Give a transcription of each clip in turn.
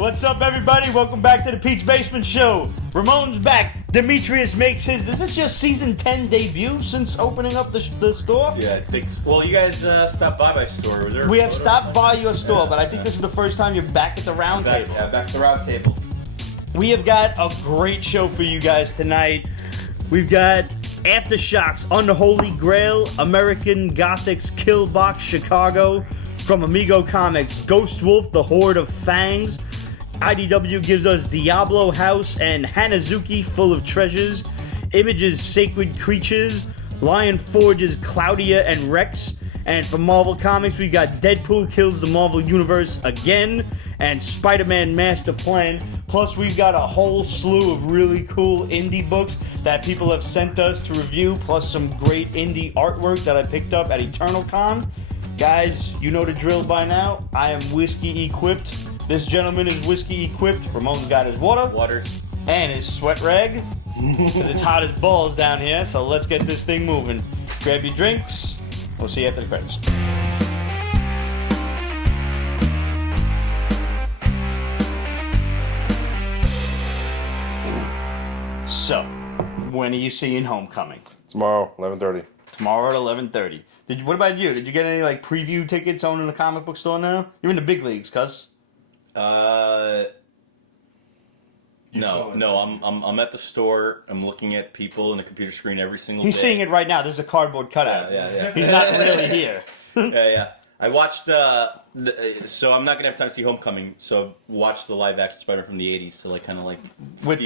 What's up, everybody? Welcome back to the Peach Basement Show. Ramon's back. Dimitrios makes his. Is this your season 10 debut since opening up the store? Yeah, I think so. Well, you guys stopped by my store. Was there We have stopped by your store, but I think this is the first time you're back at the round table. Yeah, back to the round table. We have got a great show for you guys tonight. We've got Aftershocks, Unholy Grail, American Gothic's Killbox Chicago, from Amigo Comics, Ghost Wolf, The Horde of Fangs. IDW gives us Diablo House and Hanazuki, Full of Treasures. Image's Sacred Creatures. Lion Forge's Cloudia and Rex. And from Marvel Comics, we got Deadpool Kills the Marvel Universe Again, and Spider-Man Master Plan. Plus, we've got a whole slew of really cool indie books that people have sent us to review, plus some great indie artwork that I picked up at EternalCon. Guys, you know the drill by now. I am whiskey equipped. This gentleman is whiskey equipped. Ramon's got his water. And his sweat rag. Because it's hot as balls down here, so let's get this thing moving. Grab your drinks. We'll see you after the credits. So, when are you seeing Homecoming? Tomorrow, 11:30. Tomorrow at 11:30. What about you? Did you get any like preview tickets on in the comic book store now? You're in the big leagues, cuz. No. I'm at the store. I'm looking at people in the computer screen every single day. He's seeing it right now. There's a cardboard cutout. Yeah. He's not really here. Yeah. I watched. So I'm not gonna have time to see Homecoming. So watch the live action Spider from the '80s. So with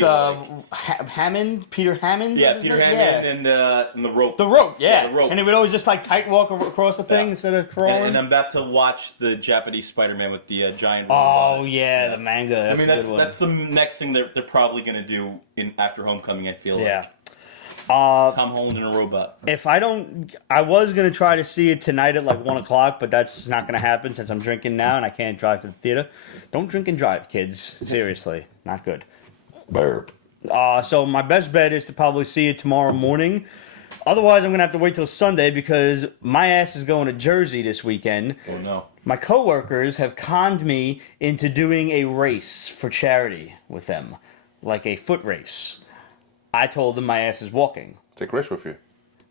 Hammond, Peter Hammond. Yeah, Peter Hammond and the rope. The rope, yeah. The rope. And he would always just like tight walk across the thing instead of crawling. And I'm about to watch the Japanese Spider-Man with the giant. Oh yeah, the manga. That's the next thing they're probably gonna do after Homecoming. I feel like. Yeah. Tom Holland and a robot. I was going to try to see it tonight at like 1 o'clock, but that's not going to happen since I'm drinking now and I can't drive to the theater. Don't drink and drive, kids. Seriously. Not good. Burp. So my best bet is to probably see it tomorrow morning. Otherwise, I'm going to have to wait till Sunday because my ass is going to Jersey this weekend. Oh, no. My coworkers have conned me into doing a race for charity with them, like a foot race. I told them my ass is walking. Take Rich with you.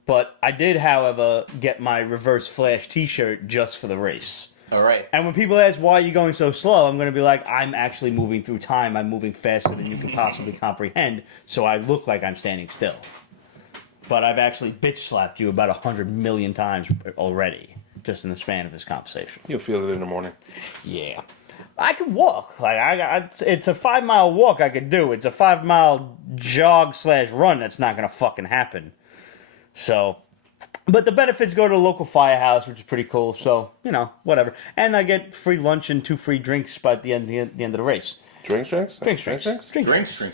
But I did, however, get my Reverse Flash t-shirt just for the race. All right. And when people ask, why are you going so slow? I'm going to be like, I'm actually moving through time. I'm moving faster than you can possibly comprehend, so I look like I'm standing still. But I've actually bitch slapped you about 100 million times already, just in the span of this conversation. You'll feel it in the morning. Yeah. I could walk. It's a 5-mile walk I could do. It's a 5-mile jog/run that's not going to fucking happen. So, but the benefits go to the local firehouse, which is pretty cool. So, whatever. And I get free lunch and 2 free drinks by the end of the race. Drinks? Drinks.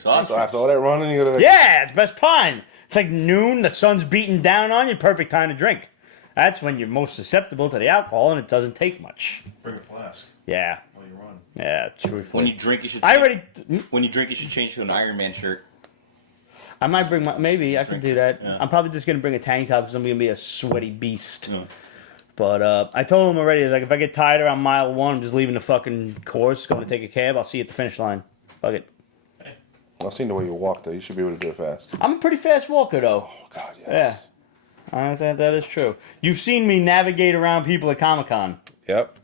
Awesome. So after all that running, you go to Yeah, it's best time. It's like noon, the sun's beating down on you, perfect time to drink. That's when you're most susceptible to the alcohol, and it doesn't take much. Bring a flask Yeah. while you run. Yeah, truthfully. When you drink, you should. When you drink, you should change to an Iron Man shirt. I might bring maybe I could do that. Yeah. I'm probably just going to bring a tank top because I'm going to be a sweaty beast. Yeah. But I told him already, like, if I get tired around mile 1, I'm just leaving the fucking course, going to take a cab. I'll see you at the finish line. Fuck it. I've seen the way you walk, though. You should be able to do it fast. I'm a pretty fast walker, though. Oh, God, yes. Yeah. That is true. You've seen me navigate around people at Comic-Con. Yep.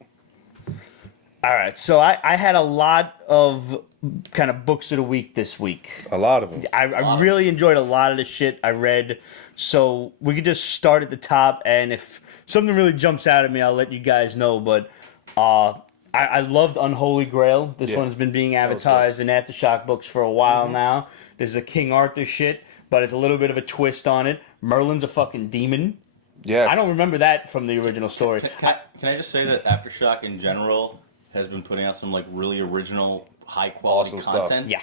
All right, so I had a lot of kind of books of the week this week. A lot of them. I really enjoyed a lot of the shit I read. So we could just start at the top, and if something really jumps out at me, I'll let you guys know. But I loved Unholy Grail. This one's been being advertised in Aftershock books for a while now. This is a King Arthur shit, but it's a little bit of a twist on it. Merlin's a fucking demon. Yeah. I don't remember that from the original story. Can I just say that Aftershock in general has been putting out some really original, high quality Awesome content. Yeah.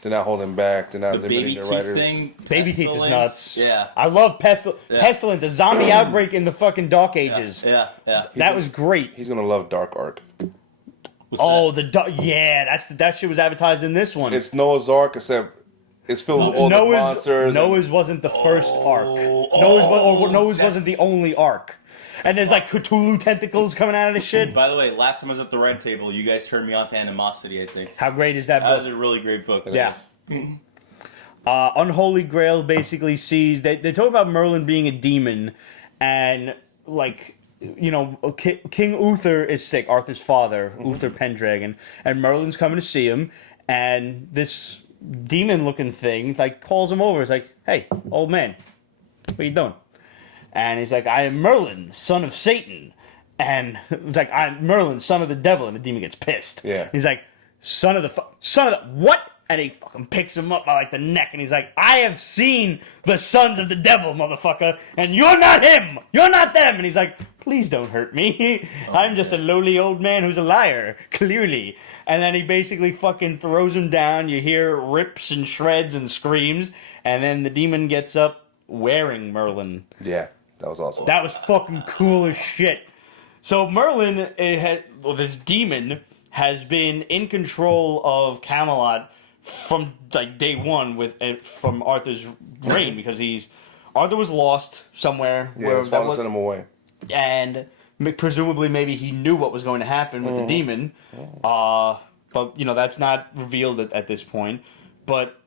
They're not holding back. They're not The limiting baby their teeth writers. thing. Baby teeth is nuts. Yeah. I love Pestilence, a zombie outbreak in the fucking Dark Ages. Yeah. That was great. He's going to love Dark Ark. That shit was advertised in this one. It's Noah's Ark, except it's filled with all the monsters. Noah's wasn't the first arc. Noah's wasn't the only arc. And there's like Cthulhu tentacles coming out of the shit. By the way, last time I was at the round table, you guys turned me on to Animosity, I think. How great is that That book? was a really great book. Yeah. Unholy Grail basically sees they talk about Merlin being a demon, and like King Uther is sick, Arthur's father, Uther Pendragon, and Merlin's coming to see him, and this demon-looking thing like calls him over. It's like, "Hey, old man, what you doing?" And he's like, "I am Merlin, son of Satan," and it's like, "I'm Merlin, son of the devil," and the demon gets pissed. Yeah. He's like, son of the what?" And he fucking picks him up by like the neck, and he's like, "I have seen the sons of the devil, motherfucker, and you're not him. You're not them." And he's like, "Please don't hurt me. I'm just a lowly old man who's a liar, clearly." And then he basically fucking throws him down. You hear rips and shreds and screams, and then the demon gets up wearing Merlin. Yeah, that was awesome. That was fucking cool as shit. So Merlin, this demon, has been in control of Camelot from like day one from Arthur's reign, because Arthur was lost somewhere. Yeah, his father sent him away. And presumably maybe he knew what was going to happen with the demon. But that's not revealed at this point. But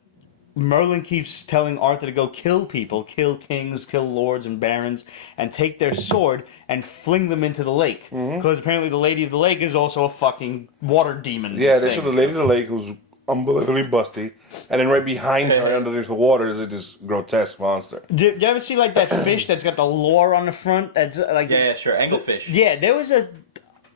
Merlin keeps telling Arthur to go kill people, kill kings, kill lords and barons, and take their sword and fling them into the lake. Because apparently the Lady of the Lake is also a fucking water demon. Yeah, they showed the Lady of the Lake, who's unbelievably busty, and then right behind her, underneath the water, is this grotesque monster. Do you ever see like that fish that's got the lore on the front? That's like Yeah, sure. Anglefish. Yeah, there was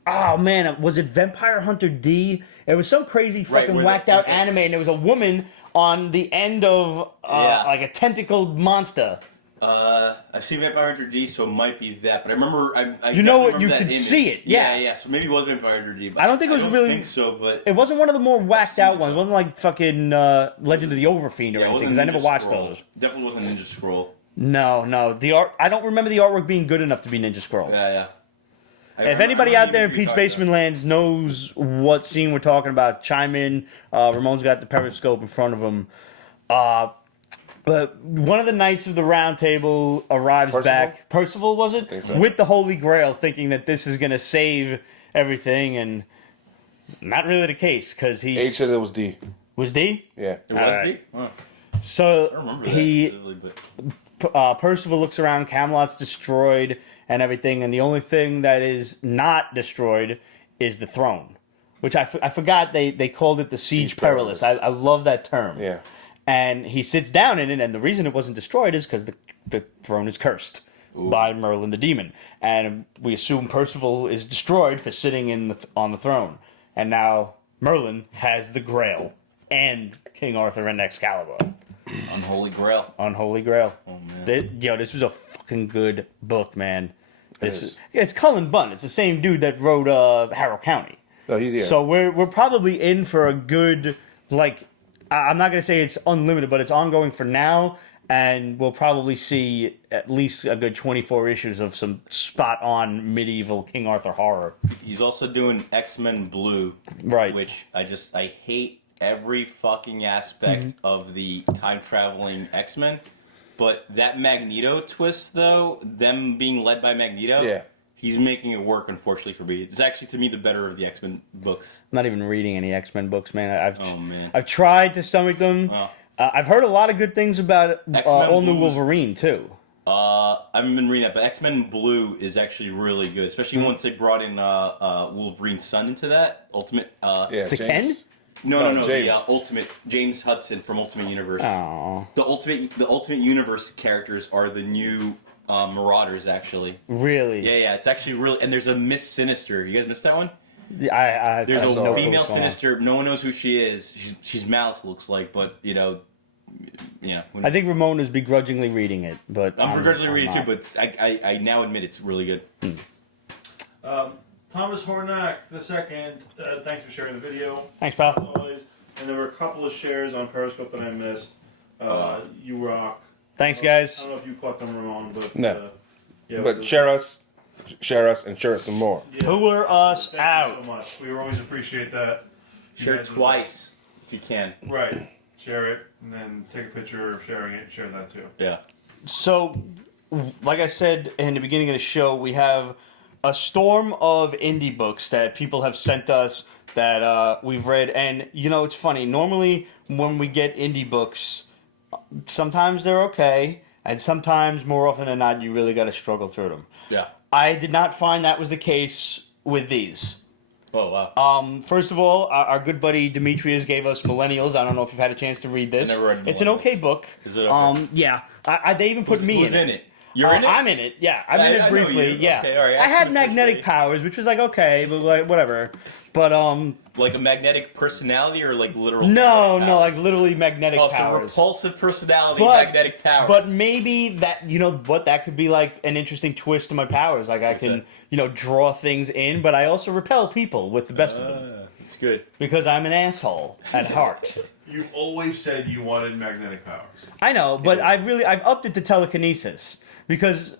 oh man, was it Vampire Hunter D? It was some crazy fucking whacked out anime, and there was a woman on the end of like a tentacled monster. I've seen Vampire Hunter D, so it might be that. But I remember, you could see it. Yeah, yeah. So maybe it was Vampire Hunter D. But I don't think it was really. Think so, but it wasn't one of the more whacked out ones. It wasn't like fucking Legend of the Overfiend or anything, because I never watched those. Definitely wasn't Ninja Scroll. No. The art. I don't remember the artwork being good enough to be Ninja Scroll. Yeah. If anybody out there in Pete's Basement Lands knows what scene we're talking about, chime in. Ramon's got the periscope in front of him. But one of the knights of the round table arrives back. Percival, was it? I think so. With the Holy Grail, thinking that this is going to save everything, and not really the case, because he's... H said it was D. Was D? Yeah. It was D? Huh. So I don't remember that specifically, but... Percival looks around, Camelot's destroyed and everything, and the only thing that is not destroyed is the throne, which I forgot they called it the Siege Perilous. I love that term. Yeah. And he sits down in it, and the reason it wasn't destroyed is because the throne is cursed by Merlin the demon. And we assume Percival is destroyed for sitting on the throne. And now Merlin has the Grail and King Arthur and Excalibur. Unholy Grail. Unholy Grail. Oh, man. This was a fucking good book, man. It's Cullen Bunn. It's the same dude that wrote Harrow County. No, yeah. So we're probably in for a good, like, I'm not going to say it's unlimited, but it's ongoing for now, and we'll probably see at least a good 24 issues of some spot-on medieval King Arthur horror. He's also doing X-Men Blue, Right. which I hate every fucking aspect of the time-traveling X-Men, but that Magneto twist, though, them being led by Magneto... Yeah. He's making it work, unfortunately, for me. It's actually, to me, the better of the X-Men books. I'm not even reading any X-Men books, man. Man. I've tried to stomach them. Oh. I've heard a lot of good things about All New Blues. Wolverine, too. I haven't been reading that, but X-Men Blue is actually really good, especially once they brought in Wolverine's son into that. Ultimate... Yeah, The James. Ken? No, James. the Ultimate... James Hudson from Ultimate Universe. Oh, The Ultimate Universe characters are the new... Marauders, actually. really? Yeah, it's actually really... And there's a Miss Sinister. You guys missed that one? There's I a don't know female what's going on. Sinister. No one knows who she is. She's Malice, looks like, but, yeah. I think Ramona's begrudgingly reading it, but... I'm begrudgingly reading it, not. too, but I now admit it's really good. Thomas Hornack II, thanks for sharing the video. Thanks, pal. As always. And there were a couple of shares on Periscope that I missed. You rock. Thanks, I guys. don't know if you caught them, Ramon, but... No. yeah, But share us, and share us some more. yeah. Tour us Thank out. you so much. We always appreciate that. You Share it guys are the twice, if you can. best. Right. Share it, and then take a picture of sharing it and share that too. Yeah. So, like I said in the beginning of the show, we have a storm of indie books that people have sent us that we've read. And, you know, it's funny. Normally, when we get indie books, sometimes they're okay. And sometimes, more often than not, you really got to struggle through them. Yeah. I did not find that was the case with these. Oh, wow. First of all, our good buddy Dimitrios gave us Millenials. I don't know if you've had a chance to read this. I never read It's an okay book. Is it okay? Yeah. They even put me Who's in it? You're in it? I'm in it, yeah. I'm in I it know briefly, you. yeah. Okay, all right. I had magnetic powers, which was like, okay, but like, whatever. But, Like a magnetic personality or like literal no, powers? like literally magnetic Oh, powers. so repulsive personality, magnetic powers. But maybe that, you know what, that could be like an interesting twist to my powers. Like I can, you know, draw things in, but I also repel people with the best of them. It's good. Because I'm an asshole at heart. You always said you wanted magnetic powers. I know, but I've upped it to telekinesis. Because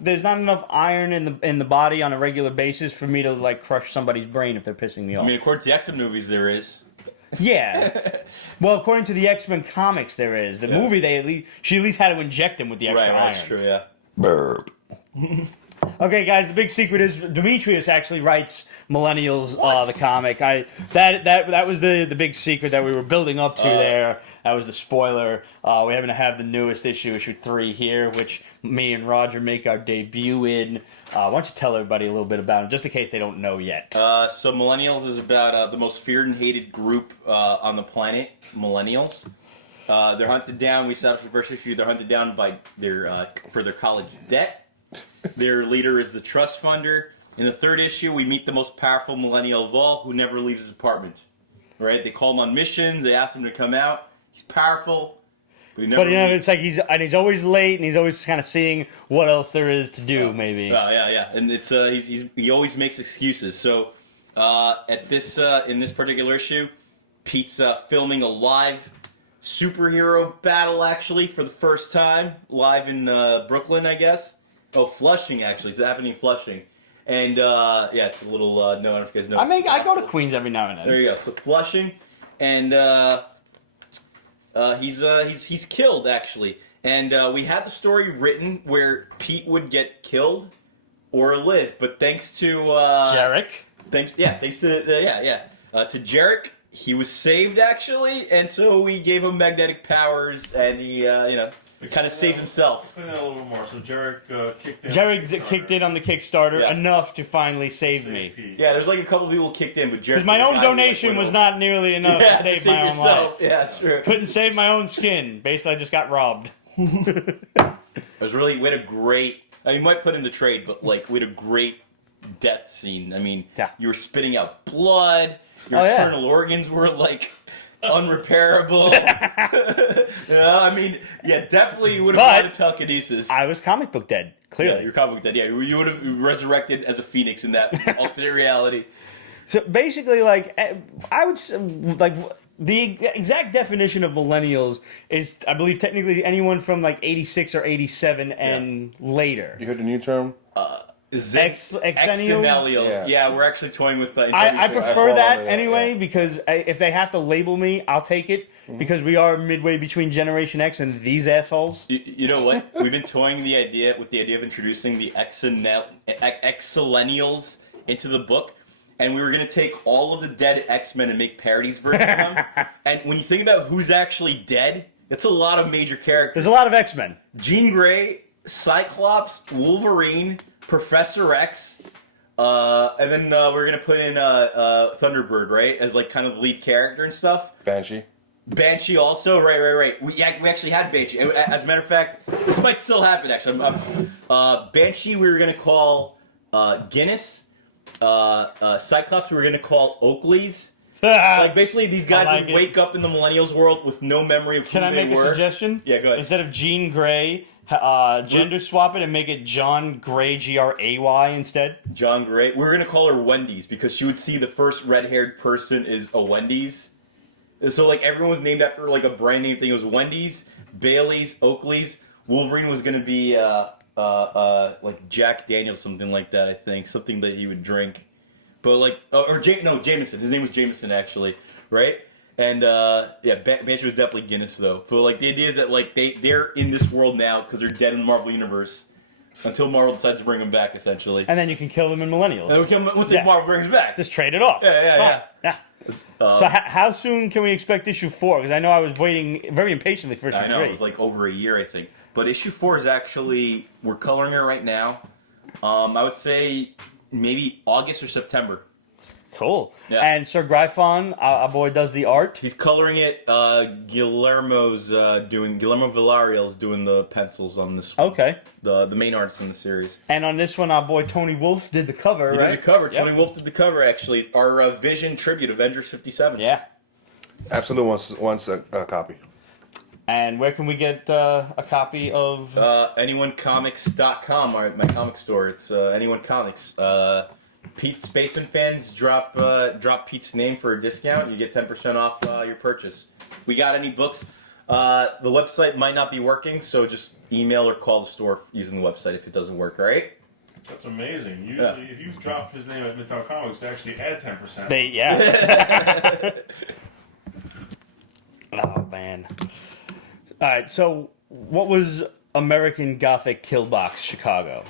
there's not enough iron in the body on a regular basis for me to like crush somebody's brain if they're pissing me off. I mean, according to the X-Men movies, there is. Yeah. Well, according to the X-Men comics, there is. The movie, she at least had to inject him with the extra iron. That's true, yeah. Burp. Okay, guys, the big secret is Dimitrios actually writes Millenials, the comic. That was the big secret that we were building up to there. That was the spoiler. We happen to have the newest issue 3 here, which me and Roger make our debut in. Why don't you tell everybody a little bit about it, just in case they don't know yet? So Millennials is about the most feared and hated group on the planet, Millennials. They're hunted down. We established the first issue. They're hunted down by for their college debt. Their leader is the trust funder. In the 3rd issue, we meet the most powerful millennial of all, who never leaves his apartment. Right? They call him on missions. They ask him to come out. He's powerful, but he never. But you know, it's like he's always late, and he's always kind of seeing what else there is to do. Maybe. Yeah. And it's he always makes excuses. So at this in this particular issue, Pete's filming a live superhero battle actually for the first time live in Brooklyn, I guess. Oh, Flushing, actually. It's happening in Flushing. And, it's a little, no, I don't know if you guys know. I go to Queens every now and then. There you go. So, Flushing. And, he's killed, actually. And, we had the story written where Pete would get killed or live. But thanks to, Jarek. Thanks to Jarek, he was saved, actually. And so we gave him magnetic powers, and he, kind of saved himself. Explain that a little bit more. So Jarek kicked in. Kicked in on the Kickstarter enough to finally save me. Pete. Yeah, there's like a couple people kicked in, but Jarek. Because my own donation was not nearly enough to save my own life. Yeah, that's true. Couldn't save my own skin. Basically, I just got robbed. It was really, we had a great, I mean, you might put in the trade, but like, we had a great death scene. I mean, you were spitting out blood, your internal organs were like unrepairable. I mean, definitely you would have had a telekinesis. I was comic book dead, clearly. Yeah, you're comic book dead. Yeah, you would have resurrected as a phoenix in that alternate reality. So basically, like, I would say, like, the exact definition of millennials is, I believe, technically anyone from like 86 or 87 and later. You heard the new term? Exennials? Yeah, we're actually toying with the. I prefer that anyway because if they have to label me, I'll take it because we are midway between Generation X and these assholes. You know what? We've been toying the idea of introducing the Exennials into the book, and we were going to take all of the dead X-Men and make parodies versions of them. And when you think about who's actually dead, it's a lot of major characters. There's a lot of X-Men. Jean Grey, Cyclops, Wolverine, Professor X, and then we're gonna put in Thunderbird, right, as like kind of the lead character and stuff. Banshee also, right. We actually had Banshee. As a matter of fact, this might still happen. Actually, Banshee we were gonna call Guinness. Cyclops we were gonna call Oakley's. Like basically, these guys would wake up in the Millennials world with no memory of who they were. Can I make a suggestion? Yeah, go ahead. Instead of Jean Grey, gender swap it and make it John Gray, Gray instead. John Gray. We were gonna call her Wendy's because she would see the first red-haired person is a Wendy's. So like everyone was named after like a brand name thing. It was Wendy's, Bailey's, Oakley's. Wolverine was gonna be like Jack Daniels, something like that. I think something that he would drink. But like Jameson. His name was Jameson actually, right? And Banshee was definitely Guinness though. But like the idea is that like they're in this world now because they're dead in the Marvel universe, Until Marvel decides to bring him back, essentially. And then you can kill them in Millennials. Once Marvel brings him back. Just trade it off. Yeah. So how soon can we expect issue 4? Because I know I was waiting very impatiently for issue 3. I know, it was like over a year, I think. But issue 4 is actually, we're coloring it right now. I would say maybe August or September. Cool. Yeah. And Sir Gryphon, our boy, does the art. He's coloring it. Guillermo Villarreal's doing the pencils on this one. Okay. The main artist in the series. And on this one, our boy Tony Wolf did the cover, He right? did the cover. Yep. Tony Wolf did the cover, actually. Our Vision tribute, Avengers 57. Yeah. Absolutely wants a copy. And where can we get a copy of... anyonecomics.com, my comic store. It's Anyone Comics. Pete's Basement fans drop Pete's name for a discount. You get 10% off your purchase. We got any books? The website might not be working, so just email or call the store using the website if it doesn't work, alright? That's amazing. Usually, if you drop his name at Midtown Comics, they actually add 10%. Yeah. Oh, man. All right, so what was American Gothic Killbox Chicago?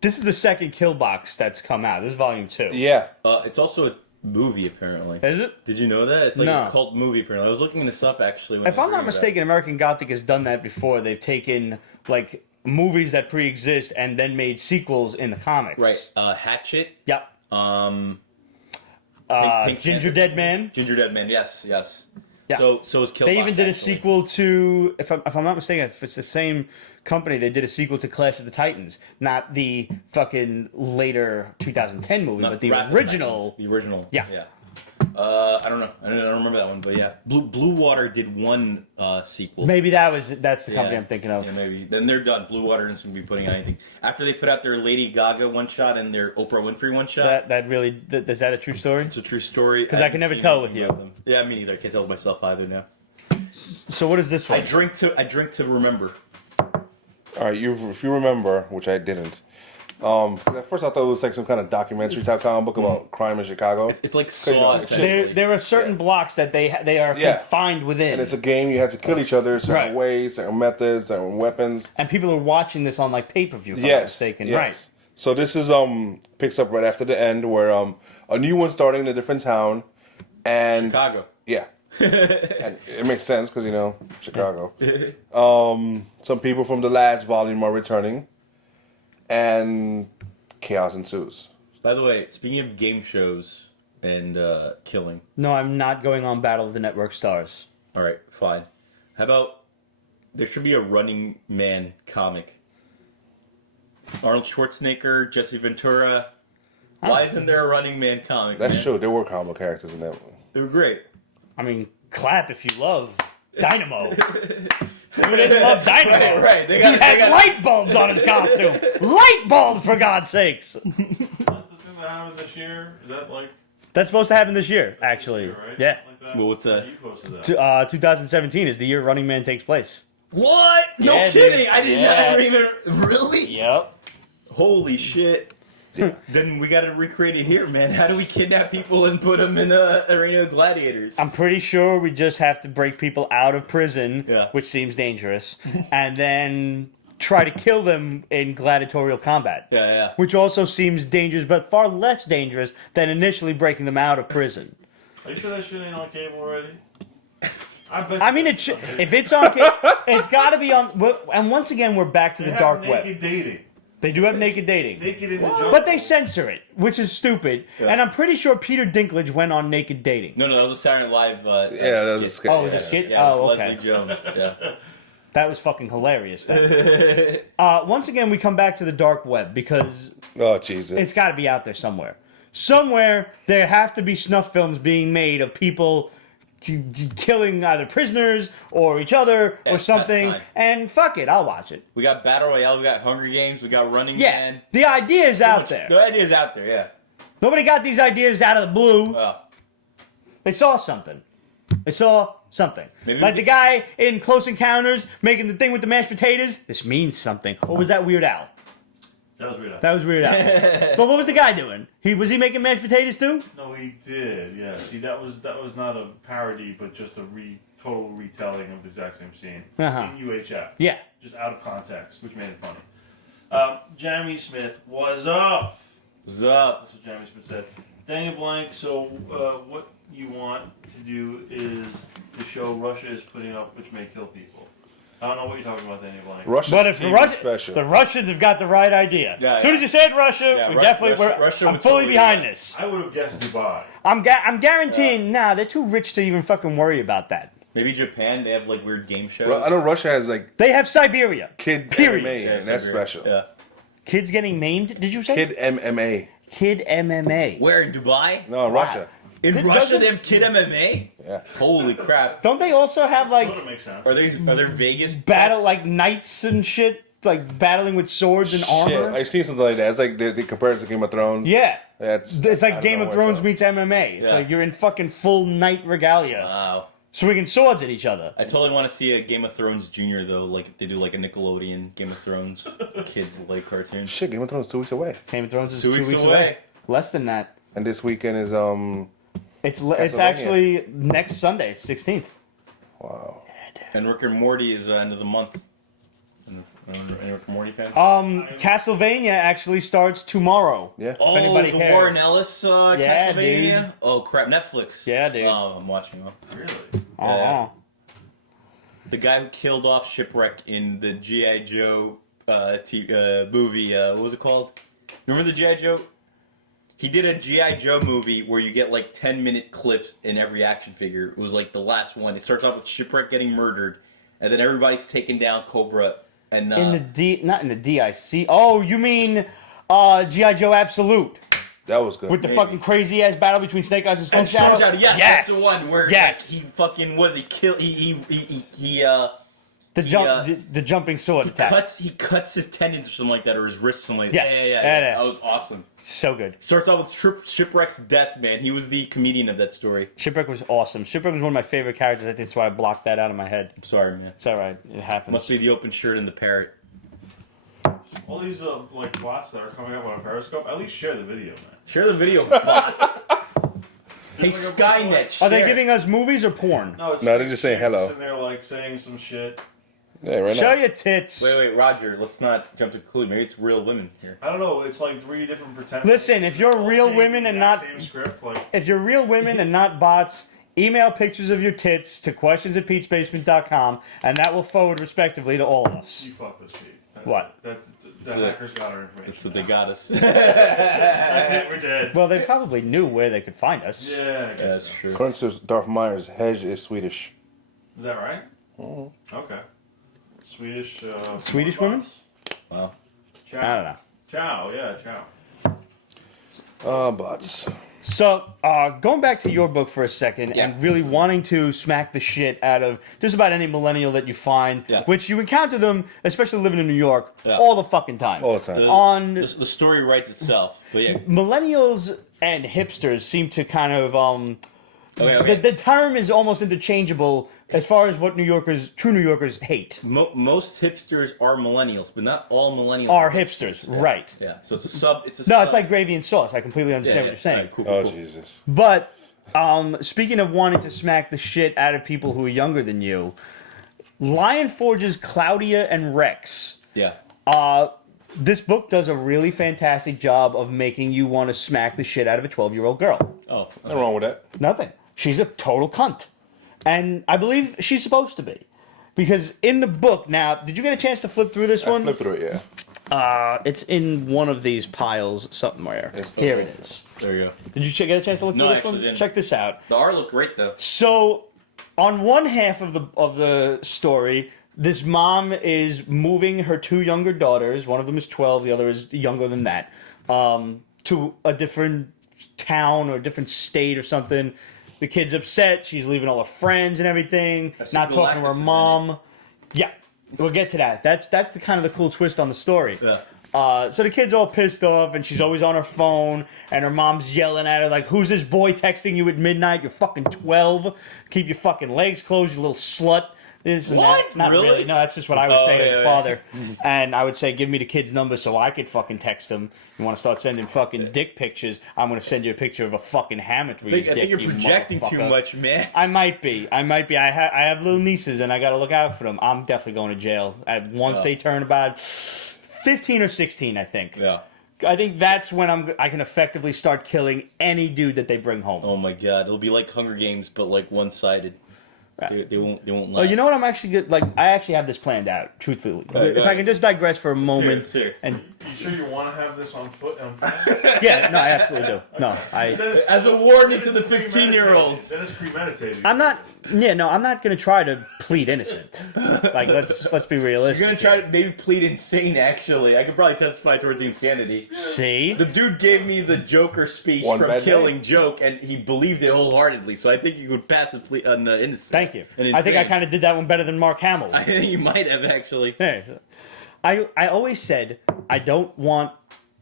This is the second Killbox that's come out. This is volume 2. Yeah. It's also a movie, apparently. Is it? Did you know that? It's like No. a cult movie, apparently. I was looking this up, actually. when If I was I'm not reading mistaken, American Gothic has done that before. They've taken, like, movies that pre-exist and then made sequels in the comics. Right. Hatchet. Yep. Pink Ginger Panther. Dead Man. Ginger Dead Man, yes. Yeah. So is Killbox. They even did a actually. sequel to, if I'm not mistaken, if it's the same company, they did a sequel to Clash of the Titans. Not the fucking later 2010 movie, Not but the Wrath of the original. Titans, the original. Yeah. I don't know. I don't remember that one, but yeah. Blue Water did one sequel. Maybe that's the company I'm thinking of. Yeah, maybe. Then they're done. Blue Water isn't going to be putting out anything. After they put out their Lady Gaga one-shot and their Oprah Winfrey one-shot. Is that a true story? It's a true story. 'Cause I can never tell with you. Yeah, me either. I can't tell myself either now. So what is this one? I drink to remember. All right, if you remember, which I didn't. At first I thought it was like some kind of documentary type comic book about crime in Chicago. It's like you know, Saw. essentially. There are certain blocks that they are Yeah. confined within. And it's a game. You had to kill each other certain Right. ways, certain methods, certain weapons. And people are watching this on like pay-per-view, if I'm not Yes, mistaken. yes. Right. So this is picks up right after the end, where a new one's starting in a different town, and Chicago. yeah, and it makes sense because Chicago. Some people from the last volume are returning, and chaos ensues. By the way, speaking of game shows and killing. No, I'm not going on Battle of the Network Stars. All right, fine. How about there should be a Running Man comic? Arnold Schwarzenegger, Jesse Ventura. Why isn't there a Running Man comic? That's man? true. There were comic characters in that one. They were great. I mean, clap if you love Dynamo. Who didn't love Dynamo? Right. He had light bulbs on his costume. Light bulbs, for God's sakes. That's going to happen this year? Is that like... That's supposed to happen this year, actually. Right? Yeah. Like that? Well, what's that? You posted that. 2017 is the year Running Man takes place. What? No Yeah, kidding! dude. I didn't Yeah. even... Really? Yep. Holy shit. Then we gotta recreate it here, man. How do we kidnap people and put them in a arena of gladiators? I'm pretty sure we just have to break people out of prison, Yeah. which seems dangerous, and then try to kill them in gladiatorial combat. Yeah. Which also seems dangerous, but far less dangerous than initially breaking them out of prison. Are you sure that shit ain't on cable already? I bet. I mean, if it's on, it's got to be on. And once again, we're back to they the have dark naked web. dating. They do have naked dating, Naked in the jungle. but they censor it, which is stupid. Yeah. And I'm pretty sure Peter Dinklage went on naked dating. No, that was a Saturday Night Live. Yeah, that was a skit. Oh, it was a skit. Yeah, Oh, with okay. Leslie Jones. Yeah. That was fucking hilarious. Then, once again, we come back to the dark web because Oh Jesus! it's got to be out there somewhere. Somewhere there have to be snuff films being made of people killing either prisoners or each other or That's something. fine. And fuck it, I'll watch it. We got Battle Royale, we got Hunger Games, we got Running Yeah, Man. the idea is out there. The idea's out there, yeah. Nobody got these ideas out of the blue. Well, They saw something. They saw something. Maybe Like we the guy in Close Encounters making the thing with the mashed potatoes. This means something. Or was that Weird Al? That was weird. That was Weird Al. But what was the guy doing? Was he making mashed potatoes too? No, he did. Yeah. See, that was not a parody, but just a total retelling of the exact same scene Uh-huh. in UHF. Yeah. Just out of context, which made it funny. Jamie Smith, what's up? What's up? That's what Jamie Smith said. Daniel Blank, so what you want to do is the show Russia is putting up, which may kill people. I don't know what you're talking about, Daniel Blank. But if the Russians have got the right idea. Yeah, as soon as you said Russia, Yeah, we Ru- definitely. Russia I'm would fully totally behind do that. this. I would have guessed Dubai. I'm guaranteeing. Nah, they're too rich to even fucking worry about that. Maybe Japan, they have like weird game shows. I know Russia has like They have Siberia. kid Period. MMA, and that's Siberia. special. Yeah. Kids getting maimed. Did you say? Kid MMA. Kid MMA. Where in Dubai? No, Russia. In This Russia, doesn't- they have kid MMA. Yeah. Holy crap! Don't they also have That like makes sense. Are there Vegas battle like knights and shit, like battling with swords and Shit, armor? I've seen something like that. It's like they compare it to Game of Thrones. Yeah. That's It's I like don't Game know of what Thrones though. meets MMA. It's Yeah. like you're in fucking full knight regalia, Wow. swinging swords at each other. I totally want to see a Game of Thrones Junior though, like they do like a Nickelodeon Game of Thrones kids like cartoon. Shit, Game of Thrones is 2 weeks away, Game of Thrones is 2 2 weeks weeks away. away. Less than that. and this weekend is It's Castlevania. actually next Sunday, 16th. wow. And Rick and Morty is end of the month. Any Rick and Morty fans? Castlevania actually starts tomorrow. Yeah. Oh, anybody the cares. Warren Ellis Yeah, Castlevania? dude. Oh crap, Netflix. Yeah, dude. Oh, I'm watching them. Really? Oh. The guy who killed off Shipwreck in the G.I. Joe movie, what was it called? Remember the G.I. Joe? He did a G.I. Joe movie where you get like 10-minute clips in every action figure. It was like the last one. It starts off with Shipwreck getting murdered, and then everybody's taking down Cobra. And Not in the DIC. Oh, you mean G.I. Joe Absolute. That was good. With the Maybe. fucking crazy ass battle between Snake Eyes and Storm And Storm Shadow? Shadow, yes, Yes, that's the one where yes. he fucking was he killed The jumping sword attack. he cuts his tendons or something like that, or his wrist or something like Yeah. that. Yeah. That was awesome. So good. Starts off with Shipwreck's death, man. He was the comedian of that story. Shipwreck was awesome. Shipwreck was one of my favorite characters. I think that's why I blocked that out of my head. I'm sorry, man. It's alright. It happens. Must be the open shirt and the parrot. All these like bots that are coming up on Periscope, at least share the video, man. Share the video, bots. Hey, There's like a bunch of, Skynet. Are they share. giving us movies or porn? No, it's No, they're just saying hello. And they're like saying some shit. Yeah, right Show now. your tits. Wait, Roger. Let's not jump to conclude. Maybe it's real women here. I don't know. It's like 3 different pretend. Listen, if you're all real saying women the and exact not- same script, like If you're real women and not bots, email pictures of your tits to questions@peachbasement.com, and that will forward respectively to all of us. you fuck this Pete. What? The hackers got our information. That's what they got us. That's it. We're dead. Well, they probably knew where they could find us. Yeah, I guess That's so. true. According to Darth Myers, Hedge is Swedish. Is that right? Okay. Swedish. Swedish women? Wow. Ciao. I don't know. Ciao. Yeah, ciao. Bots. So, going back to your book for a second and really wanting to smack the shit out of just about any millennial that you find, Yeah. which you encounter them, especially living in New York, Yeah. all the fucking time. All the time. The story writes itself. But yeah. Millennials and hipsters seem to kind of Okay. The term is almost interchangeable as far as what true New Yorkers hate. Most hipsters are millennials, but not all millennials Are hipsters, right? Yeah. So it's a sub. No, it's like gravy and sauce. I completely understand what you're saying. Right, cool, Oh, cool. Jesus. But speaking of wanting to smack the shit out of people who are younger than you, Lion Forge's Cloudia and Rex. Yeah. This book does a really fantastic job of making you want to smack the shit out of a 12-year-old girl. Oh. Nothing wrong with that. Nothing. She's a total cunt. And I believe she's supposed to be. Because in the book, now, did you get a chance to flip through this I one? flipped through it, yeah. It's in one of these piles somewhere. Here it is. There you go. Did you get a chance to look No, through I this one? actually didn't. Check this out. The art looked great though. So, on one half of the story, this mom is moving her 2 younger daughters. One of them is 12, the other is younger than that. To a different town or a different state or something. The kid's upset. She's leaving all her friends and everything. I see Not talking to her Galactus is in mom. Yeah, we'll get to that. That's the kind of the cool twist on the story. Yeah. So the kid's all pissed off, and she's always on her phone, and her mom's yelling at her like, "Who's this boy texting you at midnight? You're fucking 12. Keep your fucking legs closed, you little slut." This and What? that. Not Really? really. No, that's just what I would Oh, say as yeah, a yeah. father. And I would say, give me the kid's number so I could fucking text him. You want to start sending fucking dick pictures? I'm going to send you a picture of a fucking hammock for I your think dick, you're you projecting too motherfucker. much, man. I might be. I have little nieces, and I got to look out for them. I'm definitely going to jail. Once they turn about 15 or 16, I think. Yeah. I think that's when I can effectively start killing any dude that they bring home. Oh my god, it'll be like Hunger Games, but like one-sided. They won't last. Oh, you know what? I'm actually good. Like, I actually have this planned out. Truthfully, if I can just digress for a moment, and You sure you want to have this on foot? yeah, no, I absolutely do. No, As a warning to the 15-year-olds. That is premeditated. I'm not. Yeah, no, I'm not gonna try to plead innocent. Like, let's be realistic. You're gonna try to maybe plead insane. Actually, I could probably testify towards the insanity. See, The dude gave me the Joker speech One from bad Killing day. Joke, and he believed it wholeheartedly. So I think you could pass a plea on innocent. thank you. And I think I insane. kind of did that one better than Mark Hamill. I think you might have actually. Hey, I always said I don't want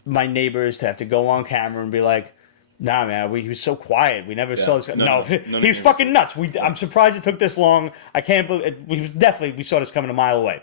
my neighbors to have to go on camera and be like, nah, man, he was so quiet. We never saw this guy. No, he was fucking nuts. I'm surprised it took this long. I can't believe it. We saw this coming a mile away.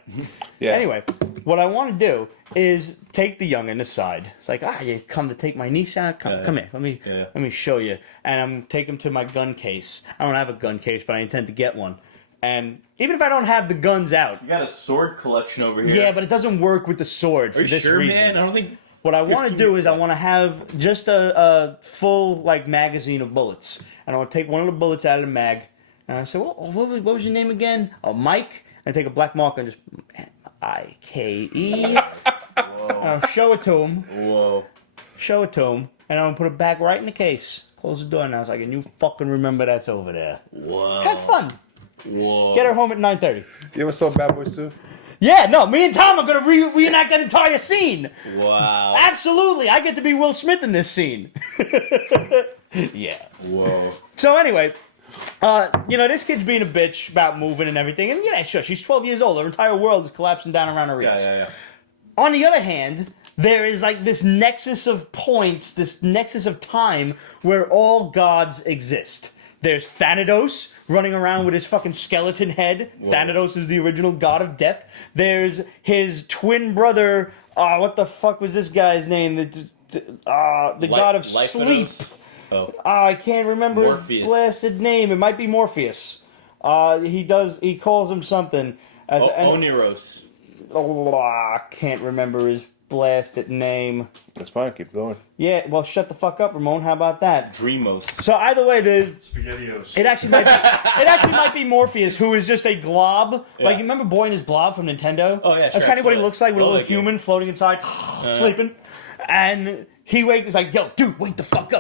Yeah. Anyway, what I want to do is take the youngin aside. It's like, you come to take my niece out? Come here. Let me show you. And I'm take him to my gun case. I don't have a gun case, but I intend to get one. And even if I don't have the guns out, You got a sword collection over here. yeah, but it doesn't work with the sword for Are you this sure, reason. man? I don't think. What I want to 15 do is I want to have just a full like magazine of bullets, and I want to take one of the bullets out of the mag, and I say, well, what was your name again? Oh, Mike. And I take a black marker and just IKE. I'll show it to him. Whoa. Show it to him, and I'm gonna put it back right in the case. Close the door, and I was like, and you fucking remember that's over there. Whoa. Have fun. Whoa. Get her home at 9:30. You ever saw Bad Boys 2? Yeah, no, me and Tom are gonna reenact that entire scene. Wow. Absolutely, I get to be Will Smith in this scene. Yeah. Whoa. So anyway, this kid's being a bitch about moving and everything, and yeah, sure, she's 12 years old. Her entire world is collapsing down around her ears. Yeah. On the other hand, there is like this nexus of points, this nexus of time where all gods exist. There's Thanatos running around with his fucking skeleton head. Whoa. Thanatos is the original god of death. There's his twin brother. What the fuck was this guy's name? The god of sleep. Oh. I can't remember Morpheus. his blasted name. It might be Morpheus. He calls him something. Oniros. I can't remember his blasted name. That's fine. Keep going. Yeah, well, shut the fuck up, Ramon. How about that? Dreamos. So either way, SpaghettiOs. it actually might be Morpheus, who is just a glob. Like, you remember Boy and His Blob from Nintendo? Oh, yeah, That's sure, kind of what he absolutely. looks like, with a Oh, little like human floating inside, sleeping. And he is like, yo, dude, wake the fuck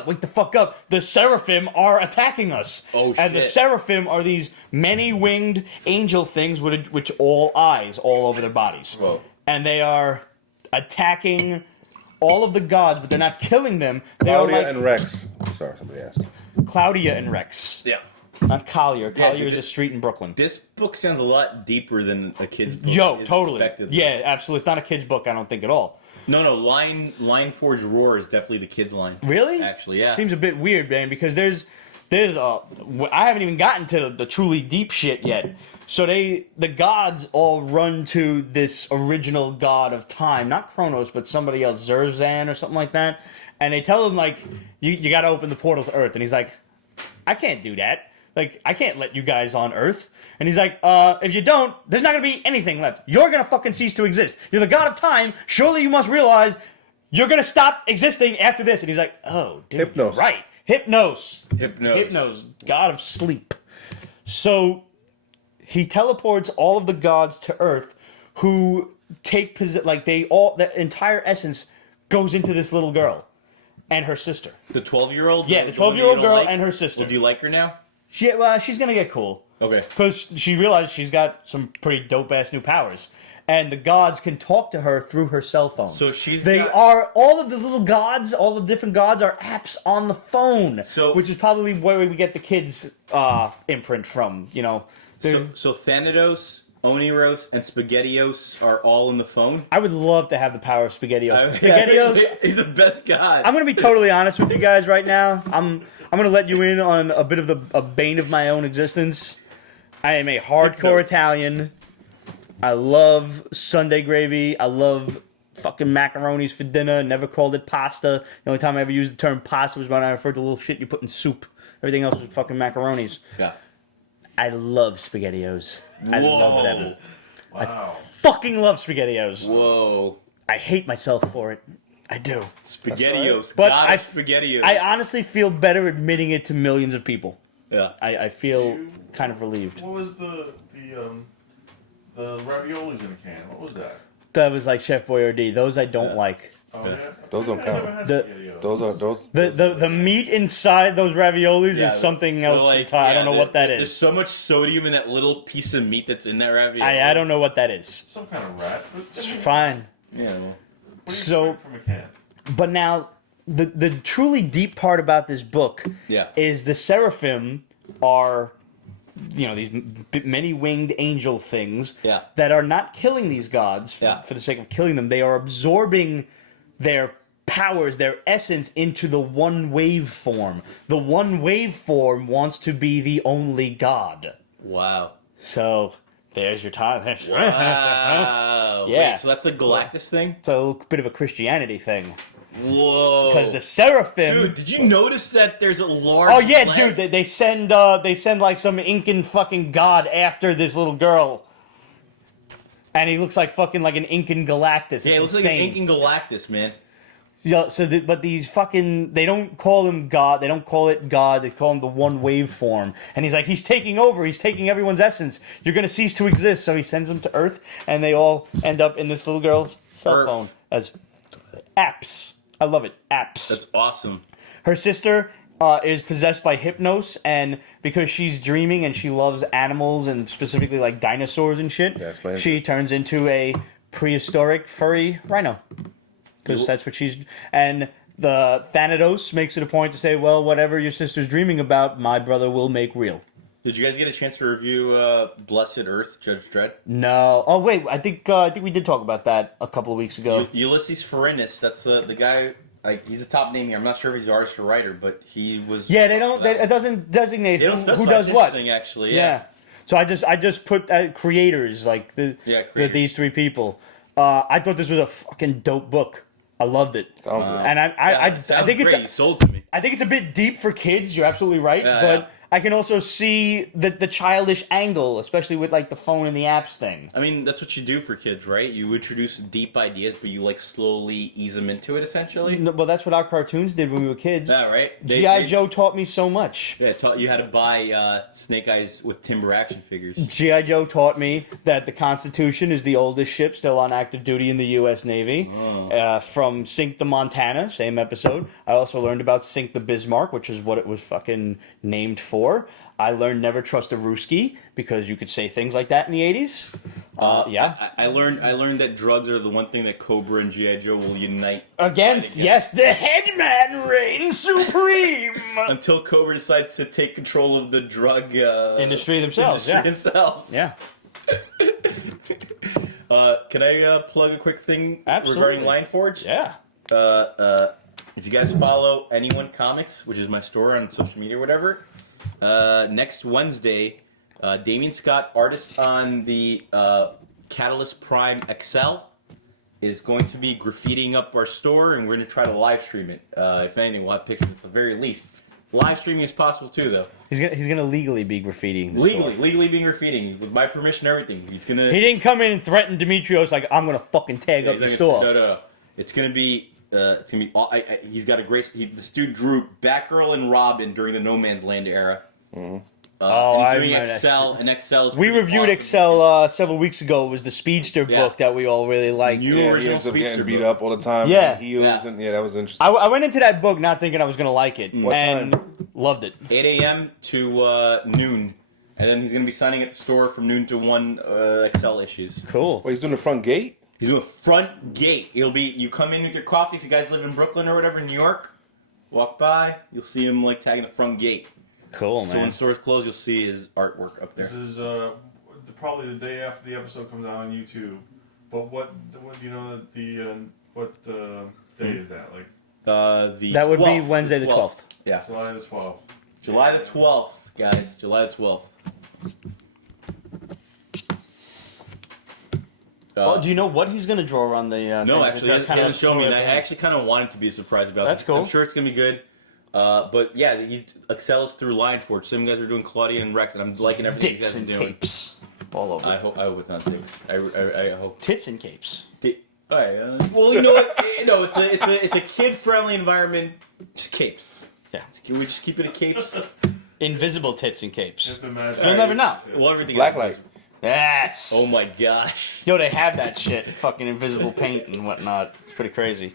up. The Seraphim are attacking us. Oh, And the shit. Seraphim are these many-winged angel things with which all eyes all over their bodies. Whoa. And they are attacking all of the gods, but they're not killing them. They are Cloudia like and Rex. Sorry, somebody asked. Cloudia and Rex. Yeah. Not Collier. Yeah, Collier dude, is a street in Brooklyn. This book sounds a lot deeper than a kid's book. Yo, is totally. expected. Yeah, absolutely. It's not a kid's book, I don't think at all. No. Line Forge Roar is definitely the kids' line. Really? Actually, yeah. Seems a bit weird, man, because there's I haven't even gotten to the truly deep shit yet. So the gods all run to this original god of time, not Kronos, but somebody else, Zerzan or something like that. And they tell him, like, you got to open the portal to Earth. And he's like, I can't do that. Like, I can't let you guys on Earth. And he's like, if you don't, there's not going to be anything left. You're going to fucking cease to exist. You're the god of time. Surely you must realize you're going to stop existing after this. And he's like, oh, dude, Hypnos. you're right. Hypnos, god of sleep. So he teleports all of the gods to Earth, who take the entire essence goes into this little girl and her sister. The 12-year-old? Yeah, the 12-year-old girl and her sister. Well, do you like her now? She's gonna get cool. Okay. Because she realized she's got some pretty dope-ass new powers. And the gods can talk to her through her cell phone. So all of the little gods, all the different gods are apps on the phone. So, which is probably where we get the kids' imprint from, you know. So Thanatos, Oniros, and SpaghettiOs are all in the phone? I would love to have the power of SpaghettiOs. SpaghettiOs, he's the best god. I'm going to be totally honest with you guys right now. I'm going to let you in on a bit of a bane of my own existence. I am a hardcore Italian. I love Sunday gravy. I love fucking macaronis for dinner. Never called it pasta. The only time I ever used the term pasta was when I referred to little shit you put in soup. Everything else was fucking macaronis. Yeah. I love SpaghettiOs. I love them. Wow. Fucking love SpaghettiOs. Whoa. I hate myself for it. I do. SpaghettiOs. But SpaghettiOs. I honestly feel better admitting it to millions of people. Yeah. I feel kind of relieved. What was the raviolis in a can? What was that? That was like Chef Boyardee. Those I don't like. Oh, yeah. Those don't I count. never had The- SpaghettiOs. Those are those. The meat inside those raviolis Yeah, is something they're else like- entirely. I don't know what that There's is. so much sodium in that little piece of meat that's in that ravioli. I don't know what that is. Some kind of rat. But It's fine. Yeah. What do you So- expect from a can? But now, the truly deep part about this book Yeah. is the seraphim are, these many-winged angel things Yeah. that are not killing these gods Yeah. for the sake of killing them. They are absorbing their powers, their essence into the one wave form. The one wave form wants to be the only god. Wow. So there's your time. Wow. Yeah. Wait, so that's a Galactus thing? It's a bit of a Christianity thing. Whoa. Because the seraphim... Dude, did you notice that there's a large... Oh yeah, lamp? dude! They send like some Incan fucking god after this little girl, and he looks like fucking like an Incan Galactus. Yeah, it looks like an Incan Galactus, man. Yeah, but these fucking they don't call him God. They don't call it God. They call him the one wave form. And he's like, he's taking over. He's taking everyone's essence. You're gonna cease to exist. So he sends them to Earth, and they all end up in this little girl's cell Earth. phone as apps. I love it. Apps. That's awesome. Her sister is possessed by Hypnos, and because she's dreaming and she loves animals and specifically like dinosaurs and shit, Yeah, explain she it. turns into a prehistoric furry rhino. Because that's what she's... And the Thanatos makes it a point to say, well, whatever your sister's dreaming about, my brother will make real. Did you guys get a chance to review Blessed Earth, Judge Dredd? No. Oh, wait. I think we did talk about that a couple of weeks ago. Ulysses Ferrinus, that's the guy... he's a top name here. I'm not sure if he's an artist or writer, but he was... Yeah, it doesn't designate They don't who specify. does It's what. interesting, actually. Yeah. So I just put creators, like creators. these three people. I thought this was a fucking dope book. I loved it. Sounds good. And I Sounds think great. You it's sold to me. I think it's a bit deep for kids. You're absolutely right, Yeah, but yeah. I can also see the childish angle, especially with like the phone and the apps thing. I mean, that's what you do for kids, right? You introduce deep ideas, but you like slowly ease them into it, essentially. No, well, that's what our cartoons did when we were kids. Yeah, right? G.I. Joe taught me so much. Yeah, taught you how to buy Snake Eyes with Timber action figures. G.I. Joe taught me that the Constitution is the oldest ship still on active duty in the U.S. Navy. From Sink the Montana, same episode. I also learned about Sink the Bismarck, which is what it was fucking named for. I learned never trust a Ruski because you could say things like that in the 80s. Yeah. I learned that drugs are the one thing that Cobra and G.I. Joe will unite Against, yes, the headman reigns supreme. until Cobra decides to take control of the drug Industry themselves, themselves. Yeah. Can I plug a quick thing Absolutely. regarding Lionforge? Yeah. If you guys follow Anyone Comics, which is my store on social media or whatever, next Wednesday, Damien Scott, artist on the Catalyst Prime XL, is going to be graffitiing up our store, and we're going to try to live stream it. If anything, we'll have pictures at the very least. Live streaming is possible too, though. He's gonna legally be graffitiing the store. Legally being graffititing with my permission and everything. He's gonna. He didn't come in and threaten Dimitrios like, I'm gonna fucking tag up the store. No. It's gonna be. He's got a great. This dude drew Batgirl and Robin during the No Man's Land era. And I he's doing remember that Excel, and Excel is. We pretty reviewed awesome. Excel several weeks ago. It was the Speedster book that we all really liked. New Yeah, he original ends up Speedster getting beat book. up all the time. Yeah. And heels, Yeah. and that was interesting. I went into that book not thinking I was gonna like it, What and time? loved it. 8 a.m. to noon, and then he's gonna be signing at the store from noon to 1 Excel issues. Cool. Wait, he's doing the front gate? He's doing a front gate. It'll be you come in with your coffee. If you guys live in Brooklyn or whatever, New York, walk by, you'll see him like tagging the front gate. Cool, So when stores close, you'll see his artwork up there. This is probably the day after the episode comes out on YouTube. But what do you know what day is that? Like The That would be 12th, Wednesday the 12th. Yeah, July the 12th. July the 12th, guys. July the 12th. Do you know what he's gonna draw on the? No, thing? actually, Is there he kind of hasn't shown me. story And I at the end? actually kind of wanted to be a surprise about. That's it. cool. I'm sure it's gonna be good. But yeah, he excels through Lionforge. Some guys are doing Cloudia and Rex, and I'm liking everything Dicks you guys and are doing. capes all over. I hope it's not dicks. I hope Tits and capes. All right. Well, you know what? It's a kid-friendly environment. Just capes. Yeah. Can we just keep it a capes? Invisible tits and capes. Just imagine. You'll never know. Well, everything. Blacklight. Yes. Oh my gosh. Yo, they have that shit. Fucking invisible paint and whatnot. It's pretty crazy.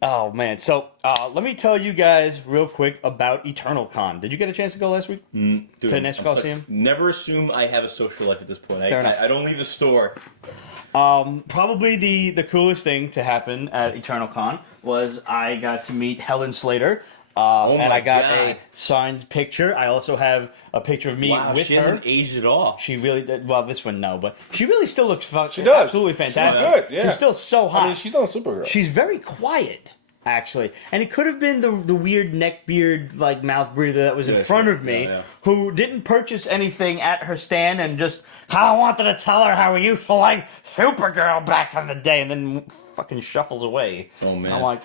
Oh, man. So, let me tell you guys real quick about Eternal Con. Did you get a chance to go last week? Dude, To National Coliseum? Never assume I have a social life at this point. Fair enough. I don't leave the store. Probably the coolest thing to happen at Eternal Con was I got to meet Helen Slater. And I got a signed picture. I also have a picture of me with she her. hasn't aged at all. She really did. Well, this one, no. But she really still looks She does. absolutely fantastic. She's good, yeah. She's still so hot. I mean, she's not a Supergirl. She's very quiet, actually. And it could have been the weird neck beard, like, mouth breather that was in front of me, who didn't purchase anything at her stand and just kind of wanted to tell her how he used to like Supergirl back in the day, and then fucking shuffles away. Oh, man. I'm like...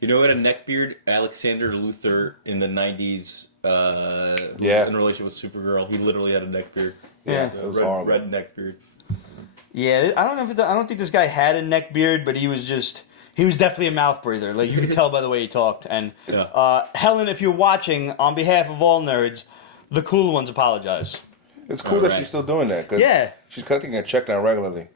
You know what? A neckbeard, Alexander Luthor in the 90s, in relation with Supergirl, he literally had a neckbeard. Yeah. It was horrible. Red neckbeard. Yeah, I don't think this guy had a neck beard, but he was definitely a mouth breather. Like, you could tell by the way he talked. And Helen, if you're watching, on behalf of all nerds, the cool ones apologize. It's cool that she's still doing that. Cause she's collecting a check now regularly.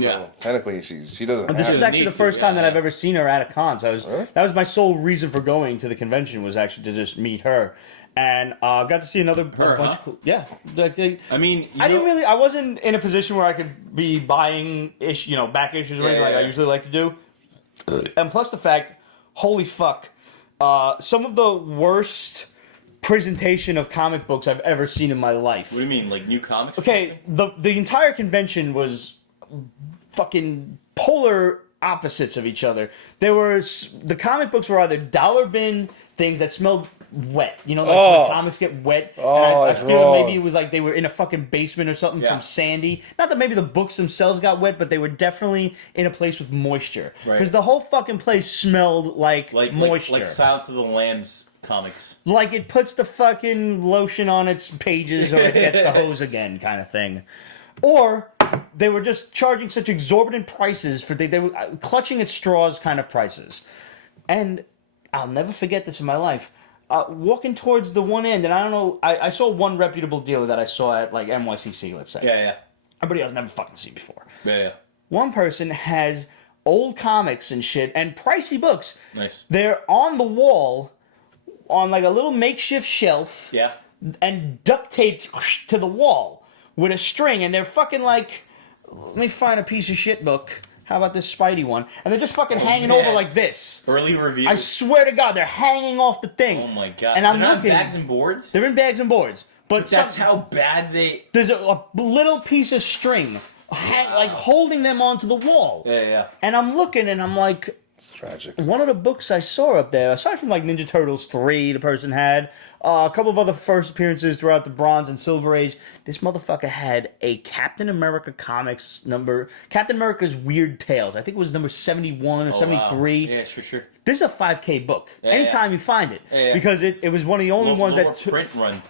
So technically, she doesn't. This was actually the first time that I've ever seen her at a con. So that was my sole reason for going to the convention, was actually to just meet her, and got to see another bunch of cool. Yeah, I wasn't in a position where I could be buying back issues or anything like I usually like to do, and plus the fact, holy fuck, some of the worst presentation of comic books I've ever seen in my life. What do you mean, like new comics? Okay, the entire convention was fucking polar opposites of each other. The comic books were either dollar bin things that smelled wet. You know, like when comics get wet. Oh, I feel like maybe it was like they were in a fucking basement or something from sandy. Not that maybe the books themselves got wet, but they were definitely in a place with moisture. Because the whole fucking place smelled like moisture. Like Silence of the Lambs comics. Like it puts the fucking lotion on its pages or it gets the hose again kind of thing. Or they were just charging such exorbitant prices for they were clutching at straws kind of prices. And I'll never forget this in my life. Walking towards the one end, and I don't know, I saw one reputable dealer that I saw at like NYCC, let's say. Yeah. Everybody else never fucking seen before. Yeah. One person has old comics and shit and pricey books. Nice. They're on the wall on like a little makeshift shelf. Yeah. And duct taped to the wall with a string, and they're fucking like, let me find a piece of shit book. How about this Spidey one? And they're just fucking hanging over like this. Early reviews. I swear to God, they're hanging off the thing. Oh my God. And I'm they're looking. Not bags and boards? They're in bags and boards. But that's how bad they... There's a little piece of string like holding them onto the wall. Yeah. And I'm looking, and I'm like... It's tragic. One of the books I saw up there, aside from like Ninja Turtles 3, the person had, a couple of other first appearances throughout the Bronze and Silver Age, this motherfucker had a Captain America comics number, Captain America's Weird Tales. I think it was number 71 or 73. Wow. Yeah, sure. This is a 5K book. Anytime you find it. Yeah. Because it was one of the only ones that...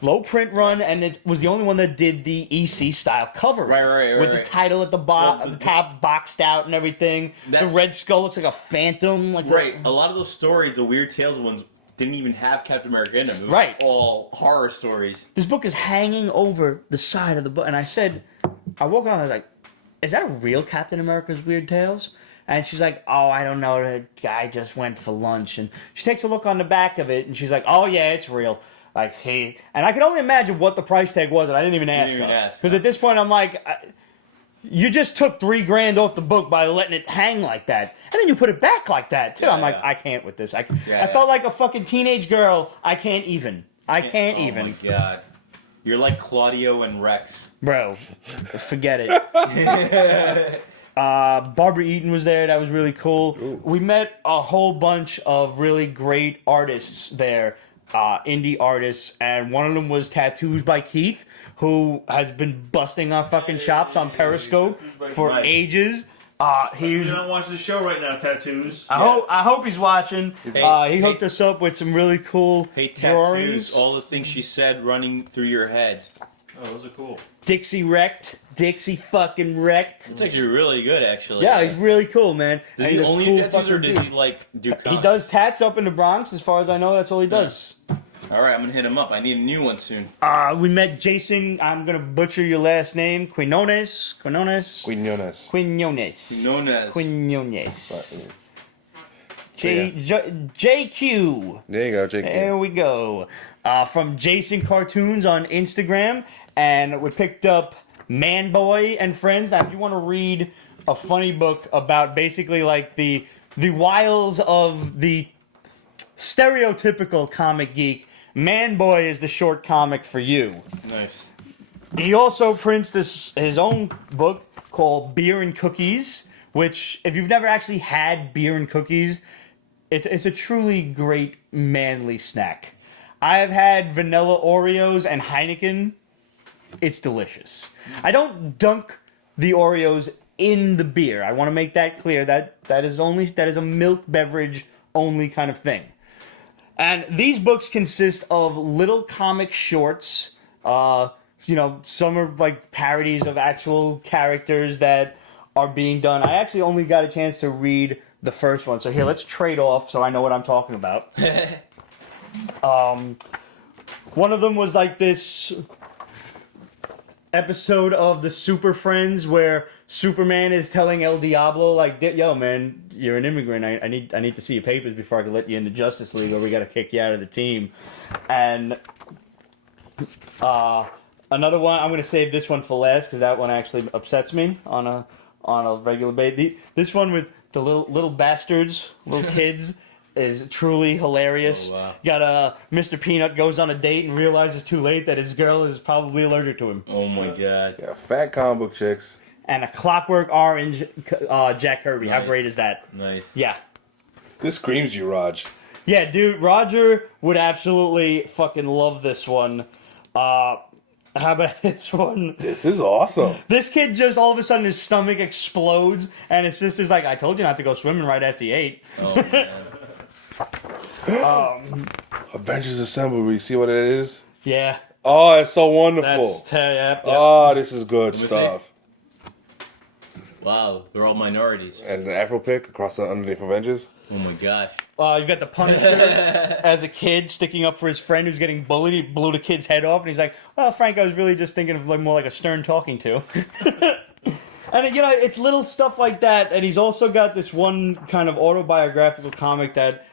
Low print run, and it was the only one that did the EC style cover. Right. With the title at the top boxed out and everything. The Red Skull looks like a phantom. A lot of those stories, the Weird Tales ones, didn't even have Captain America in them. It was all horror stories. This book is hanging over the side of the book. And I woke up and I was like, is that a real Captain America's Weird Tales? And she's like, oh, I don't know, the guy just went for lunch. And she takes a look on the back of it, and she's like, oh, yeah, it's real. And I can only imagine what the price tag was, and I didn't even ask her. Because at this point, I'm like, you just took $3,000 off the book by letting it hang like that. And then you put it back like that, too. I'm like, I can't with this. I felt like a fucking teenage girl. I can't even. I can't even. Oh, my God. You're like Claudio and Rex. Bro, forget it. Barbara Eaton was there. That was really cool. Ooh. We met a whole bunch of really great artists there, indie artists, and one of them was Tattoos by Kieth, who has been busting our fucking chops on Periscope for ages. He's not watching the show right now, Tattoos. I hope he's watching. He hooked us up with some really cool Tattoos, drawings. all the things she said running through your head. Oh, those are cool. Dixie wrecked. Dixie fucking wrecked. It's actually really good, actually. Yeah, he's really cool, man. Does And he he's a only cool do tattoos, or fucking does dude. he like do comics? He does tats up in the Bronx, as far as I know. That's all he does. All right, I'm gonna hit him up. I need a new one soon. We met Jason. I'm gonna butcher your last name. Quinones. Quinones. Quinones. JQ. There you go, JQ. There we go. From Jason Cartoons on Instagram, and we picked up Man Boy and Friends. Now, if you want to read a funny book about basically like the wiles of the stereotypical comic geek, Man Boy is the short comic for you. Nice. He also prints his own book called Beer and Cookies, which, if you've never actually had beer and cookies, it's a truly great manly snack. I have had vanilla Oreos and Heineken. It's delicious. I don't dunk the Oreos in the beer. I want to make that clear. That is a milk beverage only kind of thing. And these books consist of little comic shorts. Some are like parodies of actual characters that are being done. I actually only got a chance to read the first one. So here, let's trade off so I know what I'm talking about. One of them was like this episode of the Super Friends where Superman is telling El Diablo, like, yo, man, you're an immigrant. I need to see your papers before I can let you into Justice League, or we got to kick you out of the team. And another one, I'm going to save this one for last because that one actually upsets me on a regular basis. This one with the little bastards, little kids, is truly hilarious. Oh, wow. Got Mr. Peanut goes on a date and realizes too late that his girl is probably allergic to him. Oh my god. Yeah, fat comic book chicks. And a Clockwork Orange Jack Kirby. How Nice. great is that? Nice. Yeah. This screams you, Raj. Yeah, dude, Roger would absolutely fucking love this one. How about this one? This is awesome. This kid just all of a sudden his stomach explodes and his sister's like, I told you not to go swimming right after you ate. Oh man. Avengers Assemble. We see what it is. Yeah. Oh, it's so wonderful. That's yep. Oh, this is good me see. stuff. Wow, they're all minorities. And the Afro pick across the underneath Avengers. Oh my gosh. You've got the Punisher as a kid sticking up for his friend who's getting bullied. He blew the kid's head off, and he's like, well, Frank, I was really just thinking of more like a stern talking to. And, it's little stuff like that. And he's also got this one kind of autobiographical comic that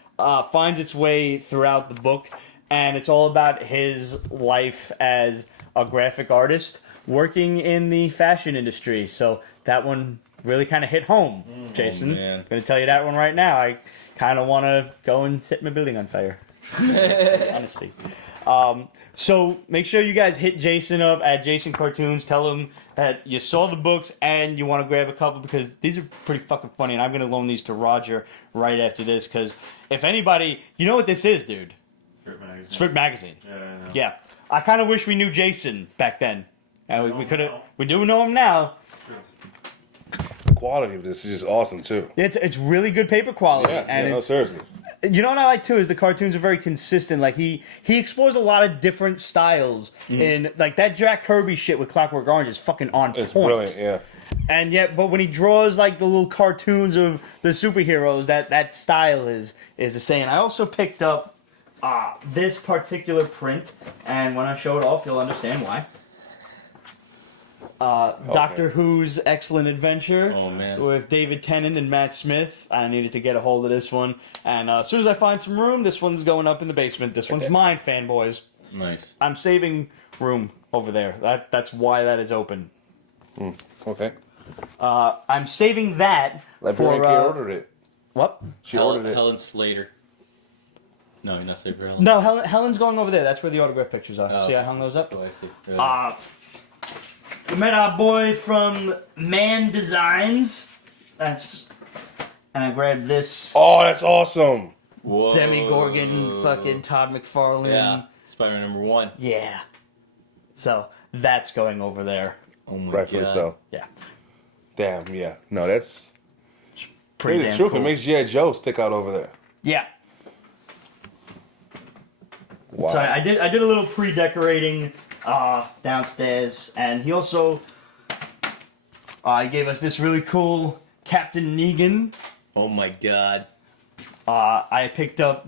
finds its way throughout the book. And it's all about his life as a graphic artist working in the fashion industry. So that one really kind of hit home, Jason. man. I'm going to tell you that one right now. I kind of want to go and set my building on fire. Honesty. So make sure you guys hit Jason up at Jason Cartoons. Tell him that you saw the books and you want to grab a couple because these are pretty fucking funny. And I'm going to loan these to Roger right after this because if anybody... You know what this is, dude? Strip magazine. Strip Magazine. Yeah, I know. Yeah. I kind of wish we knew Jason back then. And we could have... We do know him now. The quality of this is just awesome too. It's really good paper quality. Yeah, and no, it's, seriously. you know what I like too is the cartoons are very consistent. Like he explores a lot of different styles. In like that Jack Kirby shit with Clockwork Orange is fucking on It's point. brilliant, yeah. And yet, but when he draws like the little cartoons of the superheroes, that style is the same. I also picked up this particular print, and when I show it off, you'll understand why. Doctor Who's Excellent Adventure with David Tennant and Matt Smith. I needed to get a hold of this one. And as soon as I find some room, this one's going up in the basement. This one's mine, fanboys. Nice. I'm saving room over there. That's why that is open. Okay. I'm saving that Librarian for... Kate ordered it. What? She ordered it. Helen Slater. No, you're not saving for Helen. No, Helen's going over there. That's where the autograph pictures are. Oh, See, I hung those up. Oh, I see. We met our boy from Man Designs. And I grabbed this Oh, that's awesome. Whoa. Demigorgon, fucking Todd McFarlane. Yeah. Spider-Man #1. Yeah. So that's going over there. Oh my Rightfully god. so. Yeah. Damn, yeah. No, that's Pretty tell you the damn truth. cool. It makes G.I. Joe stick out over there. Yeah. Wow. So I did a little pre-decorating downstairs, and he also he gave us this really cool Captain Negan. Oh my god. I picked up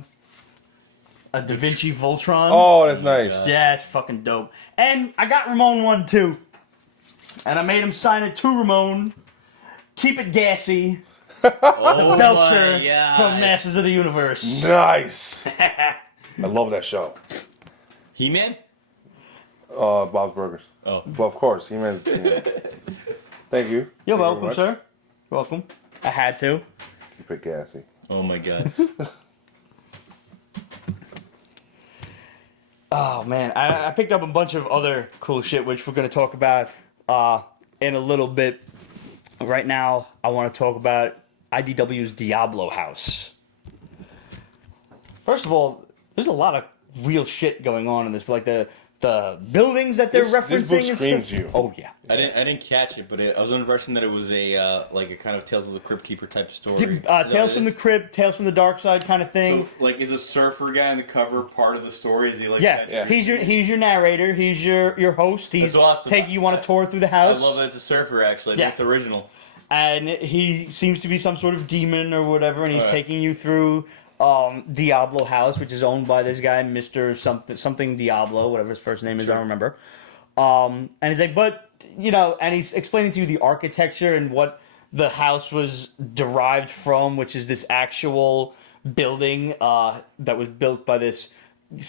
a Da Vinci Voltron. Oh, that's nice. Yeah, it's fucking dope. And I got Ramon one too. And I made him sign it to Ramon. Keep it gassy. Oh Belcher my god. from Masters of the Universe. Nice. I love that show. He-Man? Bob's Burgers. Oh. Well, of course. He-Man's. Thank you. You're Thank you very welcome, much. sir. You're welcome. I had to. Keep it gassy. Oh my god. Oh man, I picked up a bunch of other cool shit, which we're gonna talk about in a little bit. Right now, I want to talk about IDW's Diablo House. First of all, there's a lot of real shit going on in this, like the buildings that they're referencing. This book and screams stuff. you. Oh yeah. I didn't catch it, but I was under the impression that it was a like a kind of Tales of the Crypt Keeper type of story. Is that Tales what from it the is? Crypt, Tales from the Dark Side kind of thing. So, like, is a surfer guy on the cover part of the story? Is he like? Yeah, he's your narrator. He's your host. He's That's awesome. taking you on a tour through the I house. love that it's a surfer. Actually, Yeah. that's original. And he seems to be some sort of demon or whatever, and he's Alright. taking you through Diablo House, which is owned by this guy, Mr. something Diablo, whatever his first name is, I don't remember. And he's like, but, you know, and he's explaining to you the architecture and what the house was derived from, which is this actual building that was built by this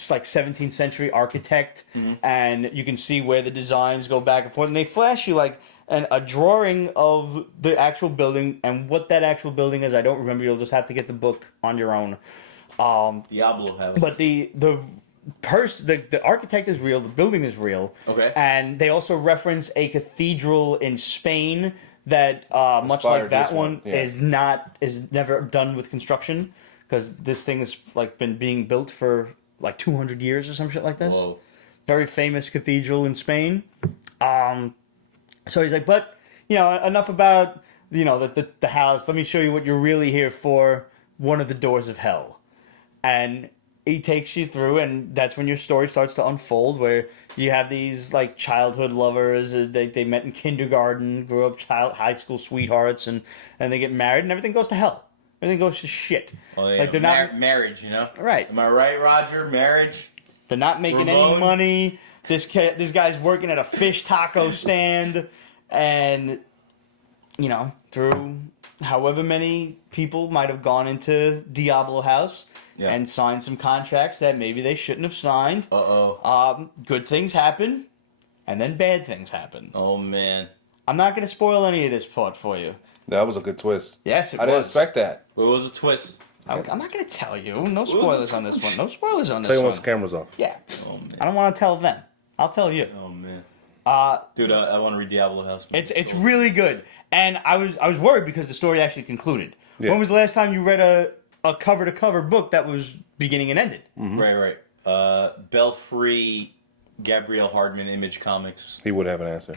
like 17th century architect, and you can see where the designs go back and forth, and they flash you like a drawing of the actual building, and what that actual building is, I don't remember. You'll just have to get the book on your own. Diablo House. But the architect is real, the building is real. Okay. And they also reference a cathedral in Spain that, much like Inspired that this one, yeah. is never done with construction, because this thing has like been being built for like 200 years or some shit like this. Whoa. Very famous cathedral in Spain. So he's like, but, you know, enough about, you know, the house. Let me show you what you're really here for. One of the doors of hell. And he takes you through, and that's when your story starts to unfold, where you have these, like, childhood lovers. They met in kindergarten, grew up high school sweethearts, and they get married, and everything goes to hell. Everything goes to shit. Oh, yeah. Like, they're not... marriage, you know? Right. Am I right, Roger? Marriage? They're not making Ramon? any money. This guy's working at a fish taco stand, and, you know, through however many people might have gone into Diablo House and signed some contracts that maybe they shouldn't have signed. Uh-oh. Good things happen, and then bad things happen. Oh, man. I'm not going to spoil any of this part for you. That was a good twist. Yes, it I didn't was. expect that. What was the twist? I'm not going to tell you. No spoilers on this one. No spoilers on this Tell you one. once the camera's off. Yeah. Oh, man. I don't want to tell them. I'll tell you. Oh, man. Uh, Dude, I want to read Diablo House. It's really good, and I was worried because the story actually concluded. Yeah. When was the last time you read a cover to cover book that was beginning and ended? Right. Belfry, Gabrielle Hardman, Image Comics, He would have an answer.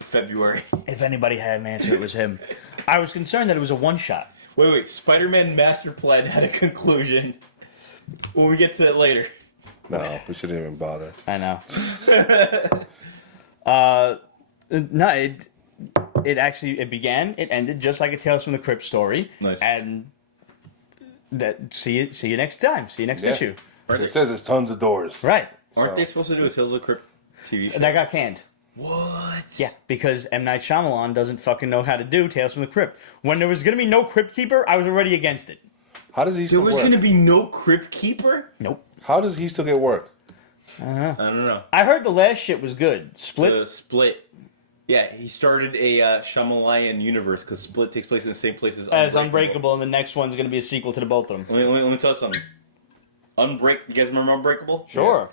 February. If anybody had an answer, it was him. I was concerned that it was a one shot. Wait. Spider-Man Master Plan had a conclusion. When we get to that later. No, we shouldn't even bother. I know. No, it actually it ended just like a Tales from the Crypt story. Nice. And that see you next time. See you next Yeah. issue. It says it's tons of doors. Right. Aren't So- they supposed to do a Tales of the Crypt TV show? That got canned. What? Yeah, because M. Night Shyamalan doesn't fucking know how to do Tales from the Crypt. When there was going to be no Crypt Keeper, I was already against it. How does he There still was work? going to be no Crypt Keeper? Nope. How does he still get work? I don't know. I heard the last shit was good. Split? Split. Yeah, he started a Shyamalan universe because Split takes place in the same place as As Unbreakable, and the next one's going to be a sequel to the both of them. Let me tell you something. You guys remember Unbreakable? Sure.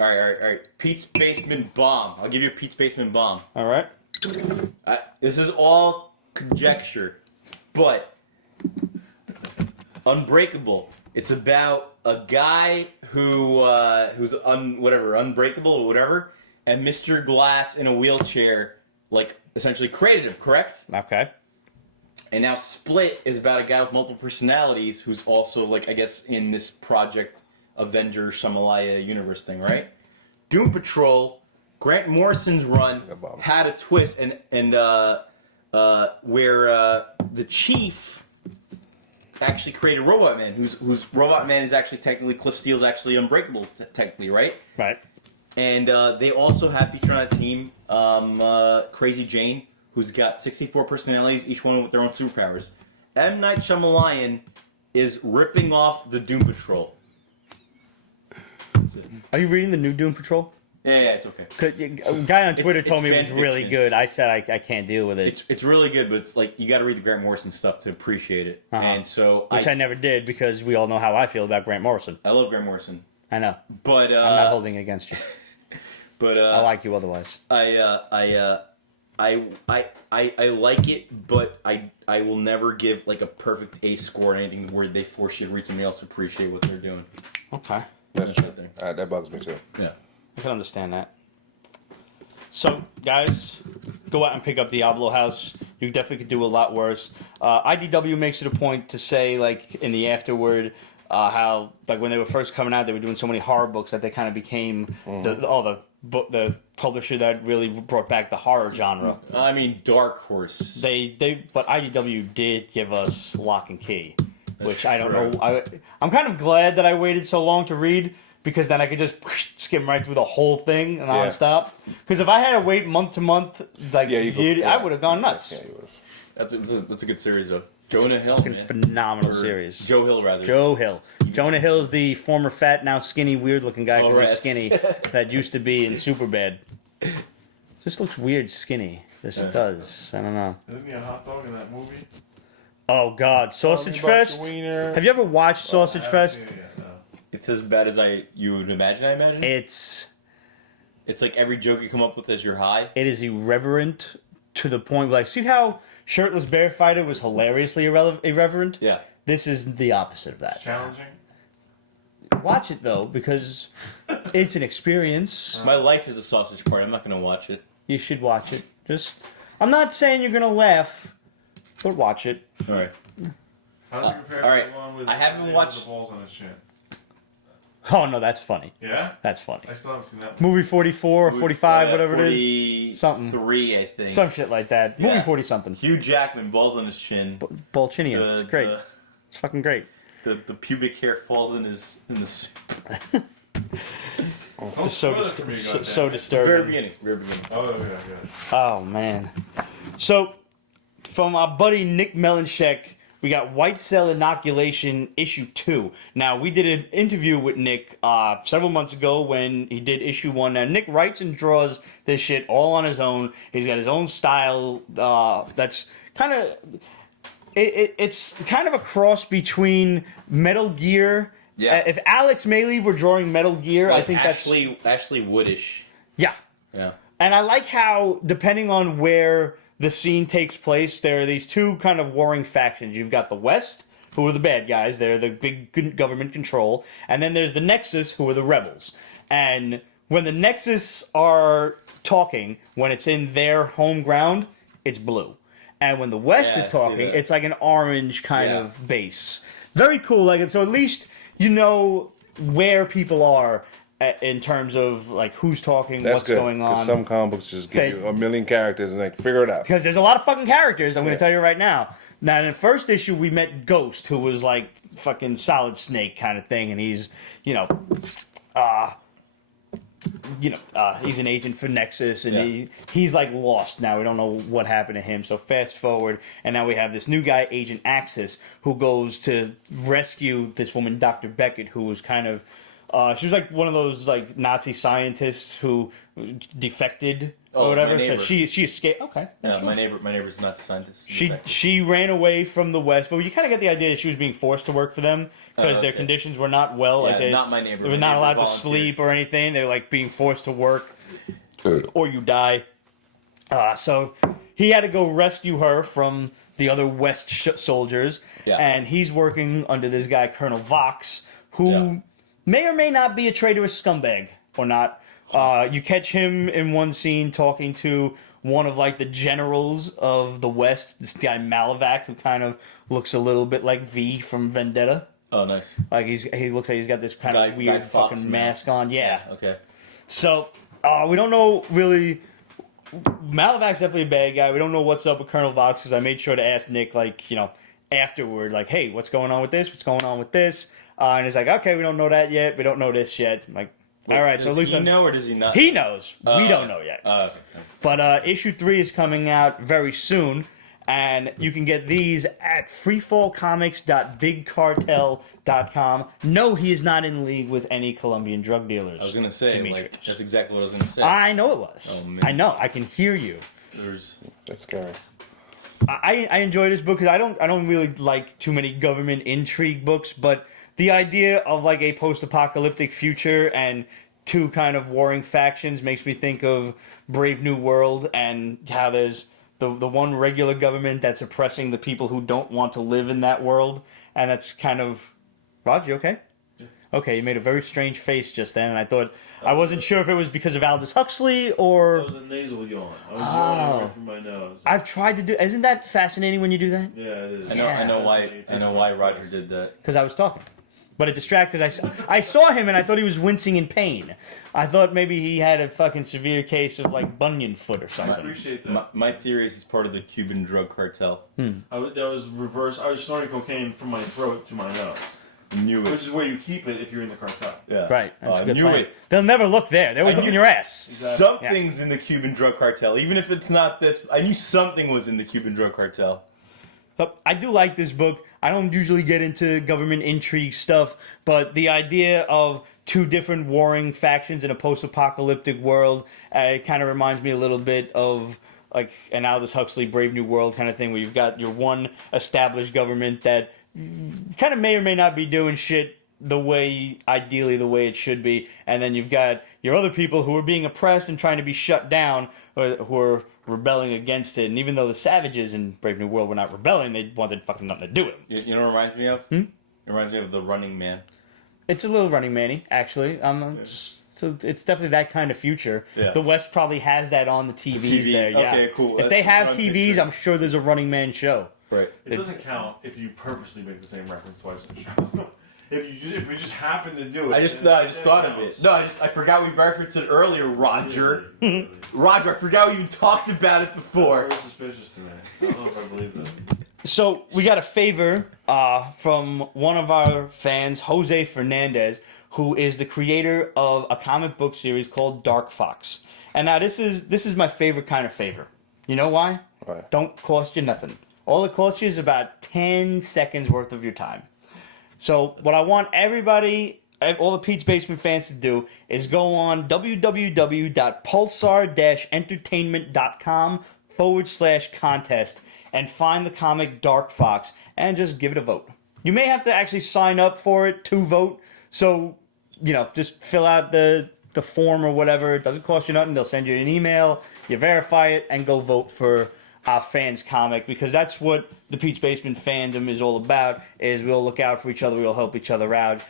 All right. Pete's Basement Bomb. I'll give you a Pete's Basement Bomb. All right. This is all conjecture, but Unbreakable. It's about a guy who's unbreakable or whatever, and Mr. Glass in a wheelchair, like, essentially created him, correct? Okay. And now Split is about a guy with multiple personalities who's also, like, I guess, in this Project Avenger Shamalaya universe thing, right? Doom Patrol Grant Morrison's run had a twist, and where the Chief actually created Robot Man, whose Robot Man is actually technically Cliff Steele's actually unbreakable, technically, right? Right. And they also have featured on that team Crazy Jane, who's got 64 personalities, each one with their own superpowers. M. Night Shyamalan is ripping off the Doom Patrol. Are you reading the new Doom Patrol? Yeah, it's okay. A guy on Twitter told me it was fan really fiction. good. I said I can't deal with it. It's really good, but it's like you got to read the Grant Morrison stuff to appreciate it. And so Which I never did because we all know how I feel about Grant Morrison. I love Grant Morrison, I know. but I'm not holding it against you. But I like you otherwise. I like it, but I will never give like a perfect A score or anything where they force you to read something else to appreciate what they're doing. Okay. That's true. That bugs me too. Yeah. I can understand that. So, guys, go out and pick up Diablo House. You definitely could do a lot worse. IDW makes it a point to say, like, in the afterword, how, like, when they were first coming out, they were doing so many horror books that they kind of became the publisher that really brought back the horror genre. I mean, Dark Horse. But IDW did give us Lock and Key, which I don't true. know. I'm kind of glad that I waited so long to read, because then I could just skim right through the whole thing and nonstop. Because if I had to wait month to month, like I would have gone nuts. Yeah, you would have. That's a good series though. Jonah Hill, man. Phenomenal series. Joe Hill, rather. Joe Hill. Jonah Hill is the former fat, now skinny, weird-looking guy because he's skinny that used to be in Superbad. Just looks weird skinny. This does. I don't know. Isn't he a hot dog in that movie? Oh, God. Sausage Fest? Have you ever watched Sausage Fest? It's as bad as you would imagine. I imagine It's like every joke you come up with as you're high. It is irreverent to the point. Like, see how Shirtless Bear Fighter was hilariously irreverent? Yeah. This is the opposite of that. It's challenging. Watch it though, because it's an experience. My life is a sausage party. I'm not gonna watch it. You should watch it. I'm not saying you're gonna laugh, but watch it. All right. How's it compared all to right. the one with I haven't the watched- balls on his chin? Oh no, that's funny. Yeah? That's funny. I still haven't seen that. Movie 44 or 45, whatever it is. Something. 43, I think. Some shit like that. Movie 40 something. Hugh Jackman, balls on his chin. Bolchinian. It's great. It's fucking great. The pubic hair falls in the It's so very disturbing. beginning. Oh, yeah. Oh man. So from our buddy Nick Melanchek, we got Whitecell Inoculation issue 2. Now we did an interview with Nick several months ago when he did issue 1. Now Nick writes and draws this shit all on his own. He's got his own style. That's kind of it's kind of a cross between Metal Gear. Yeah. If Alex Mayleave were drawing Metal Gear, Like I think Ashley Woodish. yeah. Yeah. And I like how, depending on where the scene takes place, there are these two kind of warring factions. You've got the West, who are the bad guys. They're the big government control. And then there's the Nexus, who are the rebels. And when the Nexus are talking, when it's in their home ground, it's blue. And when the West is talking, it's like an orange kind of base. Very cool. Like, so at least you know where people are in terms of like who's talking, what's going on. Some comic books just give you a million characters and like figure it out. Because there's a lot of fucking characters, I'm going to tell you right now. Now, in the first issue, we met Ghost, who was like fucking Solid Snake kind of thing, and he's, he's an agent for Nexus, and he's like lost now. We don't know what happened to him. So fast forward, and now we have this new guy, Agent Axis, who goes to rescue this woman, Dr. Beckett, who was kind of she was like one of those like Nazi scientists who defected or whatever. So she escaped. Okay. Yeah, my neighbor's not a scientist. She ran away from the West, but you kind of get the idea that she was being forced to work for them because their conditions were not well. Yeah, like not my neighbor. They were not allowed to sleep or anything. They were like being forced to work or you die. So he had to go rescue her from the other West soldiers, and he's working under this guy, Colonel Vox, who may or may not be a traitorous scumbag or not. You catch him in one scene talking to one of like the generals of the West, this guy Malavac, who kind of looks a little bit like V from Vendetta. Oh, nice. Like he looks like he's got this kind of weird fucking mask on. Yeah. Okay. So We don't know really. Malavac's definitely a bad guy. We don't know what's up with Colonel Vox because I made sure to ask Nick, like, afterward, like, hey, what's going on with this? What's going on with this? And he's like, okay, we don't know that yet. We don't know this yet. I'm like, all right. So does he know or does he not? He knows. We don't know yet. Okay. But issue 3 is coming out very soon. And you can get these at freefallcomics.bigcartel.com. No, he is not in league with any Colombian drug dealers. I was gonna say, Dimitrios. that's exactly what I was gonna say. I know it was. Oh, man. I know. I can hear you. That's scary. I enjoy this book because I don't really like too many government intrigue books, but the idea of like a post-apocalyptic future and 2 kind of warring factions makes me think of Brave New World and how there's the one regular government that's oppressing the people who don't want to live in that world, and that's kind of... Rod, you okay? Yeah. Okay, you made a very strange face just then, and I wasn't sure if it was because of Aldous Huxley or... That was a nasal yawn. I was yawning right through my nose. I've tried to do... Isn't that fascinating when you do that? Yeah, it is. I know why Roger did that. Because I was talking. But it distracted because I saw him and I thought he was wincing in pain. I thought maybe he had a fucking severe case of like bunion foot or I something. appreciate that. My theory is he's part of the Cuban drug cartel. That was reverse. I was snorting cocaine from my throat to my nose. Knew it. Which is where you keep it if you're in the cartel. Yeah. Right. That's I a good knew point. it. They'll never look there. They always look in your ass. Exactly. Something's in the Cuban drug cartel. Even if it's not this, I knew something was in the Cuban drug cartel. But I do like this book. I don't usually get into government intrigue stuff, but the idea of 2 different warring factions in a post-apocalyptic world kind of reminds me a little bit of like an Aldous Huxley Brave New World kind of thing, where you've got your one established government that kind of may or may not be doing shit ideally the way it should be, and then you've got your other people who are being oppressed and trying to be shut down, or who are rebelling against it. And even though the savages in Brave New World were not rebelling, they wanted fucking nothing to do with it. You know what it reminds me of? It reminds me of The Running Man. It's a little Running Man-y, actually. So it's definitely that kind of future. Yeah. The West probably has that on the TVs there. Yeah. Okay, cool. If they have TVs, I'm sure there's a Running Man show. Right. It doesn't count if you purposely make the same reference twice in a show. if we just happen to do it. I just thought of it. No, I forgot we referenced it earlier, Roger. Roger, I forgot we even talked about it before. That's very suspicious to me. I don't know if I believe that. So we got a favor from one of our fans, Jose Fernandez, who is the creator of a comic book series called Darkfox. And now this is my favorite kind of favor. You know why? Why? Don't cost you nothing. All it costs you is about 10 seconds worth of your time. So what I want everybody, all the Pete's Basement fans to do is go on www.pulsar-entertainment.com/contest and find the comic Darkfox and just give it a vote. You may have to actually sign up for it to vote. So, just fill out the form or whatever. It doesn't cost you nothing. They'll send you an email. You verify it and go vote for our fans comic, because that's what the Pete's Basement fandom is all about, is we'll look out for each other, we'll help each other out.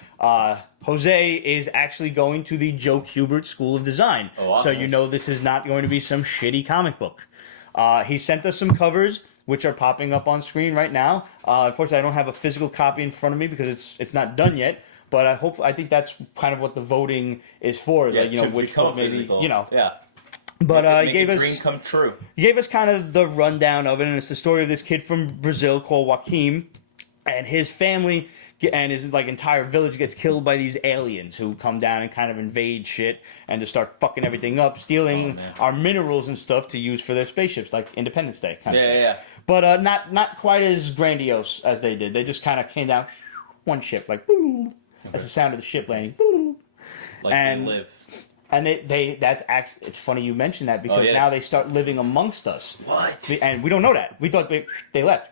Jose is actually going to the Joe Kubert School of Design. Oh, awesome. So this is not going to be some shitty comic book. He sent us some covers, which are popping up on screen right now. Unfortunately, I don't have a physical copy in front of me because it's not done yet. But I think that's kind of what the voting is for. Is which one maybe Yeah. But make he gave a us dream come true. He gave us kind of the rundown of it, and it's the story of this kid from Brazil called Joaquim, and his family and his entire village gets killed by these aliens who come down and kind of invade shit and just start fucking everything up, stealing our minerals and stuff to use for their spaceships, like Independence Day kind of thing. Yeah. But not quite as grandiose as they did. They just kind of came down one ship, like boom. That's the sound of the ship landing. Boom. Like and they live. And that's actually, it's funny you mention that, because now they start living amongst us. What? And we don't know that. We thought they left.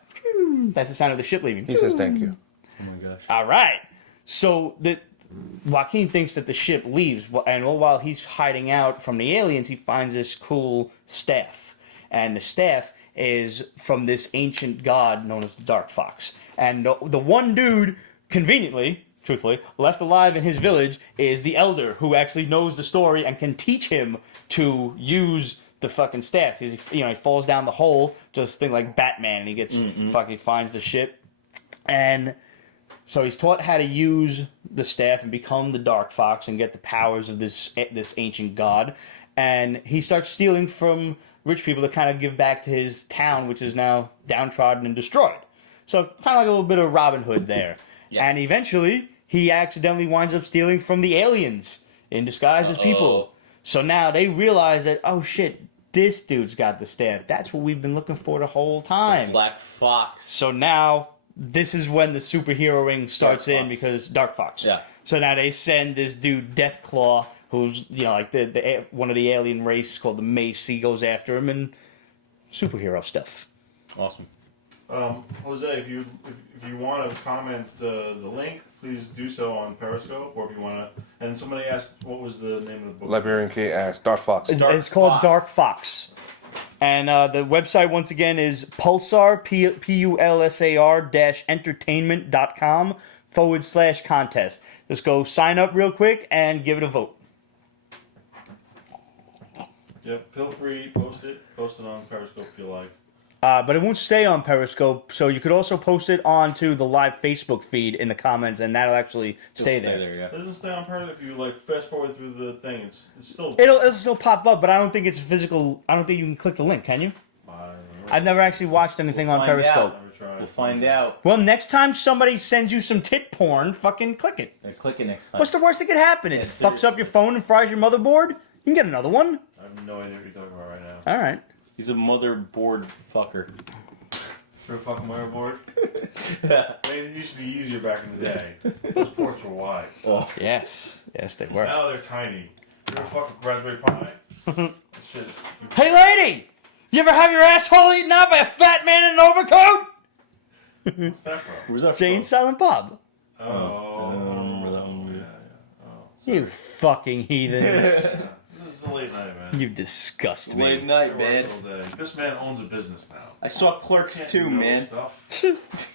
That's the sound of the ship leaving. He says thank you. Oh my gosh. All right. So Joaquin thinks that the ship leaves, and all while he's hiding out from the aliens, he finds this cool staff. And the staff is from this ancient god known as the Darkfox. And the one dude, conveniently, truthfully, left alive in his village is the elder, who actually knows the story and can teach him to use the fucking staff. Because he falls down the hole, just think like Batman, and he gets fucking finds the ship. And so he's taught how to use the staff and become the Darkfox and get the powers of this ancient god. and he starts stealing from rich people to kind of give back to his town, which is now downtrodden and destroyed. So kind of like a little bit of Robin Hood there. Yeah. And eventually, he accidentally winds up stealing from the aliens in disguise as people. So now they realize that, oh shit, this dude's got the staff. That's what we've been looking for the whole time. Black Fox. So now, this is when the superheroing starts Dark in Fox. because Darkfox. Yeah. So now they send this dude Deathclaw, who's like the one of the alien race called the Mace. He goes after him and superhero stuff. Awesome. Jose, if you want to comment the link, please do so on Periscope, or if you want to. And somebody asked, what was the name of the book? Liberian K asked Darkfox. It's called Darkfox. Darkfox. And the website, once again, is Pulsar, PULSAR-entertainment.com/contest. Just go sign up real quick and give it a vote. Yep, feel free, post it on Periscope if you like. But it won't stay on Periscope, so you could also post it onto the live Facebook feed in the comments, and that'll actually stay there. Yeah. It doesn't stay on Periscope if you like fast forward through the thing. It's still. It'll still pop up, but I don't think it's physical. I don't think you can click the link, can you? I've never actually watched anything on Periscope. We'll find out. Well, next time somebody sends you some tit porn, fucking click it. Yeah, click it next time. What's the worst that could happen? It Yeah, fucks up your phone and fries your motherboard? You can get another one. I have no idea what you're talking about right now. All right. He's a motherboard fucker. For a fucking motherboard? I mean, it used to be easier back in the day. Those ports were wide. Oh. Yes. Yes, they were. Now they're tiny. You ever fuck with Raspberry Pi? That shit. Hey, lady! You ever have your asshole eaten out by a fat man in an overcoat? What's that from? Where's that Jane from? Silent Bob. Oh, I remember that one. Yeah. Oh, You fucking heathens. this is a late night, man. You disgust me. Late night, I man. worked all day. This man owns a business now. I saw Clerks Can't too, know man. Stuff.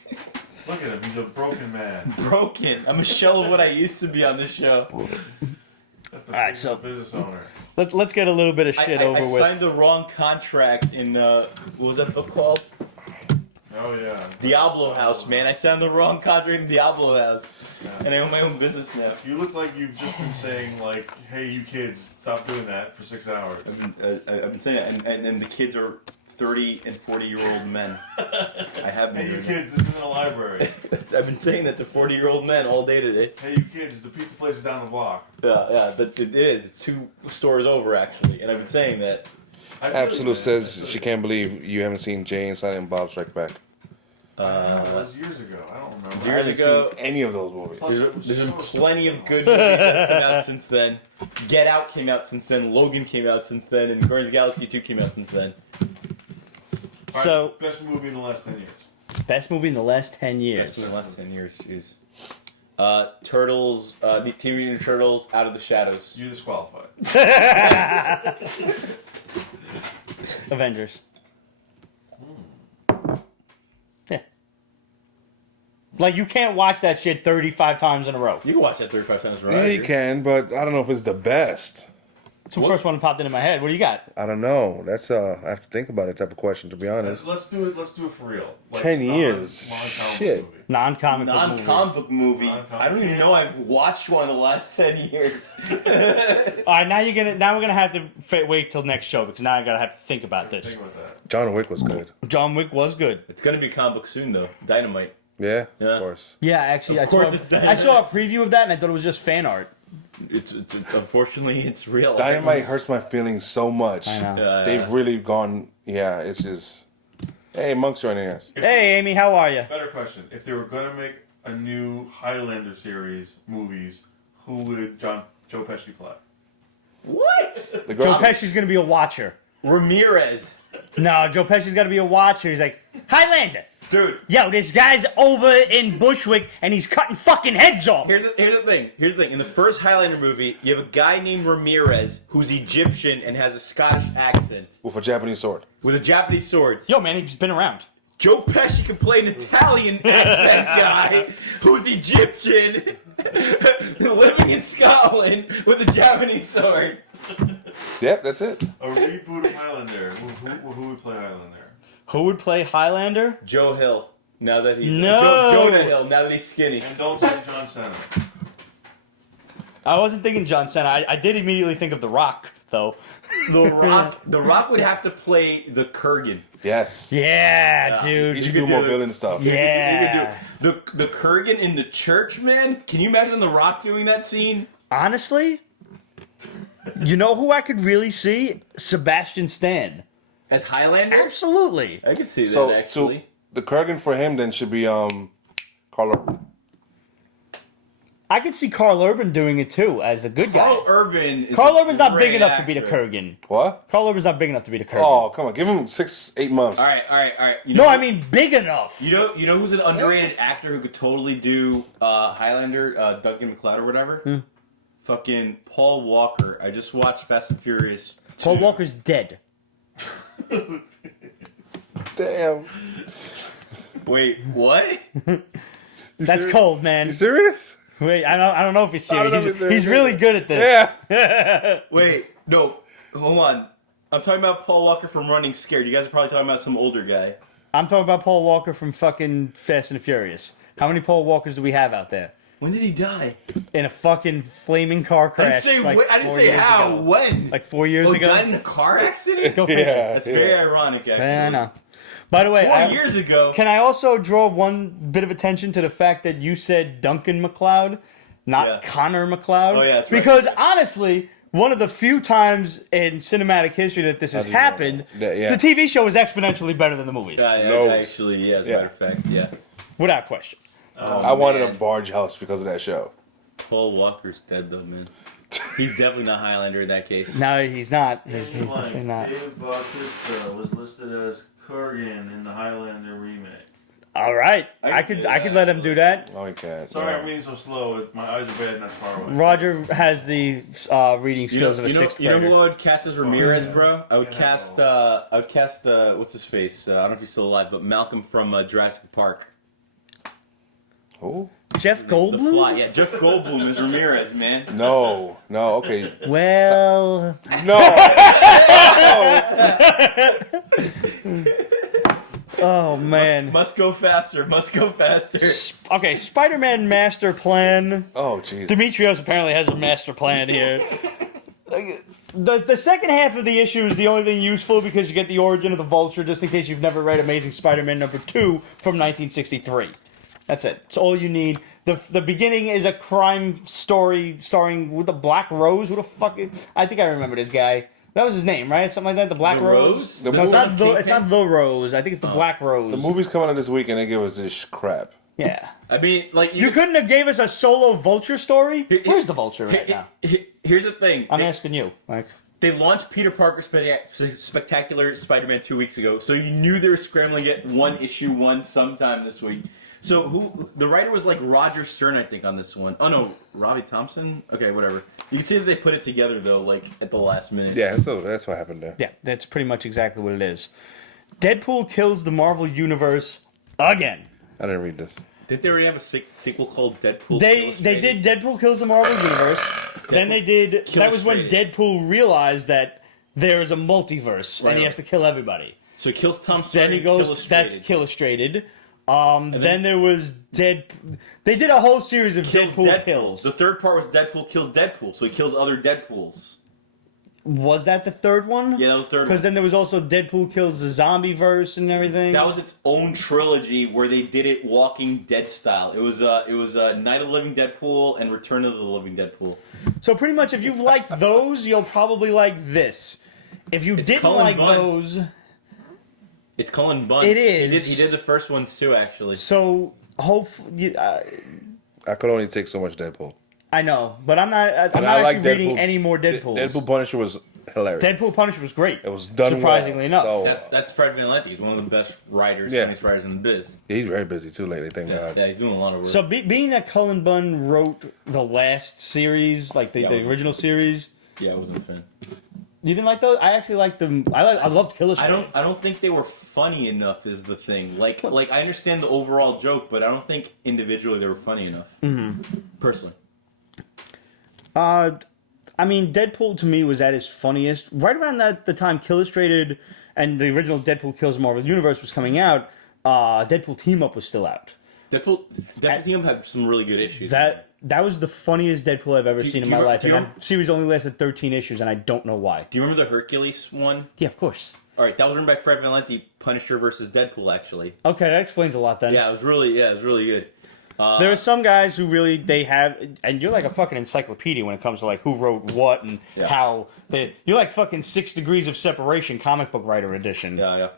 Look at him. He's a broken man. Broken. I'm a shell of what I used to be on this show. That's the All right, face so- of a business owner. Let's get a little bit of shit I over with. signed the wrong contract in, what was that book called? Oh, yeah. Diablo House, man. I signed the wrong contract in Diablo House. Yeah. And I own my own business now. You look like you've just been saying, like, hey, you kids, stop doing that for 6 hours. I've been saying that, and the kids are 30 and 40-year-old men. I have been Hey, you doing kids, this isn't a library. that. I've been saying that to 40-year-old men all day today. Hey, you kids, the pizza place is down the block. Yeah, it is. It's 2 stores over, actually. And I've been saying that. I feel you, Absolute man. says I feel she you. can't believe you haven't seen Jay and Silent Bob Strike Back. That was years ago. I don't remember. I Years haven't ago- seen any of those movies. Plus, it was There's been so plenty of stupid. good movies that came out since then. Get Out came out since then. Logan came out since then. And Guardians of the Galaxy 2 came out since then. All right, So, best movie in the last 10 years. best movie in the last 10 years. That's been the last 10 years. Jeez. Turtles, the Teenage Mutant Ninja Turtles, Out of the Shadows. You disqualified. Avengers. Yeah. Like, you can't watch that shit 35 times in a row. You can watch that 35 times, right? Yeah, you can, but I don't know if it's the best. It's the first one that popped into my head. What do you got? I don't know. That's I have to think about it type of question, to be honest. Let's do it for real. Like, 10 years. non-comic Shit. movie. Non-comic book movie. Non-comic book movie. Non-comic. I don't even know I've watched one in the last 10 years. All right, now we're gonna have to wait till next show because now I gotta have to think about this. Think about that. John Wick was good. John Wick was good. It's gonna be a comic book soon, though. Dynamite. Yeah, Yeah. of course. Yeah, actually, Of course it's I saw a preview of that and I thought it was just fan art. It's unfortunately it's real. Dynamite hurts my feelings so much. I know. Yeah, They've really gone. Yeah, it's just. Hey, Monk's joining us. Hey, Amy, how are you? Better question. If they were going to make a new Highlander series movies, who would Joe Pesci play? What? The Joe girl. Pesci's gonna be a watcher. Ramirez. No, Joe Pesci's gotta be a watcher. He's like, Highlander. Dude, Yo, this guy's over in Bushwick and he's cutting fucking heads off. here's the thing. In the first Highlander movie, you have a guy named Ramirez who's Egyptian and has a Scottish accent With a Japanese sword. with a Japanese sword. Yo, man, he's been around. Joe Pesci can play an Italian accent guy who's Egyptian, living in Scotland with a Japanese sword. Yep, that's it. A reboot of Highlander. Who would play Highlander? Who would play Highlander? Joe Hill. Now that he's No! Jonah Hill. Now that he's skinny. And don't say John Cena. I wasn't thinking John Cena. I did immediately think of The Rock, though. The Rock would have to play the Kurgan. Yes. Yeah, dude. He should do more villain stuff. Yeah. The Kurgan in the church, man. Can you imagine The Rock doing that scene? Honestly, you know who I could really see? Sebastian Stan. As Highlander? Absolutely. I could see that, So, actually. the Kurgan for him then should be Carl Urban. I could see Carl Urban doing it too as a good guy. Carl Urban's not big enough to be the Kurgan. What? Carl Urban's not big enough to be the Kurgan. Oh, come on. Give him 6-8 months. All right. No, I mean big enough. You know who's an underrated actor who could totally do Highlander, Duncan MacLeod or whatever? Fucking Paul Walker. I just watched Fast and Furious 2. Paul Walker's dead. Damn. Wait, what? That's cold, man. You serious? Wait, I don't know if he's I don't know serious. if he's serious He's really either. good at this. Yeah. Wait, no. Hold on. I'm talking about Paul Walker from Running Scared. You guys are probably talking about some older guy. I'm talking about Paul Walker from fucking Fast and Furious. How many Paul Walkers do we have out there? When did he die? In a fucking flaming car crash. I didn't say how. Ago. When? Like 4 years He ago. died in a car accident? Go figure. Yeah. That's very ironic, actually. I know. By the way, 4 years ago. Can I also draw one bit of attention to the fact that you said Duncan MacLeod, not Connor MacLeod? Oh, yeah, that's right. Because honestly, one of the few times in cinematic history that this has happened, the TV show is exponentially better than the movies. Actually, yeah, as a matter of fact, yeah. Without question. I wanted a barge house because of that show. Paul Walker's dead, though, man. He's definitely not Highlander in that case. No, he's not. Damian He's definitely not. Dave Bautista was listed as Kurgan in the Highlander remake. All right, I I can could see I could that. let him do that. Oh, he can't. Sorry, I'm reading so slow. My eyes are bad and that's far away. Roger has the reading skills of a sixth You know grader. who I would cast as Ramirez, bro? I would Yeah. cast, what's his face? I don't know if he's still alive, but Malcolm from Jurassic Park. Who? Jeff The Fly. Goldblum? Yeah, Jeff Goldblum is Ramirez, man. No, okay. Well, No. oh man. Must go faster. Okay, Spider-Man master plan. Oh, jeez. Dimitrios apparently has a master plan here. The second half of the issue is the only thing useful because you get the origin of the Vulture, just in case you've never read Amazing Spider-Man number 2 from 1963. That's it. It's all you need. The beginning is a crime story starring with the Black Rose. Who the fuck? I think I remember this guy. That was his name, right? Something like that. The Black The Rose. Rose? The No, it's not Kingpin? the Rose. I think it's the Black Rose. The movie's coming out this week and they give us this crap. Yeah. I mean, like You couldn't have gave us a solo Vulture story. Where's the Vulture right now? Here's the thing. I'm asking you. Like, They launched Peter Parker's Spectacular Spider-Man 2 weeks ago, so you knew they were scrambling to get one issue sometime this week. So the writer was like Roger Stern, I think, on this one. Oh no, Robbie Thompson? Okay, whatever. You can see that they put it together though, like at the last minute. Yeah, so that's what happened there. yeah, that's pretty much exactly what it is. Deadpool kills the Marvel Universe again. I didn't read this. Did they already have a sequel called Deadpool? They Illustrated? did Deadpool kills the Marvel Universe. Then they did. That was when Illustrated. Deadpool realized that there is a multiverse and he has to kill everybody. So he kills Tom Sawyer. Then he and goes. Illustrated. That's Illustrated. Then there was They did a whole series of Kills Deadpool kills. The third part was Deadpool kills Deadpool, so he kills other Deadpools. Was that the third one? Yeah, that was the third Because one. then there was also Deadpool kills the zombie verse and everything. That was its own trilogy where they did it Walking Dead style. It was Night of the Living Deadpool and Return of the Living Deadpool. So pretty much, if you've liked those, you'll probably like this. If you didn't Cullen like Bunn. those, It's Cullen Bunn. It is. He did the first ones too, actually. so hopefully, I could only take so much Deadpool. I know, but I'm not. I'm And not I actually like reading Deadpool. any more Deadpools. Deadpool Punisher was hilarious. Deadpool Punisher was great. It was done surprisingly well. enough. So, That's Fred Van Lente. He's one of the best writers, Yeah. funniest writers in the biz. he's very busy too lately, thank God. Yeah, he's doing a lot of work. So being that Cullen Bunn wrote the last series, like the Yeah, it was- original series, yeah, I wasn't a fan. you didn't like those? I actually liked them. I loved Illustrated. I don't think they were funny enough is the thing. Like I understand the overall joke, but I don't think individually they were funny enough. Mm-hmm. Personally. I mean, Deadpool to me was at his funniest right around the time Illustrated and the original Deadpool Kills Marvel Universe was coming out. Deadpool Team Up was still out. Deadpool Team Up had some really good issues. that was the funniest Deadpool I've ever seen in my life. And that series only lasted 13 issues, and I don't know why. Do you remember the Hercules one? Yeah, of course. All right, that was written by Fred Valenti, Punisher versus Deadpool, actually. Okay, that explains a lot then. Yeah, it was really good. There are some guys who really, they have, and you're like a fucking encyclopedia when it comes to like who wrote what and how you're like fucking 6 Degrees of Separation comic book writer edition. Yeah.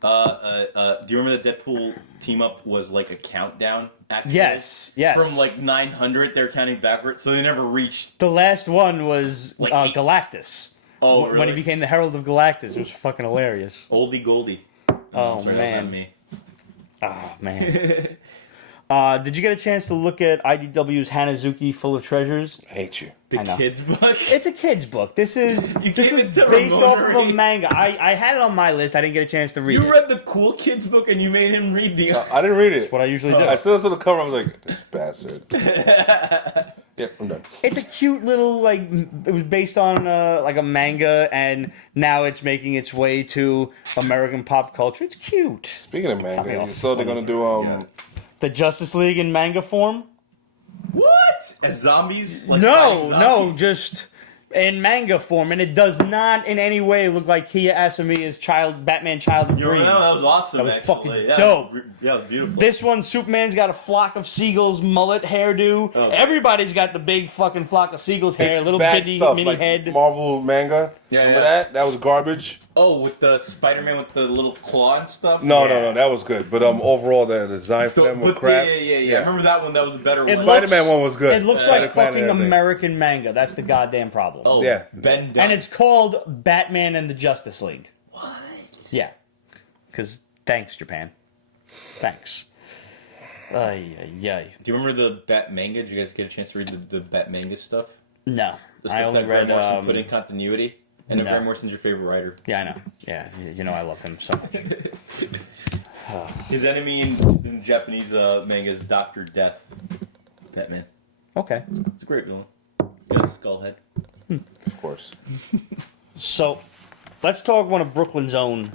Do you remember the Deadpool team up was like a countdown? Actually? Yes. From like 900, they're counting backwards, so they never reached. The last one was like Galactus. Oh, really? When he became the Herald of Galactus, it was fucking hilarious. Oldie Goldie. Oh, sorry, man. That's not me. Oh, man. Did you get a chance to look at IDW's Hanazuki Full of Treasures? I hate you. The kids' book? It's a kid's book. This is based Ramon off of a read. manga. I had it on my list. I didn't get a chance to read it. You read the cool kids' book and you made him read the... I didn't read it. What I usually do. I still saw the cover. I was like, this bastard. Yep, I'm done. It's a cute little, like, it was based on like a manga, and now it's making its way to American pop culture. It's cute. Speaking of manga, you saw they're gonna do The Justice League in manga form? What? As zombies? Like No, fighting zombies? just in manga form, and it does not in any way look like Kiya Asamiya's Batman Child of You remember Dreams. that? That was awesome, That was actually. fucking Yeah, dope. Yeah, it was beautiful. This one, Superman's got a flock of seagulls, mullet hairdo. Oh. Everybody's got the big fucking flock of seagulls hair, It's little bad bitty stuff, mini like head. Marvel manga. Yeah, Remember yeah. that? That was garbage. Oh, with the Spider-Man with the little claw and stuff? No, that was good. But overall, the design for them was But crap. Yeah. I remember that one. That was a better one. Spider-Man one was good. It looks Spider-Man like fucking and everything. American manga. That's the goddamn problem. Oh, Yeah. Ben Dunn. And it's called Batman and the Justice League. What? Yeah. Because thanks, Japan. Thanks. Ay. Do you remember the Bat manga? Did you guys get a chance to read the Bat manga stuff? No. The I stuff only that read... Grant Morrison put in continuity? And no. Grant Morrison's your favorite writer. Yeah, I know. Yeah, you know I love him so much. His enemy in Japanese manga is Dr. Death. Batman. Okay. It's a great villain. Got a skull head. Of course. So, let's talk one of Brooklyn's own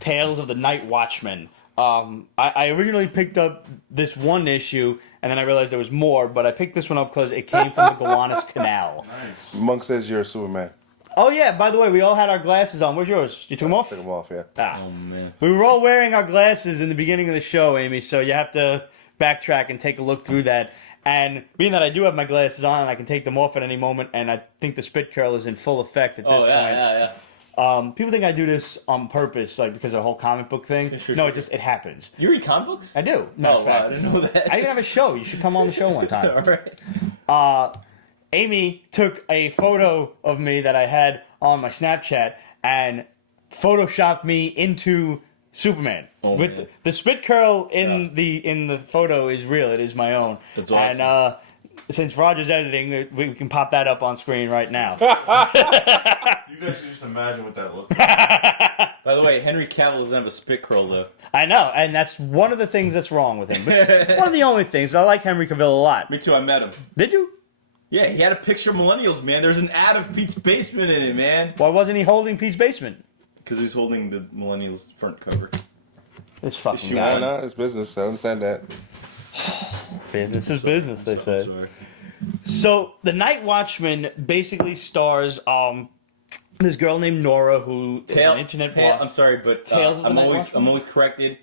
Tales of the Night Watchman. I originally picked up this one issue, and then I realized there was more, but I picked this one up because it came from the Gowanus Canal. Nice. Monk says you're a Superman. Oh yeah, by the way, we all had our glasses on. Where's yours? You took them off? Took them off, yeah. Ah. Oh, man. We were all wearing our glasses in the beginning of the show, Amy, so you have to backtrack and take a look through that. And being that I do have my glasses on, and I can take them off at any moment, and I think the spit curl is in full effect at this point. Yeah. People think I do this on purpose, like because of the whole comic book thing. Sure. No, it happens. You read comic books? I do. Matter of fact. I didn't know that. I even have a show. You should come on the show one time. All right. Amy took a photo of me that I had on my Snapchat and photoshopped me into Superman. Oh, with man. the spit curl in the photo is real. It is my own. That's awesome. And since Roger's editing, we can pop that up on screen right now. You guys can just imagine what that looks like. By the way, Henry Cavill doesn't have a spit curl, though. I know, and that's one of the things that's wrong with him. But one of the only things. I like Henry Cavill a lot. Me too, I met him. Did you? Yeah, he had a picture of Millennials, man. There's an ad of Pete's Basement in it, man. Why wasn't he holding Pete's Basement? Because he was holding the Millennials front cover. This fucking Yeah, guy. no, it's business. I understand that. Business is business, they say. Sorry. So the Night Watchman basically stars this girl named Nora who is an internet blog. I'm sorry, but Tales of the Night Watchman? I'm always corrected.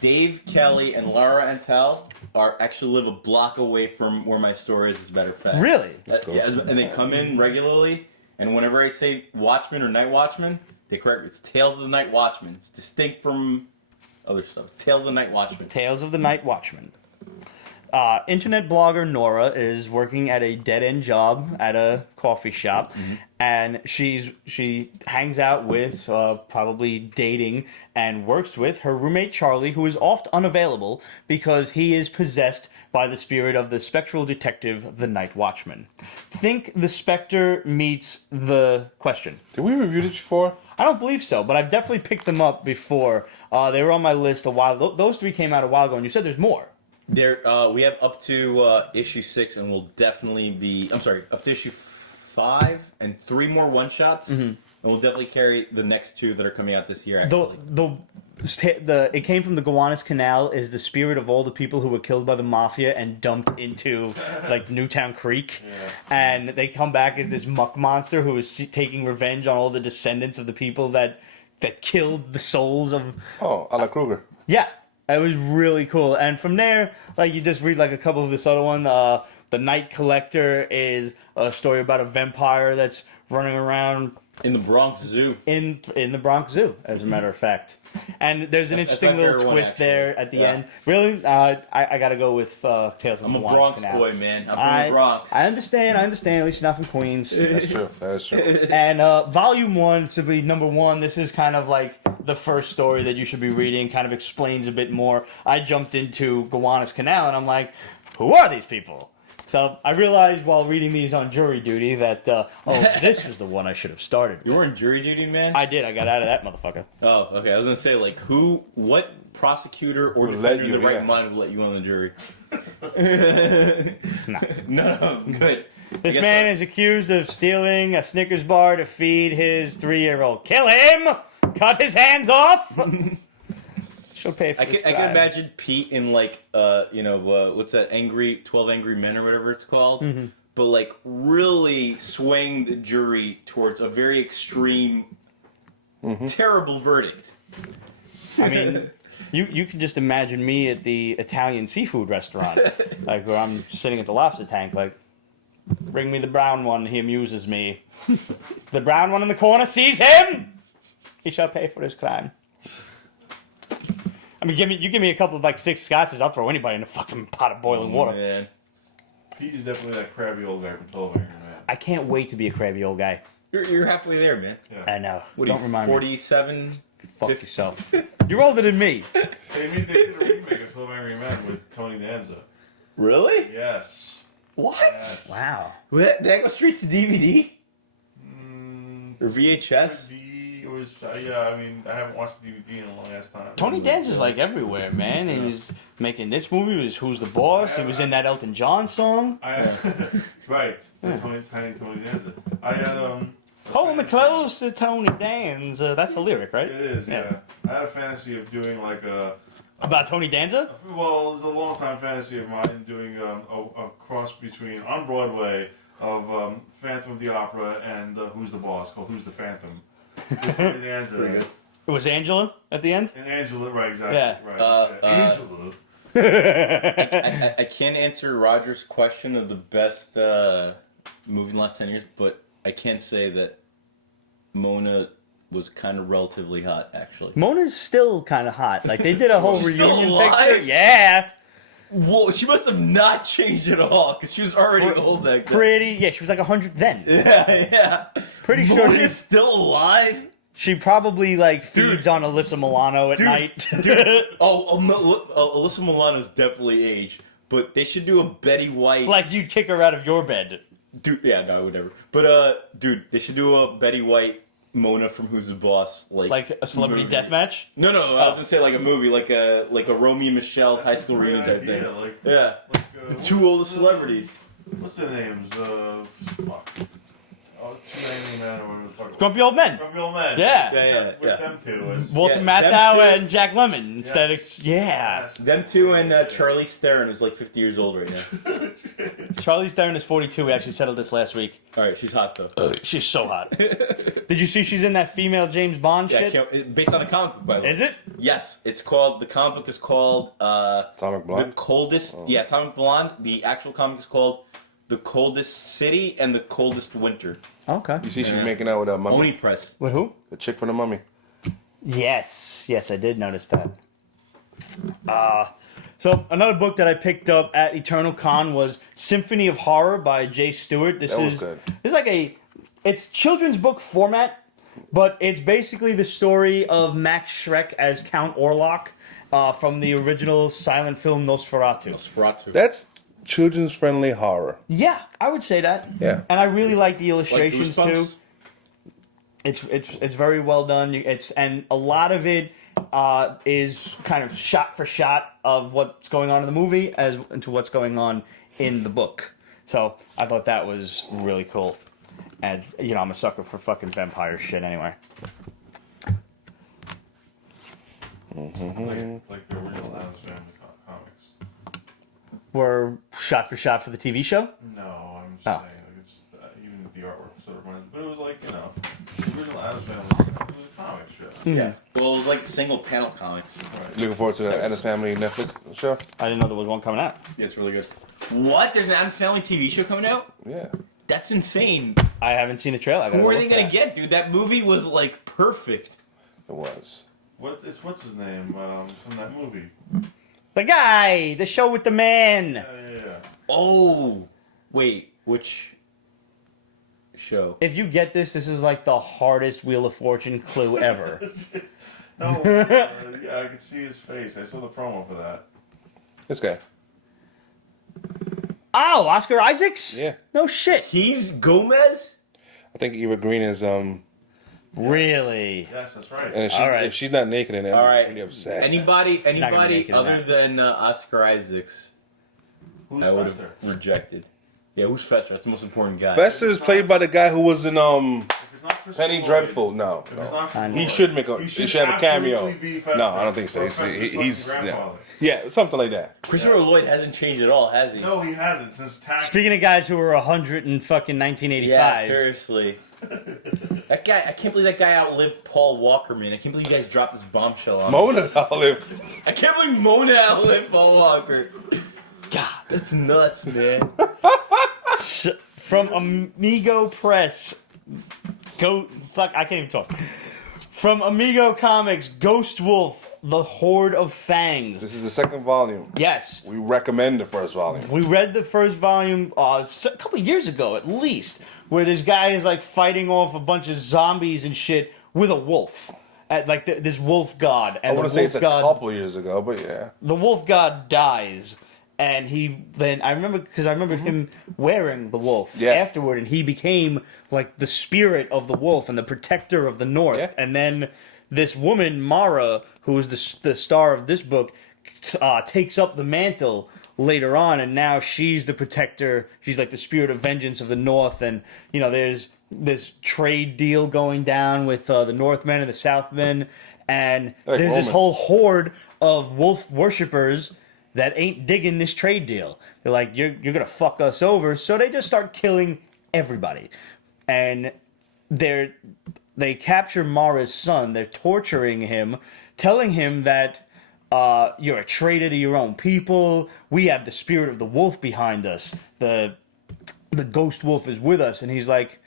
Dave, Kelly, and Laura Antel actually live a block away from where my store is, as a matter of fact. Really? Yeah, and they come in regularly, and whenever I say Watchman or Night Watchman, they correct me. It's Tales of the Night Watchman. It's distinct from other stuff. It's Tales of the Night Watchman. Tales of the Night Watchman. Internet blogger Nora is working at a dead-end job at a coffee shop, and she hangs out with, probably dating, and works with her roommate Charlie, who is oft unavailable because he is possessed by the spirit of the spectral detective, the Night Watchman. Think the Spectre meets the Question. Did we review this before? I don't believe so, but I've definitely picked them up before. They were on my list a while. Those three came out a while ago, and you said there's more. There, we have up to issue 6, and we'll definitely be. I'm sorry, up to issue 5 and 3 more one shots, and we'll definitely carry the next 2 that are coming out this year. Actually, it came from the Gowanus Canal is the spirit of all the people who were killed by the mafia and dumped into like Newtown Creek, and they come back as this muck monster who is taking revenge on all the descendants of the people that killed the souls of. Oh, Anna Kruger. Yeah, it was really cool. And from there, like you just read like a couple of this other one. The Night Collector is a story about a vampire that's running around in the Bronx Zoo. In the Bronx Zoo, as a matter of fact. And there's an interesting little twist there at the end. Really? I gotta go with Tales of I'm the a Gowanus Bronx Canal. boy, man. I'm from the Bronx. I understand. At least you're not from Queens. That's true. That is true. And volume 1, to be number 1, this is kind of like the first story that you should be reading, kind of explains a bit more. I jumped into Gowanus Canal and I'm like, who are these people? So I realized while reading these on jury duty that, this was the one I should have started with. You were in jury duty, man? I did. I got out of that motherfucker. Oh, okay. I was going to say, like, what prosecutor or defender in the right mind would let you on the jury? Nah. No, good. This man is accused of stealing a Snickers bar to feed his 3-year-old. Kill him! Cut his hands off! She'll pay for this I can imagine Pete in, like, what's that, 12 Angry Men or whatever it's called? Mm-hmm. But, like, really swaying the jury towards a very extreme, terrible verdict. I mean, you can just imagine me at the Italian seafood restaurant, like, where I'm sitting at the lobster tank, like, bring me the brown one, he amuses me. The brown one in the corner sees him! He shall pay for his crime. I mean, you give me a couple of like 6 scotches, I'll throw anybody in a fucking pot of boiling water. Man. Pete is definitely that crabby old guy from 12 Angry Men. I can't wait to be a crabby old guy. You're halfway there, man. Yeah. I know. What Don't are you, remind 47? me. Fuck yourself. You're older than me. They did a remake of 12 Angry Men with Tony Danza. Really? Yes. What? Yes. Wow. Did that go straight to DVD? Or VHS? It was, I mean, I haven't watched the DVD in a long ass time. Tony Danza's like everywhere, man. He was making this movie. He was Who's the Boss? He was in that Elton John song. Right. Tiny Danza. I had, Hold me close to Tony Danza. That's the lyric, right? It is, yeah. I had a fantasy of doing like a... About Tony Danza? Well, it's a long time fantasy of mine doing a cross between, on Broadway, of Phantom of the Opera and Who's the Boss, called Who's the Phantom. With Tony Danza. It was Angela at the end? And Angela, right, exactly. Yeah. Right. Angela. I can't answer Roger's question of the best movie in the last 10 years, but I can say that Mona was kind of relatively hot, actually. Mona's still kind of hot. Like, they did a whole She's still reunion alive? picture. Yeah. Well, she must have not changed at all, because she was already old back then. Pretty. Yeah, she was like 100 then. Yeah. Pretty sure Mona's still alive? she probably, like, feeds on Alyssa Milano at night. Alyssa Milano's definitely aged, but they should do a Betty White... Like, you'd kick her out of your bed. Dude, yeah, no, whatever. But, dude, they should do a Betty White Mona from Who's the Boss, like a celebrity movie. deathmatch. No, I was gonna say like a movie, like a Romeo and Michelle's high school reunion type thing. Yeah, the 2 oldest celebrities. What's their names? Fuck. Oh, 2 Angry Men or whatever the fuck. Grumpy Old Men. Grumpy Old Men. Yeah. With them two. Walter Yeah, Matthau them two. and Jack Lemmon instead of Yes. Them two and Charlie Theron, who's like 50 years old right now. Charlize Theron is 42. We actually settled this last week. All right, she's hot though. She's so hot. Did you see she's in that female James Bond shit? Based on a comic book, by the way. Is it? Yes, it's called. The comic book is called Atomic Blonde? The Coldest. Yeah, Atomic Blonde. The actual comic is called The Coldest City and the Coldest Winter. Okay. You see she's making out with a mummy? Oni Press. With who? The chick from the mummy. Yes, I did notice that. So another book that I picked up at Eternal Con was Symphony of Horror by Jay Stewart. This That was is good. It's like it's children's book format, but it's basically the story of Max Schreck as Count Orlok from the original silent film Nosferatu. That's children's friendly horror. Yeah, I would say that. Yeah. And I really like the illustrations Like too. Goosebumps? It's very well done. And a lot of it is kind of shot for shot of what's going on in the movie as into what's going on in the book. So I thought that was really cool. And I'm a sucker for fucking vampire shit anyway. Like the original Adams Family comics. Were shot for the TV show? No, I'm just Oh. saying, like, it's even the artwork sort of reminds me. But it was like, you know, the original Adams Family was a comic show. Yeah. Well, it was like single panel comics. Right. Looking forward to the Addams Family Netflix show. I didn't know there was one coming out. Yeah, it's really good. What? There's an Addams Family TV show coming out? Yeah. That's insane. I haven't seen a trailer. Who are they gonna get, dude? That movie was like perfect. It was. What's his name from that movie? The guy, the show with the man. Yeah. Oh, wait, which show? If you get this, this is like the hardest Wheel of Fortune clue ever. No, yeah, I could see his face. I saw the promo for that. This guy. Oh, Oscar Isaacs? Yeah. No shit. He's Gomez? I think Eva Green is Really? Yes, that's right. and if she's, All right. if she's not naked in it, All I'm right. really upset. Anybody not gonna make it in other that. than Oscar Isaacs, Who's I would Fester? have rejected. Yeah, who's Fester? That's the most important guy. Fester's played by the guy who was in If it's not Chris Penny Lloyd, Dreadful. No, If it's no. not Chris He He Lloyd, should make a. He should have a cameo. absolutely be Fester, No, I don't think so. or He's Fester's he's fucking yeah. grandfather. Yeah, something like that. Christopher Lloyd hasn't changed at all, has he? No, he hasn't since Taxi. Speaking of guys who were 100 in fucking 1985. Yeah, seriously. That guy, I can't believe that guy outlived Paul Walker, man. I can't believe you guys dropped this bombshell on him. Mona Olive. I can't believe Mona outlived Paul Walker. God, that's nuts, man. From Amigo Press. I can't even talk. From Amigo Comics, Ghost Wolf, The Horde of Fangs. This is the second volume. Yes. We recommend the first volume. We read the first volume a couple of years ago, at least, where this guy is like fighting off a bunch of zombies and shit with a wolf. This wolf god. And I want the to say wolf it's a god, couple years ago, but yeah. the wolf god dies. And I remember him wearing the wolf Yeah. afterward, and he became like the spirit of the wolf and the protector of the North. Yeah. And then this woman, Mara, who is the star of this book, takes up the mantle later on, and now she's the protector. She's like the spirit of vengeance of the North, and you know there's this trade deal going down with the Northmen and the Southmen, and Like there's this Romans. whole horde of wolf worshippers that ain't digging this trade deal. They're like, you're gonna fuck us over, so they just start killing everybody, and they capture Mara's son. They're torturing him, telling him that you're a traitor to your own people. We have the spirit of the wolf behind us. The ghost wolf is with us, and he's like,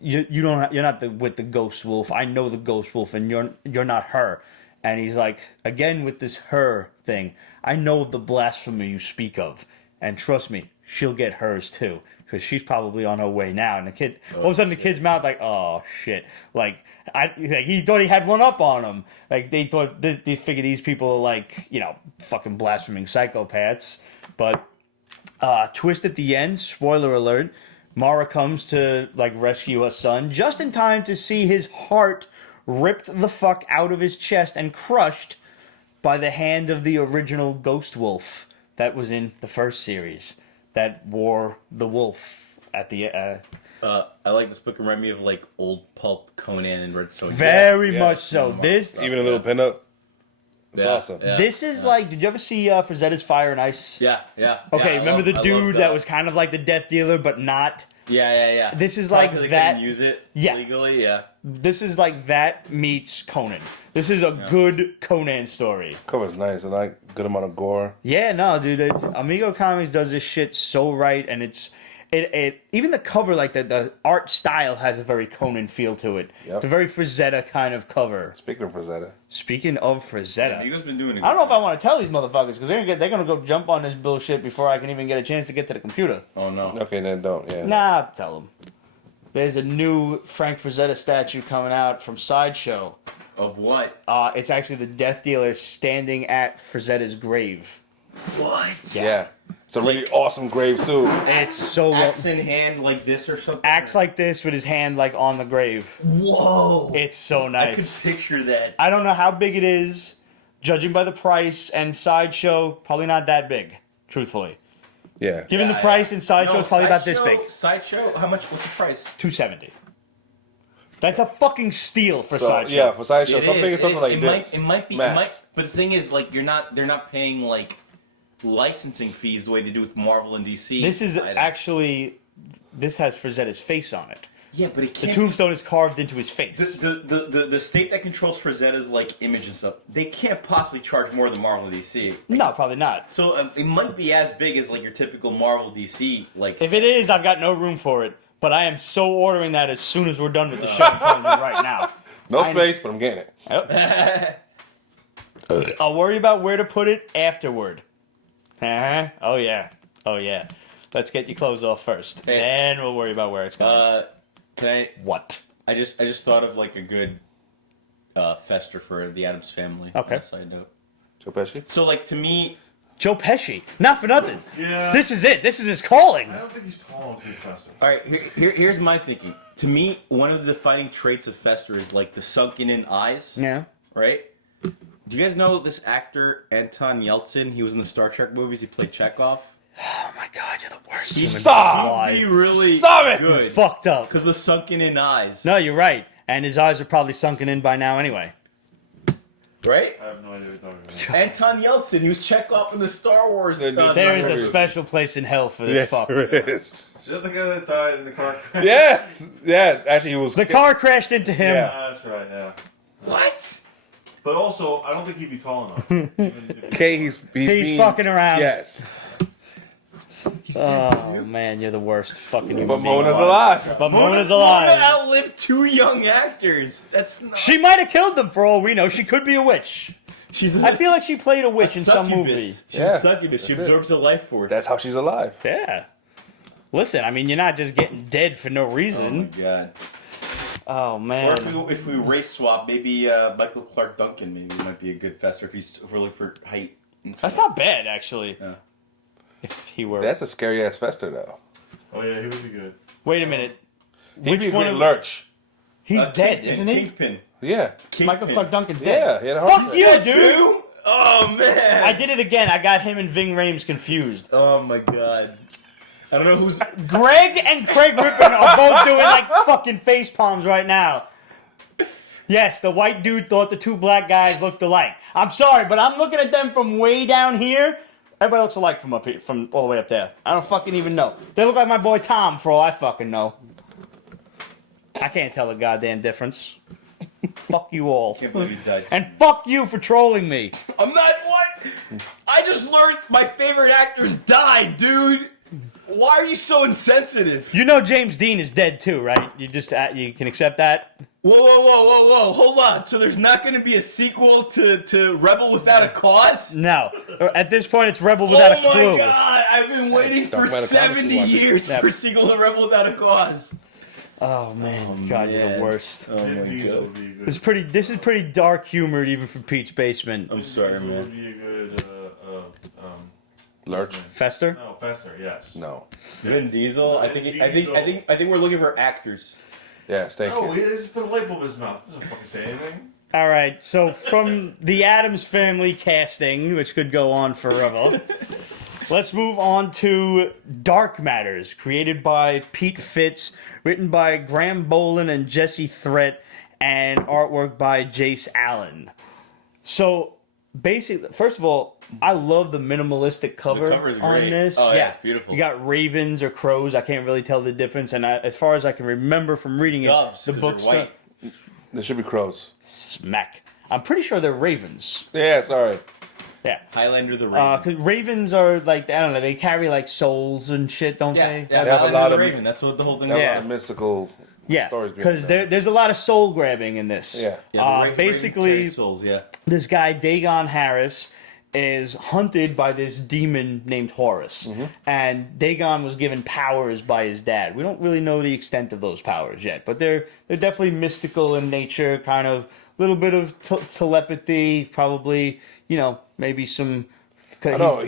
you're not with the ghost wolf. I know the ghost wolf, and you're not her. And he's like, again with this her thing. I know of the blasphemy you speak of, and trust me, she'll get hers too, because she's probably on her way now. And the kid, all of a sudden, the kid's mouth like, oh shit, he thought he had one up on him. Like they figure these people are like, fucking blaspheming psychopaths. But twist at the end, spoiler alert, Mara comes to rescue her son just in time to see his heart ripped the fuck out of his chest and crushed by the hand of the original Ghost Wolf that was in the first series that wore the wolf at the I like this book. Remind me of old pulp Conan and Redstone. very much so. This Even a little pinup. It's Yeah, awesome. yeah. this is did you ever see Frazetta's Fire and Ice? Yeah. Okay, Yeah, remember the dude that was kind of like the death dealer but not? Yeah. This is Probably like 'cause they that- couldn't use it Yeah. legally. Yeah. This is like that meets Conan. This is a good Conan story. Cover's nice. I like good amount of gore. Yeah, no, dude. Amigo Comics does this shit so right, and it even the cover, the art style has a very Conan feel to it. Yep. It's a very Frazetta kind of cover. Speaking of Frazetta. Speaking of Frazetta, Amigo's been doing. I don't know if I want to tell these motherfuckers because they're gonna go jump on this bullshit before I can even get a chance to get to the computer. Oh no. Okay, then don't. Yeah. Nah, I'll tell them. There's a new Frank Frazetta statue coming out from Sideshow. Of what? It's actually the death dealer standing at Frazetta's grave. What? Yeah. It's a really awesome grave too. It's so Axe in hand like this or something. acts like this with his hand on the grave. Whoa. It's so I could nice. picture that. I don't know how big it is. Judging by the price and Sideshow, probably not that big, truthfully. Yeah. Given the price and Sideshow, it's probably about this big. Sideshow? How much? What's the price? $270. That's a fucking steal for So Sideshow. yeah, for Sideshow, It something is, is something it like is. this. It might be. Max. But the thing is, like, they're not paying like licensing fees the way they do with Marvel and DC. This is actually, this has Frazetta's face on it. Yeah, but it The can't. tombstone is carved into his face. The state that controls Frazetta's like image and stuff, they can't possibly charge more than Marvel and DC. No, probably not. So it might be as big as like your typical Marvel DC like. If it is, I've got no room for it. But I am so ordering that as soon as we're done with the show. I'm telling you right now. No space, but I'm getting it. Yep. I'll worry about where to put it afterward. Uh-huh. Oh yeah. Oh yeah. Let's get your clothes off first. Hey. Then we'll worry about where it's going. Can I? What? I just thought of like a good fester for the Addams Family. Okay. On a side note. Joe Pesci? So like to me, Joe Pesci. Not for nothing. Yeah. This is it. This is his calling. I don't think he's tall enough to be Fester. all right. Here's my thinking. To me, one of the defining traits of Fester is like the sunken in eyes. Yeah. Right. Do you guys know this actor Anton Yeltsin? He was in the Star Trek movies. He played Chekhov. Oh my God, you're the worst. He's Stop! He'd be really Stop it! good. Fucked up. Because the sunken in eyes. No, you're right. And his eyes are probably sunken in by now anyway. Right? I have no idea what you're talking about. Anton Yeltsin. He was Chekhov in the Star Wars. There is a special place in hell for this Yes, fuck. there is. Is that the guy that died in the car crash? Yes! Yeah, actually, he was... The car crashed into him. Yeah. Ah, that's right, yeah. What? But also, I don't think he'd be tall enough. Even if he- Okay, he's being, fucking around. Yes. Oh man, you're the worst fucking human But being Mona's alive. alive. But Mona's Mona alive. outlived two young actors. That's not. She might have killed them for all we know. She could be a witch. She's I feel like she played a witch in some movie. She's Yeah, a succubus. She that's it. absorbs a life force. That's how she's alive. Yeah. Listen, I mean, you're not just getting dead for no oh my reason. god. Oh, Or man. if we race swap, maybe Michael Clark Duncan maybe might be a good fester if we're looking for height. And That's stuff. not bad, actually. Yeah. If he were. That's a scary ass fester, though. Oh yeah, he would be good. Wait a minute. He'd be a one great of- lurch. He's dead, Kingpin, isn't he? Kingpin. Yeah. Michael Clark Duncan's Yeah, dead. he had a Fuck heart attack. you, dude. Two? Oh man. I did it again. I got him and Ving Rhames confused. Oh my god. I don't know who's. Greg and Craig Rippin are both doing like fucking face palms right now. Yes, the white dude thought the two black guys looked alike. I'm sorry, but I'm looking at them from way down here. Everybody looks alike from up here, from all the way up there. I don't fucking even know. They look like my boy Tom for all I fucking know. I can't tell the goddamn difference. Fuck you all. Can't believe he died. And fuck you for trolling me. I'm not what? I just learned my favorite actors died, dude. Why are you so insensitive? You know James Dean is dead too, right? You just you can accept that. Whoa! Hold on. So there's not going to be a sequel to Rebel Without a Cause? No, at this point it's Rebel Without a Oh Clue. my god! I've been waiting for Talk about a 70 comic you years Yeah. for a sequel to Rebel Without a Cause. Oh man, God, you're the man. worst. Oh Vin my Diesel god. would be good. This is pretty dark humored even for Pete's Basement. I'm sorry, Diesel man. would be a good. Lurch? Fester? No, Fester. Yes. No. Vin Diesel. I think we're looking for actors. Yes, thank Oh, you. he just put a light bulb in his mouth. Doesn't fucking say anything. All right, so from the Addams Family casting, which could go on forever, let's move on to Dark Matters, created by Pete Fitz, written by Graham Bolan and Jesse Threat, and artwork by Jace Allen. So, basically, first of all, I love the minimalistic cover, cover is on great. this. Oh, yeah, it's beautiful. You got ravens or crows. I can't really tell the difference. And as far as I can remember from reading Doves, it, the 'cause book's they're white. There should be crows. smack. I'm pretty sure they're ravens. Yeah, sorry. Yeah. Highlander the Raven. 'Cause ravens are like, I don't know, they carry like souls and shit, don't yeah, they? yeah, They have a Highlander lot the of- Raven. That's what the whole thing That is. Yeah. was a mystical Yeah, stories being because told. there's a lot of soul grabbing in this. Yeah. Yeah, the Ravens Basically, carry souls. Yeah. this guy Dagon Harris is hunted by this demon named Horus, and Dagon was given powers by his dad. We don't really know the extent of those powers yet, but they're definitely mystical in nature, kind of little bit of telepathy, probably, maybe some. I know,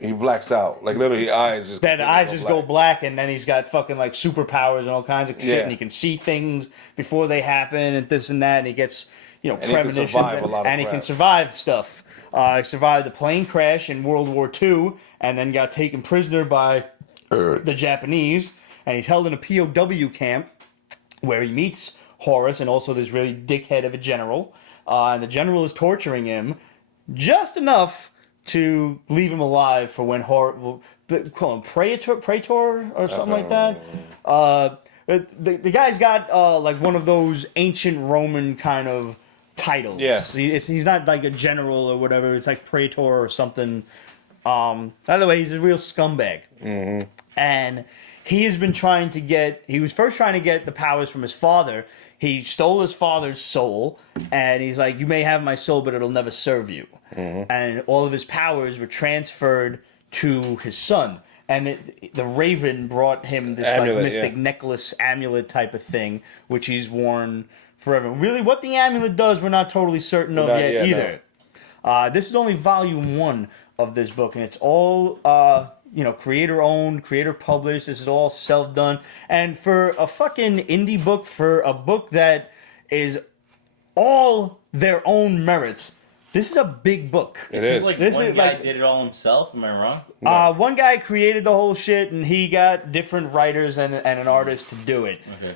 he blacks out. Like, literally, eyes just... Then the eyes just go black, and then he's got fucking like superpowers and all kinds of shit, Yeah. and he can see things before they happen, and this and that, and he gets he can premonitions, survive a lot of and he can crap. survive stuff. He survived the plane crash in World War II, and then got taken prisoner by the Japanese, and he's held in a POW camp where he meets Horus and also this really dickhead of a general, and the general is torturing him just enough to leave him alive for when call him Praetor or something like that. The guy's got like one of those ancient Roman kind of titles. Yeah. He's not like a general or whatever. It's like Praetor or something. By the way, he's a real scumbag. Mm-hmm. And he has been trying to get... He was first trying to get the powers from his father. He stole his father's soul. And he's like, you may have my soul, but it'll never serve you. Mm-hmm. And all of his powers were transferred to his son. And the Raven brought him this amulet, like mystic necklace amulet type of thing, which he's worn forever. Really, what the amulet does, we're not totally certain of yet either. No. This is only volume 1 of this book, and it's all creator owned, creator published. This is all self done, and for a fucking indie book, for a book that is all their own merits. This is a big book. It is. Like one guy did it all himself. Am I wrong? No. One guy created the whole shit, and he got different writers and an artist to do it. Okay.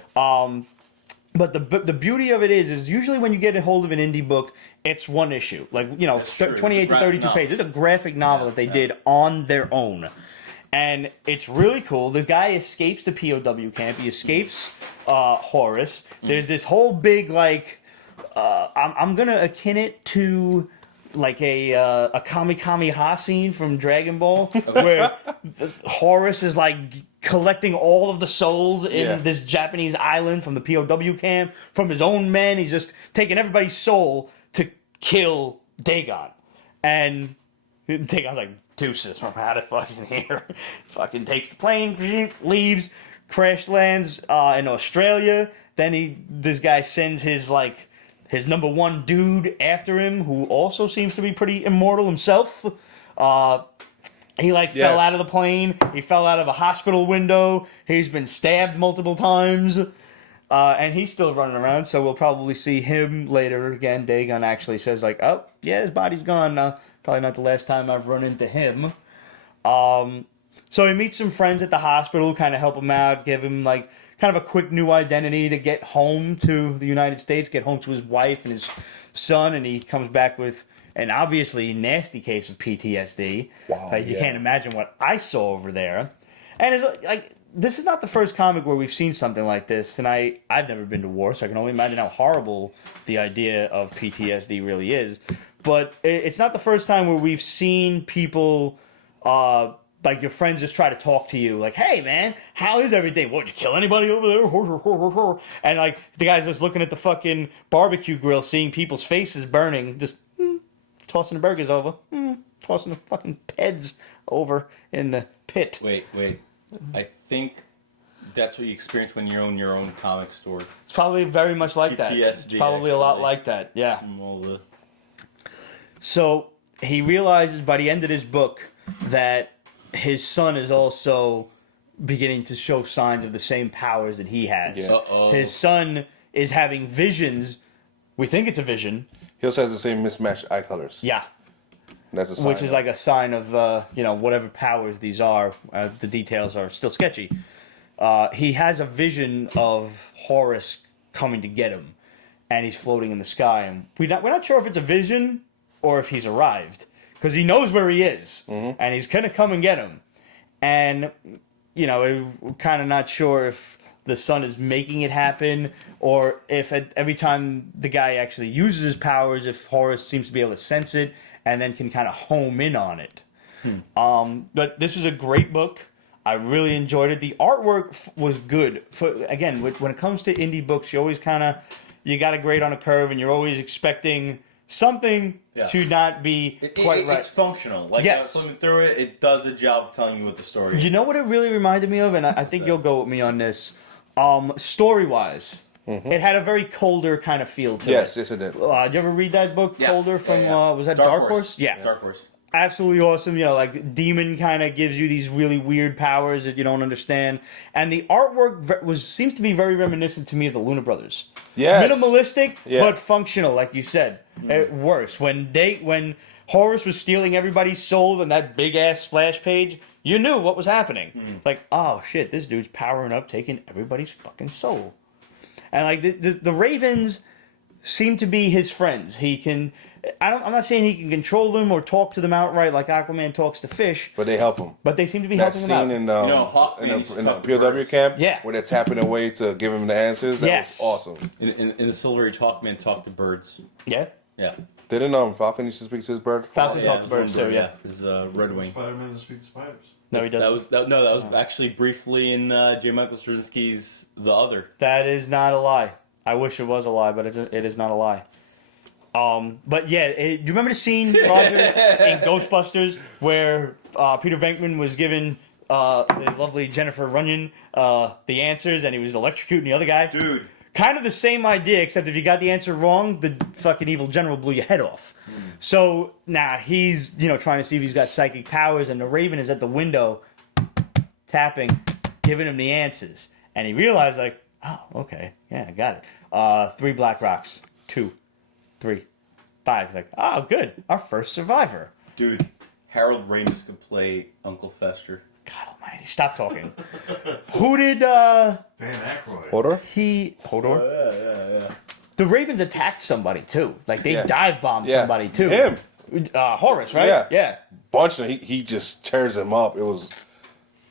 But the beauty of it is usually when you get a hold of an indie book, it's one issue. Like, 28 to 32 pages. It's a graphic novel that they did on their own. And it's really cool. The guy escapes the POW camp. He escapes Horus. There's this whole big, like... I'm gonna akin it to like a Kami scene from Dragon Ball, where Horus is like collecting all of the souls in this Japanese island from the POW camp, from his own men. He's just taking everybody's soul to kill Dagon. And Dagon's like, deuces, I'm out of fucking here. Fucking takes the plane, leaves, crash lands in Australia. Then this guy sends his number one dude after him, who also seems to be pretty immortal himself. He fell out of the plane. He fell out of a hospital window. He's been stabbed multiple times. And he's still running around, so we'll probably see him later again. Dagon actually says, oh, yeah, his body's gone now. Probably not the last time I've run into him. So he meets some friends at the hospital, kind of help him out, give him, kind of a quick new identity to get home to the United States, get home to his wife and his son, and he comes back with an obviously nasty case of PTSD. Wow, you can't imagine what I saw over there. And it's this is not the first comic where we've seen something like this, and I've never been to war, so I can only imagine how horrible the idea of PTSD really is. But it's not the first time where we've seen people... your friends just try to talk to you, hey man, how is everything? What, did you kill anybody over there? And the guy's just looking at the fucking barbecue grill, seeing people's faces burning, just tossing the burgers over, tossing the fucking peds over in the pit. Wait. I think that's what you experience when you own your own comic store. It's probably very much like that. It's probably a lot like that, yeah. So he realizes by the end of this book that his son is also beginning to show signs of the same powers that he has. Yeah. Uh-oh. His son is having visions. We think it's a vision. He also has the same mismatched eye colors. Yeah. That's a sign. Which is like a sign of, whatever powers these are. The details are still sketchy. He has a vision of Horus coming to get him. And he's floating in the sky. And we're not sure if it's a vision or if he's arrived. Because he knows where he is, and he's going to come and get him. And, we're kind of not sure if the son is making it happen, or if every time the guy actually uses his powers, if Horus seems to be able to sense it, and then can kind of home in on it. But this is a great book. I really enjoyed it. The artwork was good. Again, when it comes to indie books, you always you got to grade on a curve, and you're always expecting... something to not be quite right. It's functional. Flipping through it, it does a job of telling you what the story is. You know what it really reminded me of? And I think you'll go with me on this. Story-wise, it had a very colder kind of feel to it. Yes, it did. Did you ever read that book, Colder, from, was that Dark Horse? Yeah. Dark Horse. Absolutely awesome. Demon kind of gives you these really weird powers that you don't understand. And the artwork seems to be very reminiscent to me of the Luna Brothers. Yes. Minimalistic, but functional, like you said. It works. When Horus was stealing everybody's soul in that big-ass splash page, you knew what was happening. It's oh shit, this dude's powering up, taking everybody's fucking soul. And the Ravens seem to be his friends. He can. I'm not saying he can control them or talk to them outright like Aquaman talks to fish, But they help him. but they seem to be That helping him scene out. in, Hawkman used to in the talk to POW birds. camp, Yeah. where they're tapping away to give him the answers. That Yes. was awesome. In the Silver Age, Hawkman talked to birds. Yeah, Yeah. Didn't Falcon used to speak to his bird? Falcon Yeah, talked to birds too. Yeah, His Red Wing. Spider-Man to speak to spiders. no, he doesn't. That was actually briefly in J. Michael Straczynski's The Other. That is not a lie. I wish it was a lie, but it is not a lie. But yeah, do you remember the scene, Roger, in Ghostbusters where Peter Venkman was giving the lovely Jennifer Runyon the answers and he was electrocuting the other guy? Dude. Kind of the same idea, except if you got the answer wrong, the fucking evil general blew your head off. So now he's trying to see if he's got psychic powers, and the Raven is at the window tapping, giving him the answers, and he realized like, oh, okay, yeah, I got it. 3 black rocks, 2, 3, 5. He's like, oh, good, our first survivor. Dude, Harold Ramis could play Uncle Fester. God almighty, stop talking. Who did Dan Aykroyd. Hodor? Hodor? Yeah. The Ravens attacked somebody too. Like they Yeah. dive bombed Yeah. somebody too. Him. Horace, right? Yeah. Yeah. Bunch of he just tears him up. It was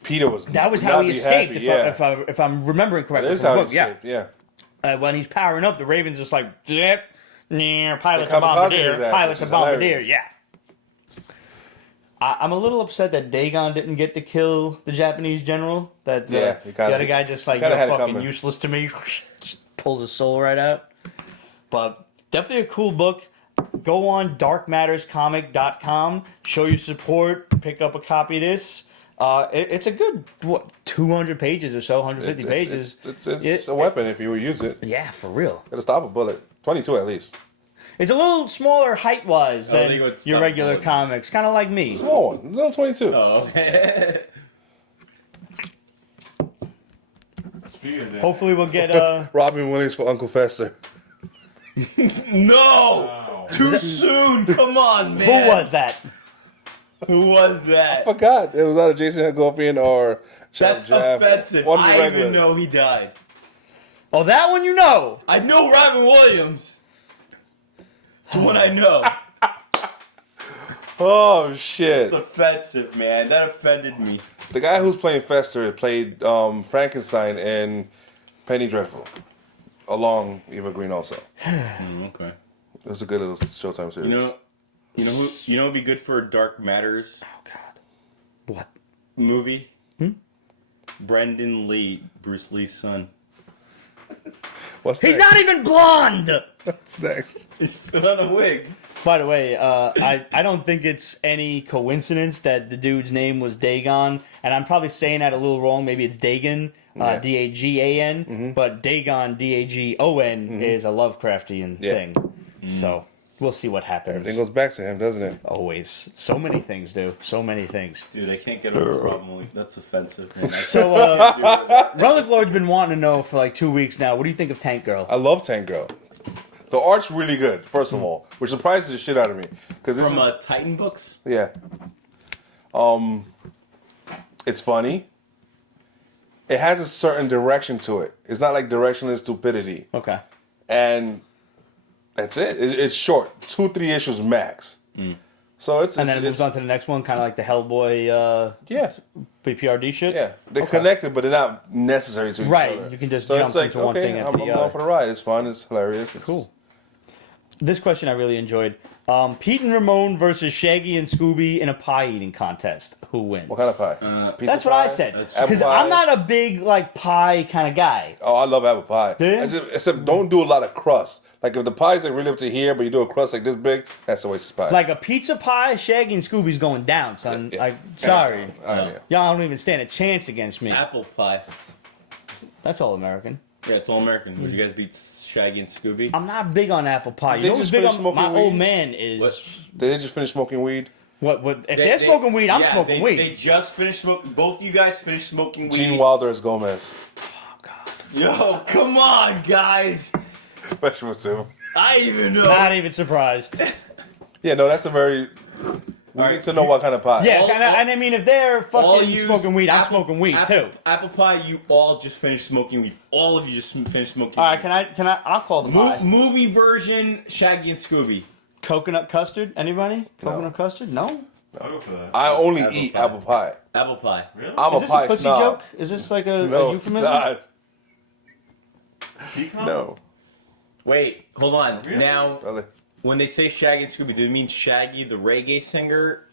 Peter was That was not how he be escaped, happy. Yeah. if I'm remembering That correctly. is from how the he book, yeah. escaped. Yeah. When he's powering up, the Ravens just like, yep, pilot They to kamikaze bombardier, his ass, pilot which to is bombardier, hilarious. yeah. I'm a little upset that Dagon didn't get to kill the Japanese general. That Yeah, he kinda- the other guy just like, kinda you're had it fucking coming. useless to me. Just pulls his soul right out. But definitely a cool book. Go on darkmatterscomic.com. Show your support. Pick up a copy of this. It's a good, 200 pages or so, 150 pages. It's a weapon if you would use it. Yeah, for real. It'll stop a bullet. 22 at least. It's a little smaller height-wise I don't than think it would your stop regular bullet. comics. Kind of like me. Small one. It's only 22. Oh. Speaking of Dan, Hopefully we'll get Robin Williams for Uncle Fester. No! wow. Too soon! Come on, man! who was that? Who was that? I forgot. It was either Jason Hagopian or That's Jeff. offensive. One of the I even regulars. know he died. Oh, that one you know. I know Robin Williams. It's the one I know. Oh shit! It's offensive, man. That offended me. The guy who's playing Fester played Frankenstein in Penny Dreadful, along Eva Green also. Okay. It was a good little Showtime series. You know who'd be good for a Dark Matters Oh God. What? movie? Brendan Lee, Bruce Lee's son. What's He's next? not even blonde. What's next? Put on a wig. By the way, I don't think it's any coincidence that the dude's name was Dagon, and I'm probably saying that a little wrong. Maybe it's Dagon, Yeah. Dagan, but Dagon, Dagon, is a Lovecraftian Yeah. thing. So we'll see what happens. Everything goes back to him, doesn't it? Always. So many things do. So many things. Dude, I can't get over Robin Williams. That's offensive, man. So, Relic Lord's been wanting to know for like 2 weeks now. What do you think of Tank Girl? I love Tank Girl. The art's really good, first of all, which surprises the shit out of me. Because From Titan Books? yeah, it's funny. It has a certain direction to it. It's not like directionless stupidity, Okay. and that's it. It's short, 2-3 issues max. So it's And then it it's moves on to the next one, kind of like the Hellboy yeah, BPRD shit. yeah. They're connected, but they're not necessary to each Right, other. you can just so jump it's like, into one okay, thing after I'm the along other. for the ride. It's fun. It's hilarious. It's Cool. This question I really enjoyed. Pete and Ramon versus Shaggy and Scooby in a pie eating contest. Who wins? What kind of pie? Piece That's of what I pie? said. Apple Because pie? I'm not a big like pie kind of guy. Oh, I love apple pie. Do you? Except don't do a lot of crust. Like if the pie's like really up to here, but you do a crust like this big, that's a waste of pie. Like a pizza pie, Shaggy and Scooby's going down, son. Yeah. Like, sorry. Yeah. Y'all don't even stand a chance against me. Apple pie. That's all American. Yeah, it's all American. Would you guys beat Shaggy and Scooby? I'm not big on apple pie. Did You they know what's just big finish on smoking my old weed? man is What? Did they just finish smoking weed? what if they're smoking weed, I'm smoking weed. They just finished smoking. Both you guys finished smoking weed. Gene Wilder as Gomez. Yo, come on, guys. Special with him. I even know. Not even surprised. Yeah, no, that's a very. We need to know what kind of pie. Yeah, and I mean, if they're fucking smoking weed, I'm smoking weed too. Apple pie, you all just finished smoking weed. All of you just finished smoking All weed. right, can I? I'll call the pie. Movie version, Shaggy and Scooby. Coconut custard? Anybody? Coconut custard? No. I'll go for that. I only eat apple pie. Apple pie. Really? I'm Is a this pie a pussy snob. joke? Is this like a euphemism? It's not. Pecan? No. Wait, hold on. Really? Now, Really? when they say Shaggy and Scooby, do they mean Shaggy, the reggae singer?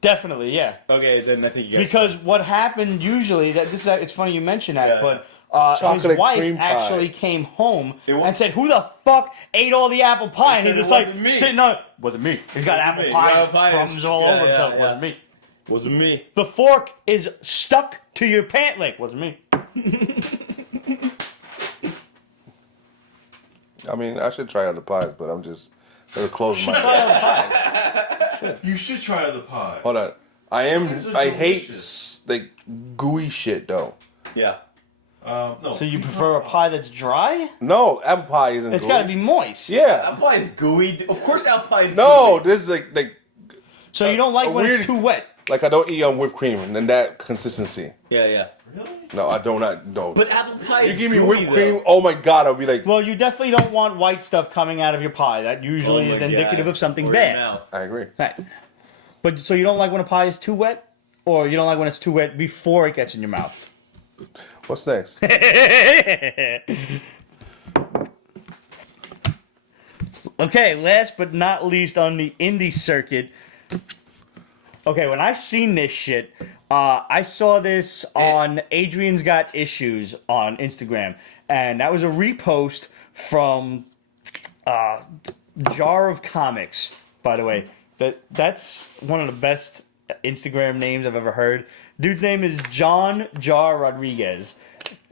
Definitely, yeah. Okay, then I think you guys. Because what happened usually, it's funny you mention that, Yeah. but his Chocolate wife cream pie. actually came home It wa- and said, "Who the fuck ate all the apple pie?" And said he's just it like wasn't me. sitting on. Wasn't me. He's got apple me. pie, Apple pie crumbs is- all yeah, over yeah, himself. yeah. Wasn't me. Wasn't me. The fork is stuck to your pant leg. Wasn't me. I mean, I should try other pies, but I'm just gonna close my. Try all the pies. You should try the pie. Hold on. Pies are I hate delicious. like gooey shit though. Yeah. No. So you prefer a pie that's dry? No, apple pie isn't. It's gooey. got to be moist. Yeah. Apple pie is gooey. Of course, apple pie is No, gooey. this is like So you don't like a when weird- it's too wet. like I don't eat on whipped cream and then that consistency. Yeah, yeah. Really? No, I do not. No. But apple pie You is give me gooey, whipped though. cream. Oh my god, I'll be like. Well, you definitely don't want white stuff coming out of your pie. That usually Oh is my indicative God. of something Or your bad. mouth. I agree. Right. But so you don't like when a pie is too wet? Or you don't like when it's too wet before it gets in your mouth? What's next? Okay, last but not least on the indie circuit. Okay, when I seen this shit, I saw this on Adrian's Got Issues on Instagram. And that was a repost from Jar of Comics, by the way. That's one of the best Instagram names I've ever heard. Dude's name is John Jar Rodriguez,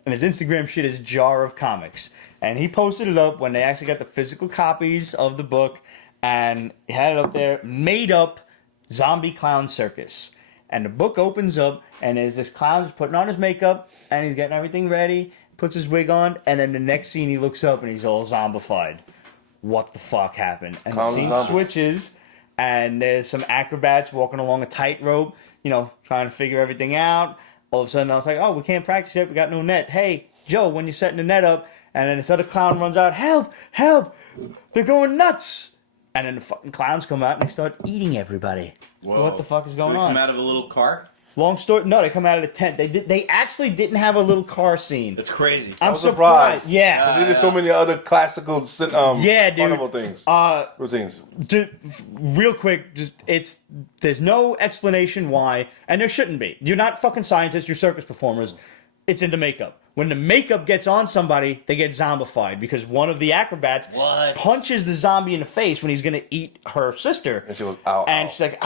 and his Instagram shit is Jar of Comics. And he posted it up when they actually got the physical copies of the book, and he had it up there, made up Zombie Clown Circus. And the book opens up, and there's this clown just putting on his makeup, and he's getting everything ready, puts his wig on, and then the next scene he looks up and he's all zombified. What the fuck happened? And Clowns the and scene zombies. switches, and there's some acrobats walking along a tightrope, you know, trying to figure everything out. All of a sudden I was like, oh, we can't practice yet, we got no net. Hey, Joe, when you're setting the net up, and then this other clown runs out, help, help, they're going nuts. And then the fucking clowns come out and they start eating everybody. Whoa. What the fuck is Did going they come on? out of a little car? Long story. No, they come out of the tent. They actually didn't have a little car scene. That's crazy. I'm was surprised. surprised. Yeah. There's so many other classical Yeah, dude. carnival things. Routines. Real quick, there's no explanation why, and there shouldn't be. You're not fucking scientists. You're circus performers. It's in the makeup. When the makeup gets on somebody, they get zombified because one of the acrobats What? punches the zombie in the face when he's gonna eat her sister. And she goes, ow, And ow. she's like,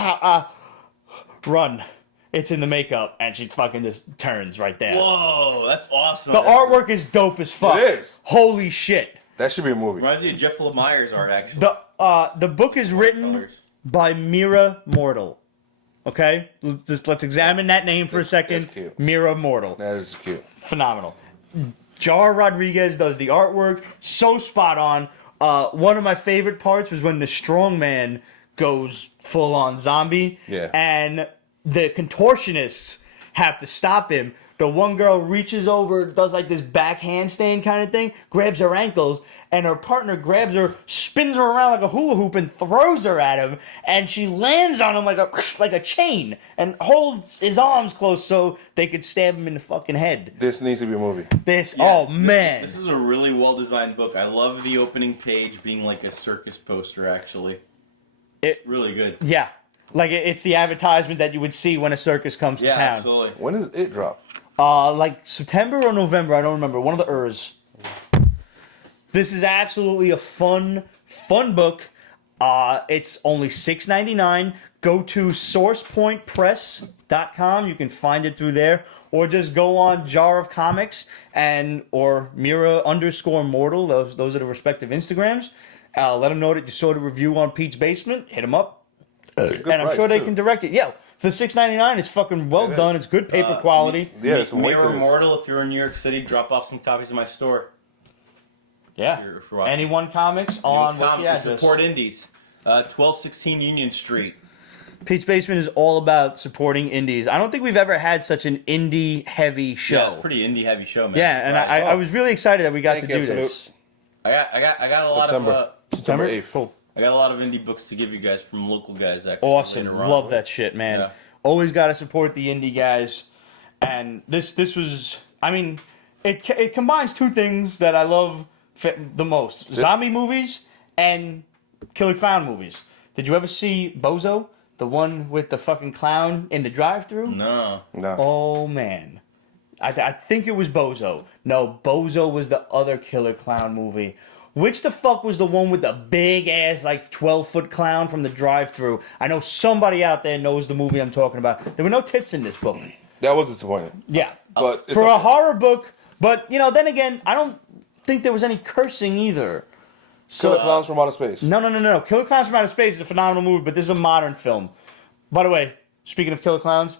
run. It's in the makeup, and she fucking just turns right there. Whoa, that's awesome. The artwork is dope as fuck. It is. Holy shit. That should be a movie. Reminds me of Jeff Lemire's art, actually. The book is written Colors. by Mira Mortal. Okay? Let's examine that name for a second. That's cute. Mira Mortal. That is cute. Phenomenal. Jar Rodriguez does the artwork. So spot on. One of my favorite parts was when the strongman goes full on zombie. Yeah. And the contortionists have to stop him. The one girl reaches over, does like this back handstand kind of thing, grabs her ankles, and her partner grabs her, spins her around like a hula hoop, and throws her at him. And she lands on him like a chain, and holds his arms close so they could stab him in the fucking head. This needs to be a movie. Oh man, This is a really well designed book. I love the opening page being like a circus poster, actually. Really good. yeah, like it's the advertisement that you would see when a circus comes to Yeah, town. absolutely. When does it drop? Like September or November, I don't remember. One of the Urs. This is absolutely a fun book. It's only $6.99. Go to sourcepointpress.com. You can find it through there, or just go on Jar of Comics or Mira_Mortal. Those are the respective Instagrams. Let them know that you saw the review on Pete's Basement. Hit them up, and I'm price, sure they too. can direct it. Yeah. For $6.99, it's fucking well It done. is. It's good paper quality. Yeah, there's some weight to Mirror this. Mortal, if you're in New York City, drop off some copies in my store. Yeah. If you're watching. Anyone Comics on what's the address? Support Indies. 1216 Union Street. Pete's Basement is all about supporting indies. I don't think we've ever had such an indie-heavy show. Yeah, it's a pretty indie-heavy show, man. Yeah, and I was really excited that we got to do this. I got a lot of September 8th. Cool. I got a lot of indie books to give you guys from local guys. Actually, Awesome. later on. Love that shit, man. Yeah. Always got to support the indie guys. And this was, I mean, it combines two things that I love the most. Zombie movies and killer clown movies. Did you ever see Bozo? The one with the fucking clown in the drive-thru? No. Oh, man. I think it was Bozo. No, Bozo was the other killer clown movie. Which the fuck was the one with the big-ass, like, 12-foot clown from the drive-thru? I know somebody out there knows the movie I'm talking about. There were no tits in this book. That was disappointing. Yeah. But For a horror book, but, you know, then again, I don't think there was any cursing either. Killer Clowns from Outer Space. No. Killer Clowns from Outer Space is a phenomenal movie, but this is a modern film. By the way, speaking of killer clowns,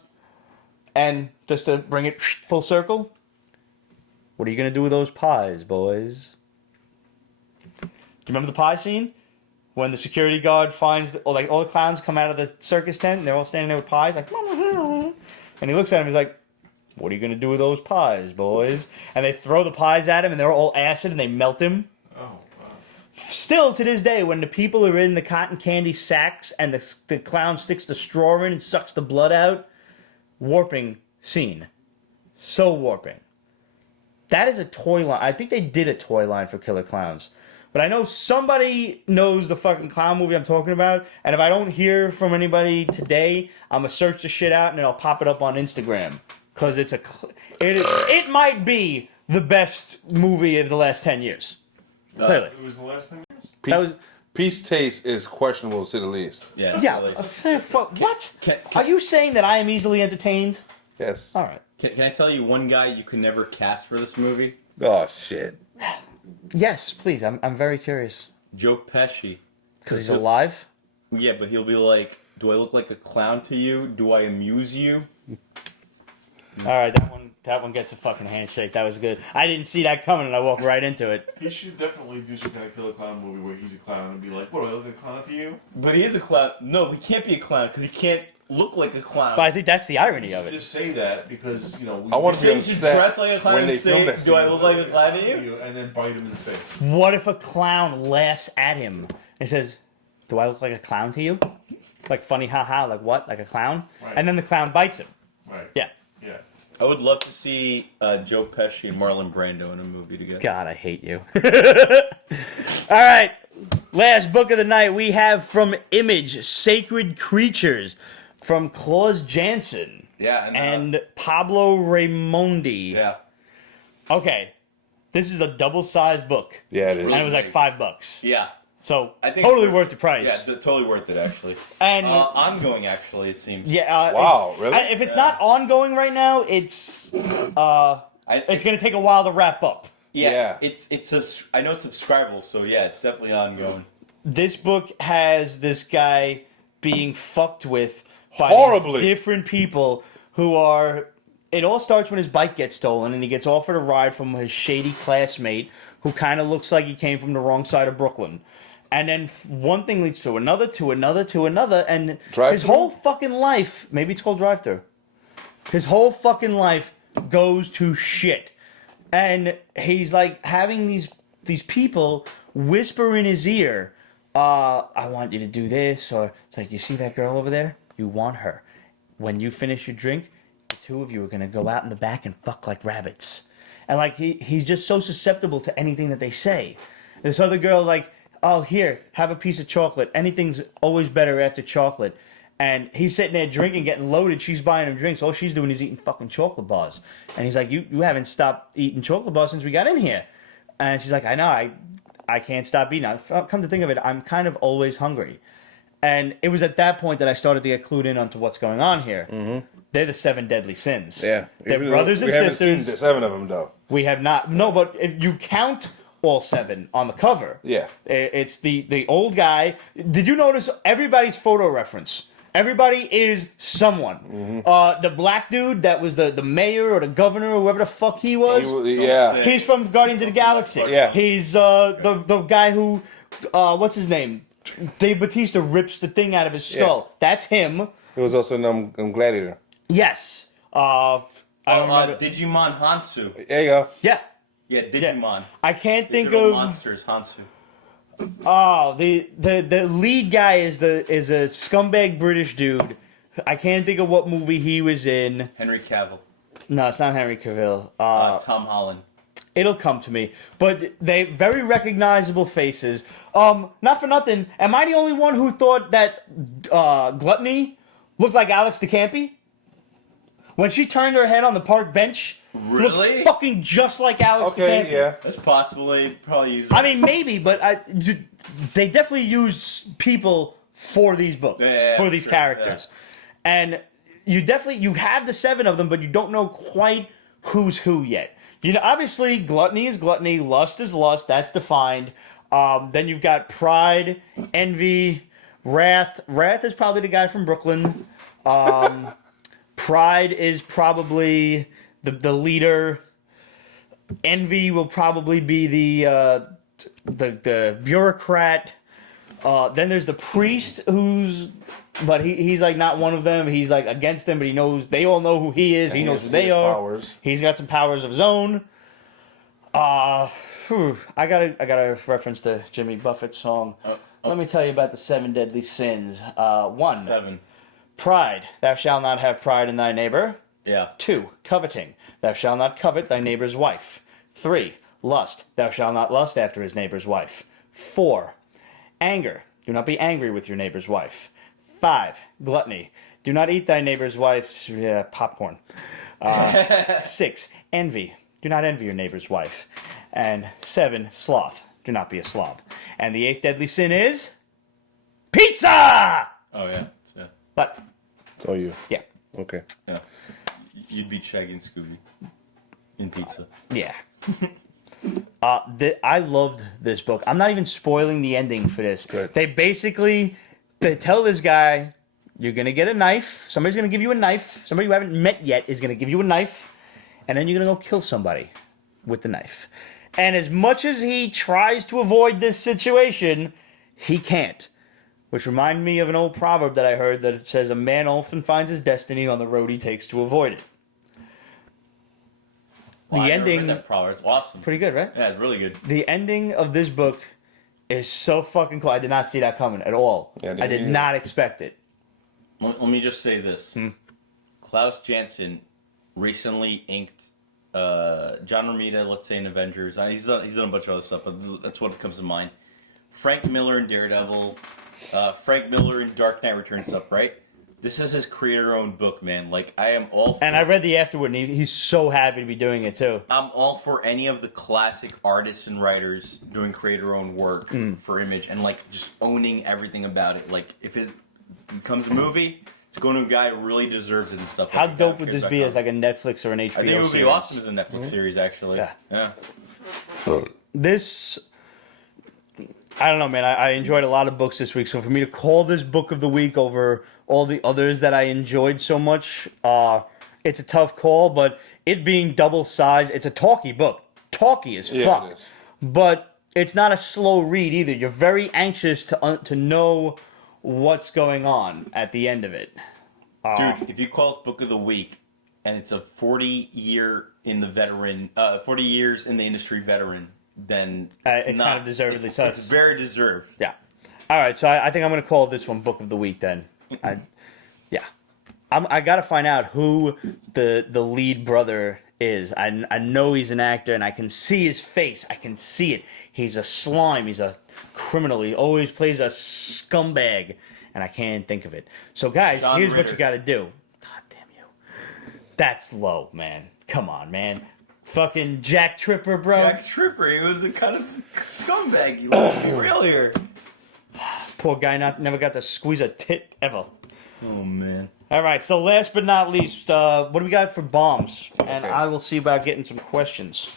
and just to bring it full circle, what are you going to do with those pies, boys? Do you remember the pie scene? When the security guard finds, all the clowns come out of the circus tent, and they're all standing there with pies, like, and he looks at him, he's like, what are you going to do with those pies, boys? And they throw the pies at him, and they're all acid, and they melt him. Still, to this day, when the people are in the cotton candy sacks and the clown sticks the straw in and sucks the blood out, warping scene. So warping. That is a toy line. I think they did a toy line for Killer Clowns. But I know somebody knows the fucking clown movie I'm talking about, and if I don't hear from anybody today, I'm going to search the shit out and then I'll pop it up on Instagram. Because it might be the best movie of the last 10 years. Clearly. It was the last thing. Pete's taste is questionable to say the least. Yeah. Yeah. What? Are you saying that I am easily entertained? Yes. All right. Can I tell you one guy you could never cast for this movie? Oh shit. Yes, please. I'm very curious. Joe Pesci. Because he's alive? Yeah, but he'll be like, do I look like a clown to you? Do I amuse you? All right, that one gets a fucking handshake. That was good. I didn't see that coming, and I walked right into it. He should definitely do some kind of killer clown movie where he's a clown and be like, what, do I look like a clown to you? But he is a clown. No, he can't be a clown because he can't look like a clown. But I think that's the irony of it. Just say that because, you know... I want to be on you should set dress like a clown when and they say, film that do I scene. look like a clown to you? And then bite him in the face. What if a clown laughs at him and says, do I look like a clown to you? Like funny, haha, like what? Like a clown? Right. And then the clown bites him. Right. Yeah. I would love to see Joe Pesci and Marlon Brando in a movie together. God, I hate you. All right. Last book of the night we have from Image, Sacred Creatures, from Klaus Janson. Yeah. And Pablo Raimondi. Yeah. Okay. This is a double-sized book. Yeah, it is. And it was like $5. Yeah. So, I think totally worth the price. Yeah, totally worth it, actually. And ongoing, actually, it seems. yeah, Wow, really? If it's not ongoing right now, it's going to take a while to wrap up. Yeah. Yeah. I know it's subscribable, so yeah, it's definitely ongoing. This book has this guy being fucked with by Horribly. these different people who are... It all starts when his bike gets stolen and he gets offered a ride from his shady classmate who kind of looks like he came from the wrong side of Brooklyn. And then one thing leads to another, and Drive-thru? his whole fucking life, maybe it's called drive-thru, his whole fucking life goes to shit. And he's like having these people whisper in his ear, I want you to do this, or it's like, you see that girl over there? You want her. When you finish your drink, the two of you are going to go out in the back and fuck like rabbits. And like he's just so susceptible to anything that they say. This other girl, like, oh, here, have a piece of chocolate. Anything's always better after chocolate. And he's sitting there drinking, getting loaded. She's buying him drinks. All she's doing is eating fucking chocolate bars. And he's like, you haven't stopped eating chocolate bars since we got in here. And she's like, I know, I can't stop eating. Come to think of it, I'm kind of always hungry. And it was at that point that I started to get clued in onto what's going on here. Mm-hmm. They're the 7 deadly sins. Yeah. They're brothers and we haven't sisters. seen 7 of them, though. We have not. No, but if you count all 7 on the cover, Yeah. it's the old guy. Did you notice everybody's photo reference? Everybody is someone. The black dude that was the mayor or the governor or whoever the fuck he was. Yeah. He's from Guardians of the Galaxy. Yeah. He's the guy who, what's his name? Dave Bautista rips the thing out of his skull. Yeah. That's him. It was also in Gladiator. Yes. I don't remember. Digimon Hansu. There you go. Yeah. Yeah, Digimon. I can't think Digital of. Monsters Hansu. Oh, the lead guy is a scumbag British dude. I can't think of what movie he was in. Henry Cavill. No, it's not Henry Cavill. Tom Holland. It'll come to me. But they very recognizable faces. Not for nothing. Am I the only one who thought that Gluttony looked like Alex DeCampi? When she turned her head on the park bench, Really? looked fucking just like Alex Okay, DeCampi. Yeah. That's possible. They probably use. I mean, maybe, but they definitely use people for these books, for these characters, and you have the 7 of them, but you don't know quite who's who yet. You know, obviously, gluttony is gluttony, lust is lust. That's defined. Then you've got pride, envy, wrath. Wrath is probably the guy from Brooklyn. Pride is probably the leader. Envy will probably be the bureaucrat. Then there's the priest but he's like not one of them. He's like against them, but he knows they all know who he is. He knows who they are. Powers. He's got some powers of his own. I got a reference to Jimmy Buffett's song. Let me tell you about the 7 deadly sins. 1. 7. Pride. Thou shalt not have pride in thy neighbor. Yeah. 2. Coveting. Thou shalt not covet thy neighbor's wife. 3. Lust. Thou shalt not lust after his neighbor's wife. 4. Anger. Do not be angry with your neighbor's wife. 5. Gluttony. Do not eat thy neighbor's wife's popcorn. 6. Envy. Do not envy your neighbor's wife. And 7. Sloth. Do not be a slob. And the 8th deadly sin is pizza. Oh yeah. But Oh, you. yeah. Okay. Yeah. You'd be Shaggy and Scooby in pizza. Yeah. I loved this book. I'm not even spoiling the ending for this. Good. They tell this guy, you're going to get a knife. Somebody's going to give you a knife. Somebody you haven't met yet is going to give you a knife. And then you're going to go kill somebody with the knife. And as much as he tries to avoid this situation, he can't. Which reminded me of an old proverb that I heard that says, a man often finds his destiny on the road he takes to avoid it. Well, The I've never ending, read that proverb. It's awesome. pretty good, right? Yeah, it's really good. The ending of this book is so fucking cool. I did not see that coming at all. Yeah, I did not expect it. Let me just say this. Klaus Janson recently inked John Romita, let's say in Avengers. He's done a bunch of other stuff, but that's what comes to mind. Frank Miller in Daredevil. Frank Miller in Dark Knight Returns stuff, right? This is his creator-owned book, man. Like, I am all for... And I read the afterward, and he's so happy to be doing it, too. I'm all for any of the classic artists and writers doing creator-owned work for Image and, like, just owning everything about it. Like, if it becomes a movie, it's going to a guy who really deserves it and stuff. How like dope would this be as, like, a Netflix or an HBO series? I think it would be awesome as a Netflix series, actually. Yeah. So, This... I don't know, man. I enjoyed a lot of books this week, so for me to call this book of the week over all the others that I enjoyed so much, it's a tough call, but it being double size, it's a talky book. Talky as fuck. it is. But it's not a slow read either. You're very anxious to know what's going on at the end of it. Dude, if you call this book of the week, and it's a 40 years in the industry veteran, then it's kind of deservedly so. It's very deserved. Yeah. All right, so I think I'm going to call this one Book of the Week then. I got to find out who the lead brother is. I know he's an actor, and I can see his face. I can see it. He's a slime. He's a criminal. He always plays a scumbag, and I can't think of it. So, guys, John here's what Ritter. you got to do. God damn you. That's low, man. Come on, man. Fucking Jack Tripper, bro. Jack Tripper, he was a kind of scumbag. He was real here. Poor guy never got to squeeze a tit ever. Oh, man. All right, so last but not least, what do we got for bombs? And I will see about getting some questions.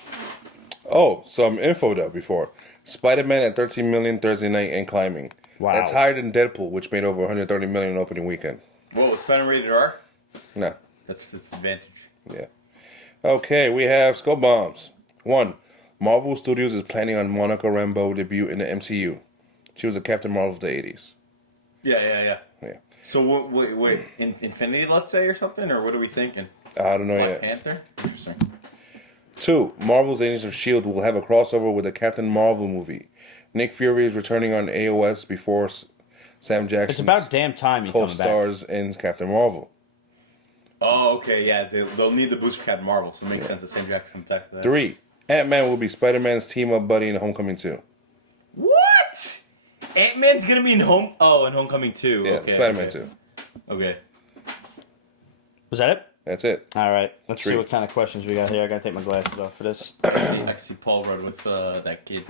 Oh, some info though before. Spider-Man at 13 million Thursday night and climbing. Wow. That's higher than Deadpool, which made over 130 million opening weekend. Whoa, it's been rated R? No. That's the advantage. Yeah. Okay, we have scope bombs. 1. Marvel Studios is planning on Monica Rambeau debut in the MCU. She was a Captain Marvel of the 80s. Yeah. Yeah. So wait, Infinity, let's say, or something, or what are we thinking? I don't know Black yet. Panther. Interesting. 2. Marvel's Agents of S.H.I.E.L.D. will have a crossover with the Captain Marvel movie. Nick Fury is returning on AOS before Sam Jackson. It's about damn time he comes back. Co-stars in Captain Marvel. Oh, okay, yeah. They'll need the boost for Captain Marvel, so it makes sense that Sam Jackson comes back to that. 3. Ant-Man will be Spider-Man's team-up buddy in Homecoming 2. What? Ant-Man's gonna be in Homecoming 2. Yeah, Okay, Spider-Man okay. 2. Okay. Was that it? That's it. All right. Let's 3. see what kind of questions we got here. I gotta take my glasses off for this. I see Paul Rudd with that kid.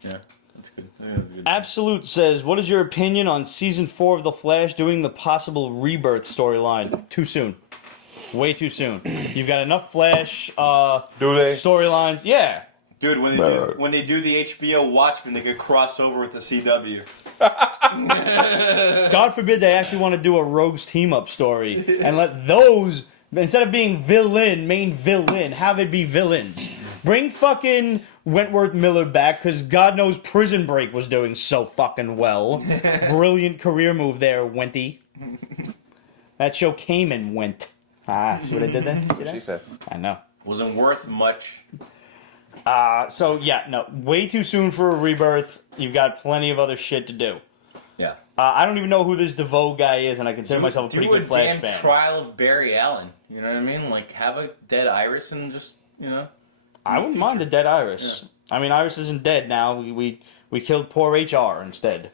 Yeah, that's good. That's good. Absolute says, what is your opinion on season 4 of The Flash doing the possible rebirth storyline? Too soon. Way too soon. You've got enough Flash Do they? storylines. Yeah. Dude, when they do the HBO Watchmen, they could cross over with the CW. God forbid they actually want to do a Rogues team-up story and let those, instead of being main villain, have it be villains. Bring fucking Wentworth Miller back, because God knows Prison Break was doing so fucking well. Brilliant career move there, Wenty. That show came and went. See what I did there? See that? She said. I know. Wasn't worth much. So, yeah, no. Way too soon for a rebirth. You've got plenty of other shit to do. Yeah. I don't even know who this DeVoe guy is, and I consider myself a pretty good Flash Do a damn fan. trial of Barry Allen. You know what I mean? Like, have a dead Iris and just, I wouldn't mind the dead Iris. Yeah. I mean, Iris isn't dead now. We killed poor HR instead.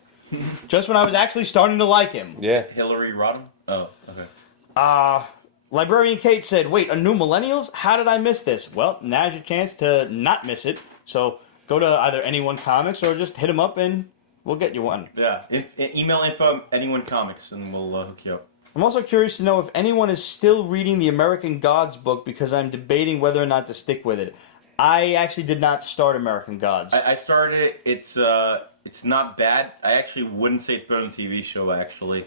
Just when I was actually starting to like him. Yeah. Hillary Rodham? Oh, okay. Librarian Kate said, wait, a new Millenials? How did I miss this? Well, now's your chance to not miss it. So go to either Anyone Comics or just hit them up and we'll get you one. Yeah. Email info Anyone Comics and we'll hook you up. I'm also curious to know if anyone is still reading the American Gods book because I'm debating whether or not to stick with it. I actually did not start American Gods. I started it. It's not bad. I actually wouldn't say it's better than the TV show, actually.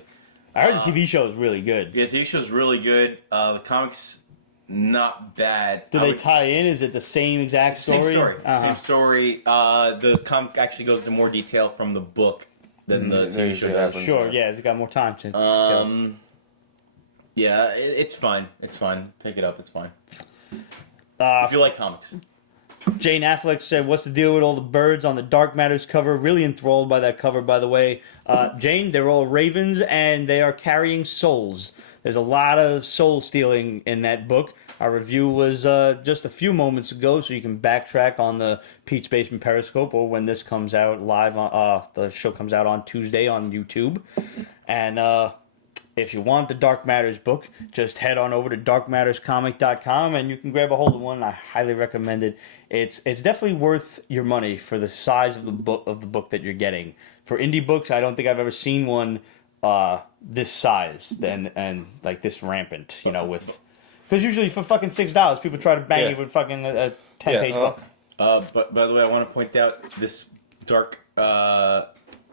I heard the TV show is really good. Yeah, the TV show's really good. The comics, not bad. Do they tie in? Is it the same exact story? Same story. Uh-huh. Same story. The comic actually goes into more detail from the book than the TV show does. Sure, yeah, it's got more time to kill. Yeah, it's fine. It's fine. Pick it up. It's fine. If you like comics. Jane Affleck said, what's the deal with all the birds on the Dark Matters cover? Really enthralled by that cover, by the way. Jane, they're all ravens, and they are carrying souls. There's a lot of soul stealing in that book. Our review was just a few moments ago, so you can backtrack on the Pete's Basement Periscope, or when this comes out live, the show comes out on Tuesday on YouTube. And if you want the Dark Matters book, just head on over to darkmatterscomic.com and you can grab a hold of one. I highly recommend it. It's definitely worth your money for the size of the book that you're getting. For indie books, I don't think I've ever seen one this size and like this rampant, with, because usually for fucking $6 people try to bang you with fucking a 10-page book. But by the way, I want to point out this Dark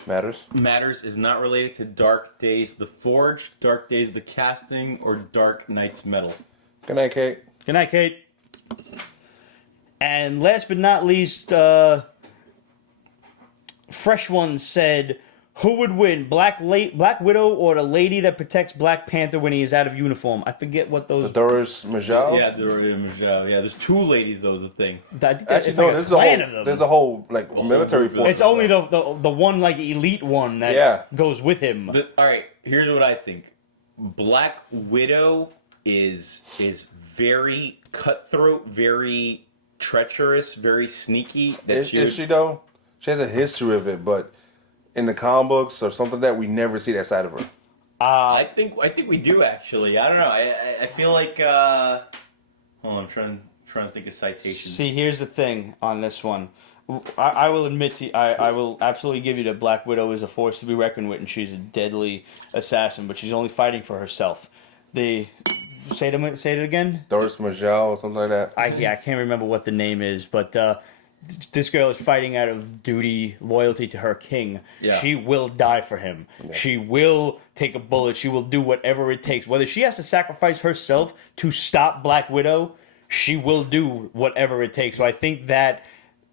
Matters is not related to Dark Days the Forge, Dark Days the Casting, or Dark Knights Metal. Good night, Kate. Good night, Kate. And last but not least, Fresh One said, who would win, Black Widow or the lady that protects Black Panther when he is out of uniform? I forget what those... The Doris Majal? Yeah, Doris Majal. Yeah, there's two ladies, though, is the thing. Actually, no, there's a whole military force. It's only the one, like, elite one that goes with him. Alright, here's what I think. Black Widow is very cutthroat, very treacherous, very sneaky. Is she, though? She has a history of it, but in the comic books or something that we never see that side of her. I think we do, actually. I don't know. I feel like hold on, I'm trying to think of citations. See, here's the thing on this one. I will admit to you, I will absolutely give you that Black Widow is a force to be reckoned with, and she's a deadly assassin, but she's only fighting for herself. Say it again? Doris Majal or something like that. I can't remember what the name is, but this girl is fighting out of duty, loyalty to her king. Yeah. She will die for him. Yeah. She will take a bullet. She will do whatever it takes. Whether she has to sacrifice herself to stop Black Widow, she will do whatever it takes. So I think that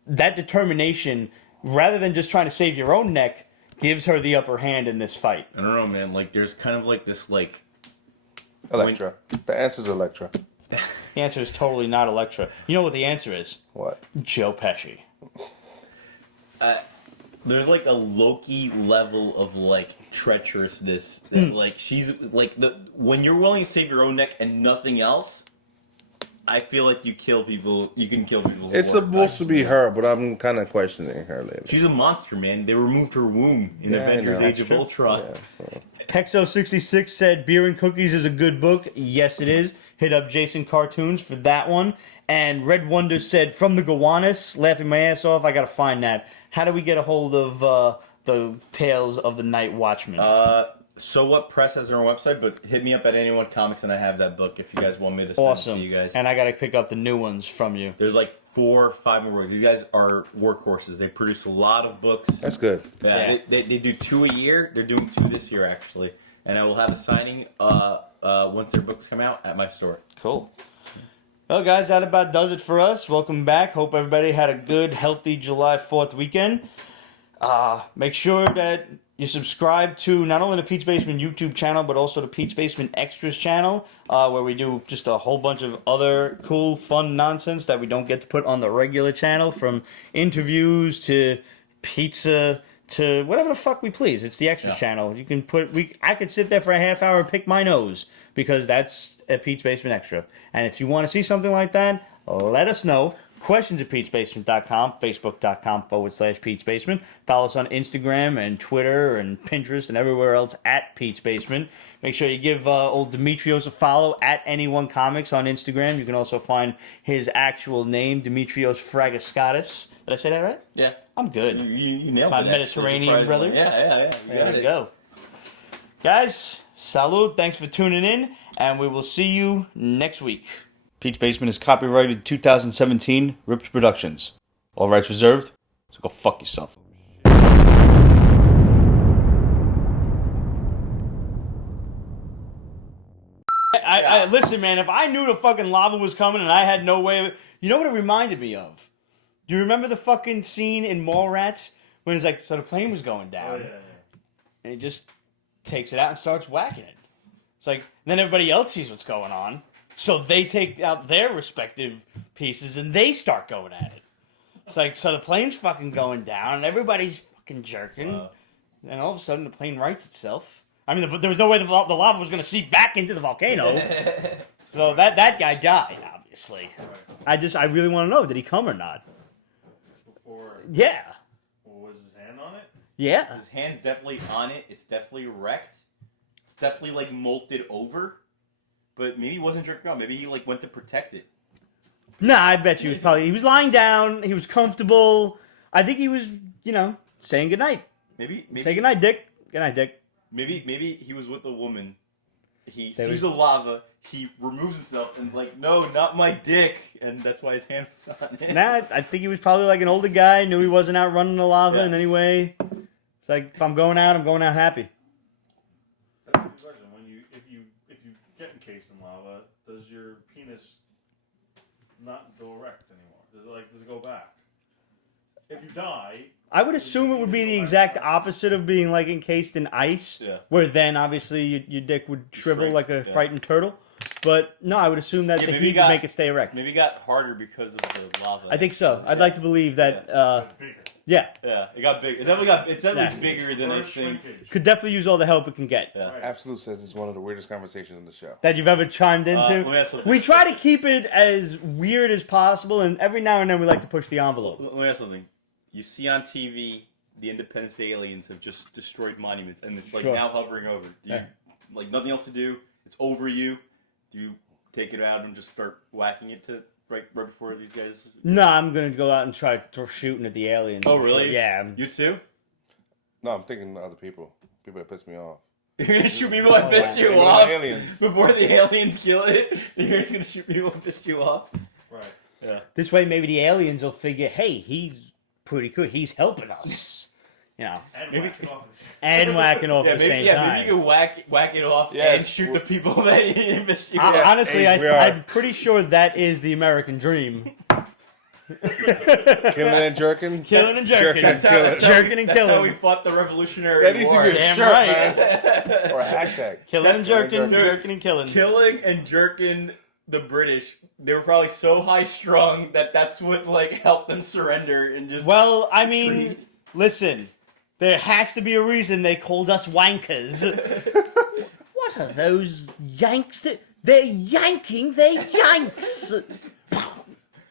determination rather than just trying to save your own neck, gives her the upper hand in this fight. I don't know, man. Like, there's kind of like this, like... Electra. The answer's Electra. The answer is totally not Electra. You know what the answer is? What? Joe Pesci. There's like a Loki level of like treacherousness that like she's like when you're willing to save your own neck and nothing else, I feel like you kill people. You can kill people. It's supposed to be her, but I'm kind of questioning her lately. She's a monster, man. They removed her womb in Avengers: Age of Ultron. Yeah. Hexo66 said Beer and Cookies is a good book. Yes, it is. Hit up Jason Cartoons for that one. And Red Wonder said, from the Gowanus, laughing my ass off, I gotta find that. How do we get a hold of the Tales of the Night Watchman? So What Press has their own website, but hit me up at Anyone Comics and I have that book if you guys want me to send it to you guys. And I gotta pick up the new ones from you. There's like 4 or 5 more books. These guys are workhorses. They produce a lot of books. That's good. Yeah. They do 2 a year. They're doing 2 this year, actually. And I will have a signing once their books come out at my store. Cool. Well, guys, that about does it for us. Welcome back. Hope everybody had a good, healthy July 4th weekend. Make sure that you subscribe to not only the Pete's Basement YouTube channel, but also the Pete's Basement Extras channel, where we do just a whole bunch of other cool, fun nonsense that we don't get to put on the regular channel, from interviews to pizza to whatever the fuck we please. It's the Extras channel. You can I could sit there for a half hour and pick my nose, because that's a Pete's Basement Extra. And if you want to see something like that, let us know. Questions at Pete'sBasement.com, Facebook.com/Pete's Basement. Follow us on Instagram and Twitter and Pinterest and everywhere else at Pete's Basement. Make sure you give old Dimitrios a follow at Anyone Comics on Instagram. You can also find his actual name, Dimitrios Fragascatis. Did I say that right? Yeah. I'm good. You nailed My it. Mediterranean brother. Yeah. There we go. Guys, salud. Thanks for tuning in, and we will see you next week. Pete's Basement is copyrighted 2017, Ripped Productions. All rights reserved, so go fuck yourself. I listen, man, if I knew the fucking lava was coming and I had no way of... You know what it reminded me of? Do you remember the fucking scene in Mallrats when it's like, so the plane was going down, and he just takes it out and starts whacking it. It's like, then everybody else sees what's going on, so they take out their respective pieces and they start going at it. It's like, so the plane's fucking going down and everybody's fucking jerking, and all of a sudden the plane rights itself. I mean, there was no way the lava was going to seep back into the volcano. So that guy died, obviously. I really want to know, did he come or not? Before. Yeah. Was his hand on it? Yeah. His hand's definitely on it. It's definitely wrecked. It's definitely like molted over. But maybe he wasn't jerking off. Maybe he like went to protect it. Nah, I bet you he was lying down. He was comfortable. I think he was, saying goodnight. Maybe Say goodnight, Dick. Goodnight, Dick. Maybe he was with a woman. He sees the lava. He removes himself and is like, no, not my dick. And that's why his hand was on it. Nah, I think he was probably like an older guy. Knew he wasn't out running the lava in any way. It's like, if I'm going out happy. That's a good question. If you get encased in lava, does your penis not go erect anymore? Does it go back? If you die, I would assume it would be the exact opposite of being like encased in ice, where then obviously your dick would shrivel like a frightened turtle. But no, I would assume that the heat would make it stay erect. Maybe it got harder because of the lava. I think so. I'd like to believe that. Yeah, it got big. It's definitely bigger than I think. Could definitely use all the help it can get. Yeah. Absolute says it's one of the weirdest conversations in the show That you've ever chimed into. We try to keep it as weird as possible, and every now and then we like to push the envelope. Let me ask something. You see on TV, the Independence Day aliens have just destroyed monuments, and it's like now hovering over. Do you like nothing else to do? It's over you. Do you take it out and just start whacking it to right before these guys? No, I'm gonna go out and try shooting at the aliens. Oh, really? Yeah. You too? No, I'm thinking of other people that piss me off. You're gonna shoot people that piss you off before the aliens kill it. You're gonna shoot people that piss you off. right? Yeah. This way, maybe the aliens will figure, hey, he's pretty cool. He's helping us. And maybe whacking off the and whacking off at the same time. Maybe you can whack it off and shoot the people that miss you. Honestly, I'm pretty sure that is the American dream. Killing and jerking. Killing and jerking. Jerking and That's how we killing. fought the Revolutionary That needs to War. be a Damn shirt, right. man. Or a hashtag. Killing and jerking, jerking. jerking and killing. Killing and jerking the British. They were probably so high strung that that's what like helped them surrender and just. Well, I mean, listen. There has to be a reason they called us wankers. What are those Yanks? They're yanking their Yanks.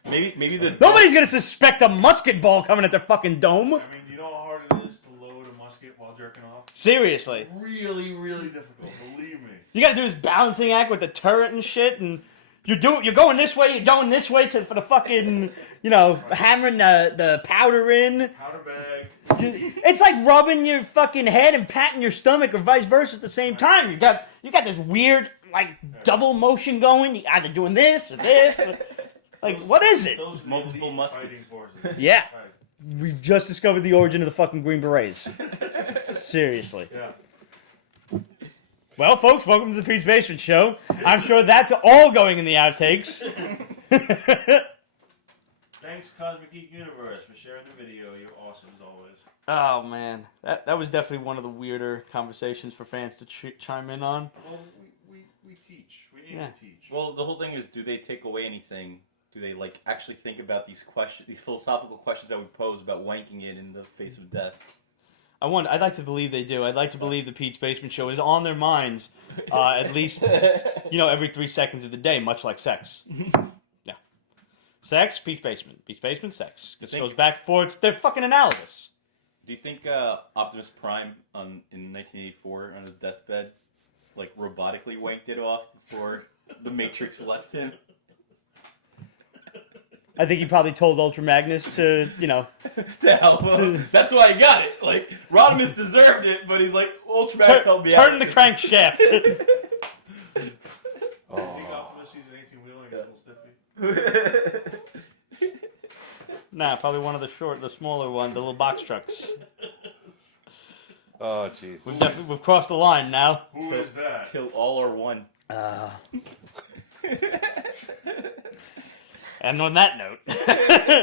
Maybe the Nobody's gonna suspect a musket ball coming at their fucking dome. I mean, you know how hard it is to load a musket while jerking off? Seriously. Really, really difficult. Believe me. You gotta do this balancing act with the turret and shit, and you're going this way, you're going this way for the fucking, hammering the powder in. Powder bag. It's like rubbing your fucking head and patting your stomach, or vice versa at the same time. You got this weird double motion going. You're either doing this or this. Like, what is it? Those Multiple elite muskets. fighting forces. Yeah, Right. we've just discovered the origin of the fucking Green Berets. Seriously. Yeah. Well, folks, welcome to the Pete's Basement Show. I'm sure that's all going in the outtakes. Thanks, Cosmic Geek Universe, for sharing the video. You're awesome as always. Oh man, that was definitely one of the weirder conversations for fans to chime in on. Well, we teach. We aim Yeah. to teach. Well, the whole thing is, do they take away anything? Do they actually think about these questions, these philosophical questions that we pose about wanking it in the face of death? I'd like to believe they do. I'd like to believe the Pete's Basement Show is on their minds at least, every 3 seconds of the day, much like sex. Yeah. Sex, Pete's Basement. Pete's Basement, sex. This goes back and forth. They're fucking analogous. Do you think Optimus Prime in 1984 on his deathbed, robotically wanked it off before the Matrix left him? I think he probably told Ultra Magnus to, To help him. That's why he got it. Rodimus deserved it, but he's like, Ultramax help me out. turn the crankshaft. I think Optimus sees an 18-wheeler and gets a little stiffy. Nah, probably one of the smaller one, the little box trucks. Oh, jeez. We've crossed the line now. Who is that? Till all are one. And on that note,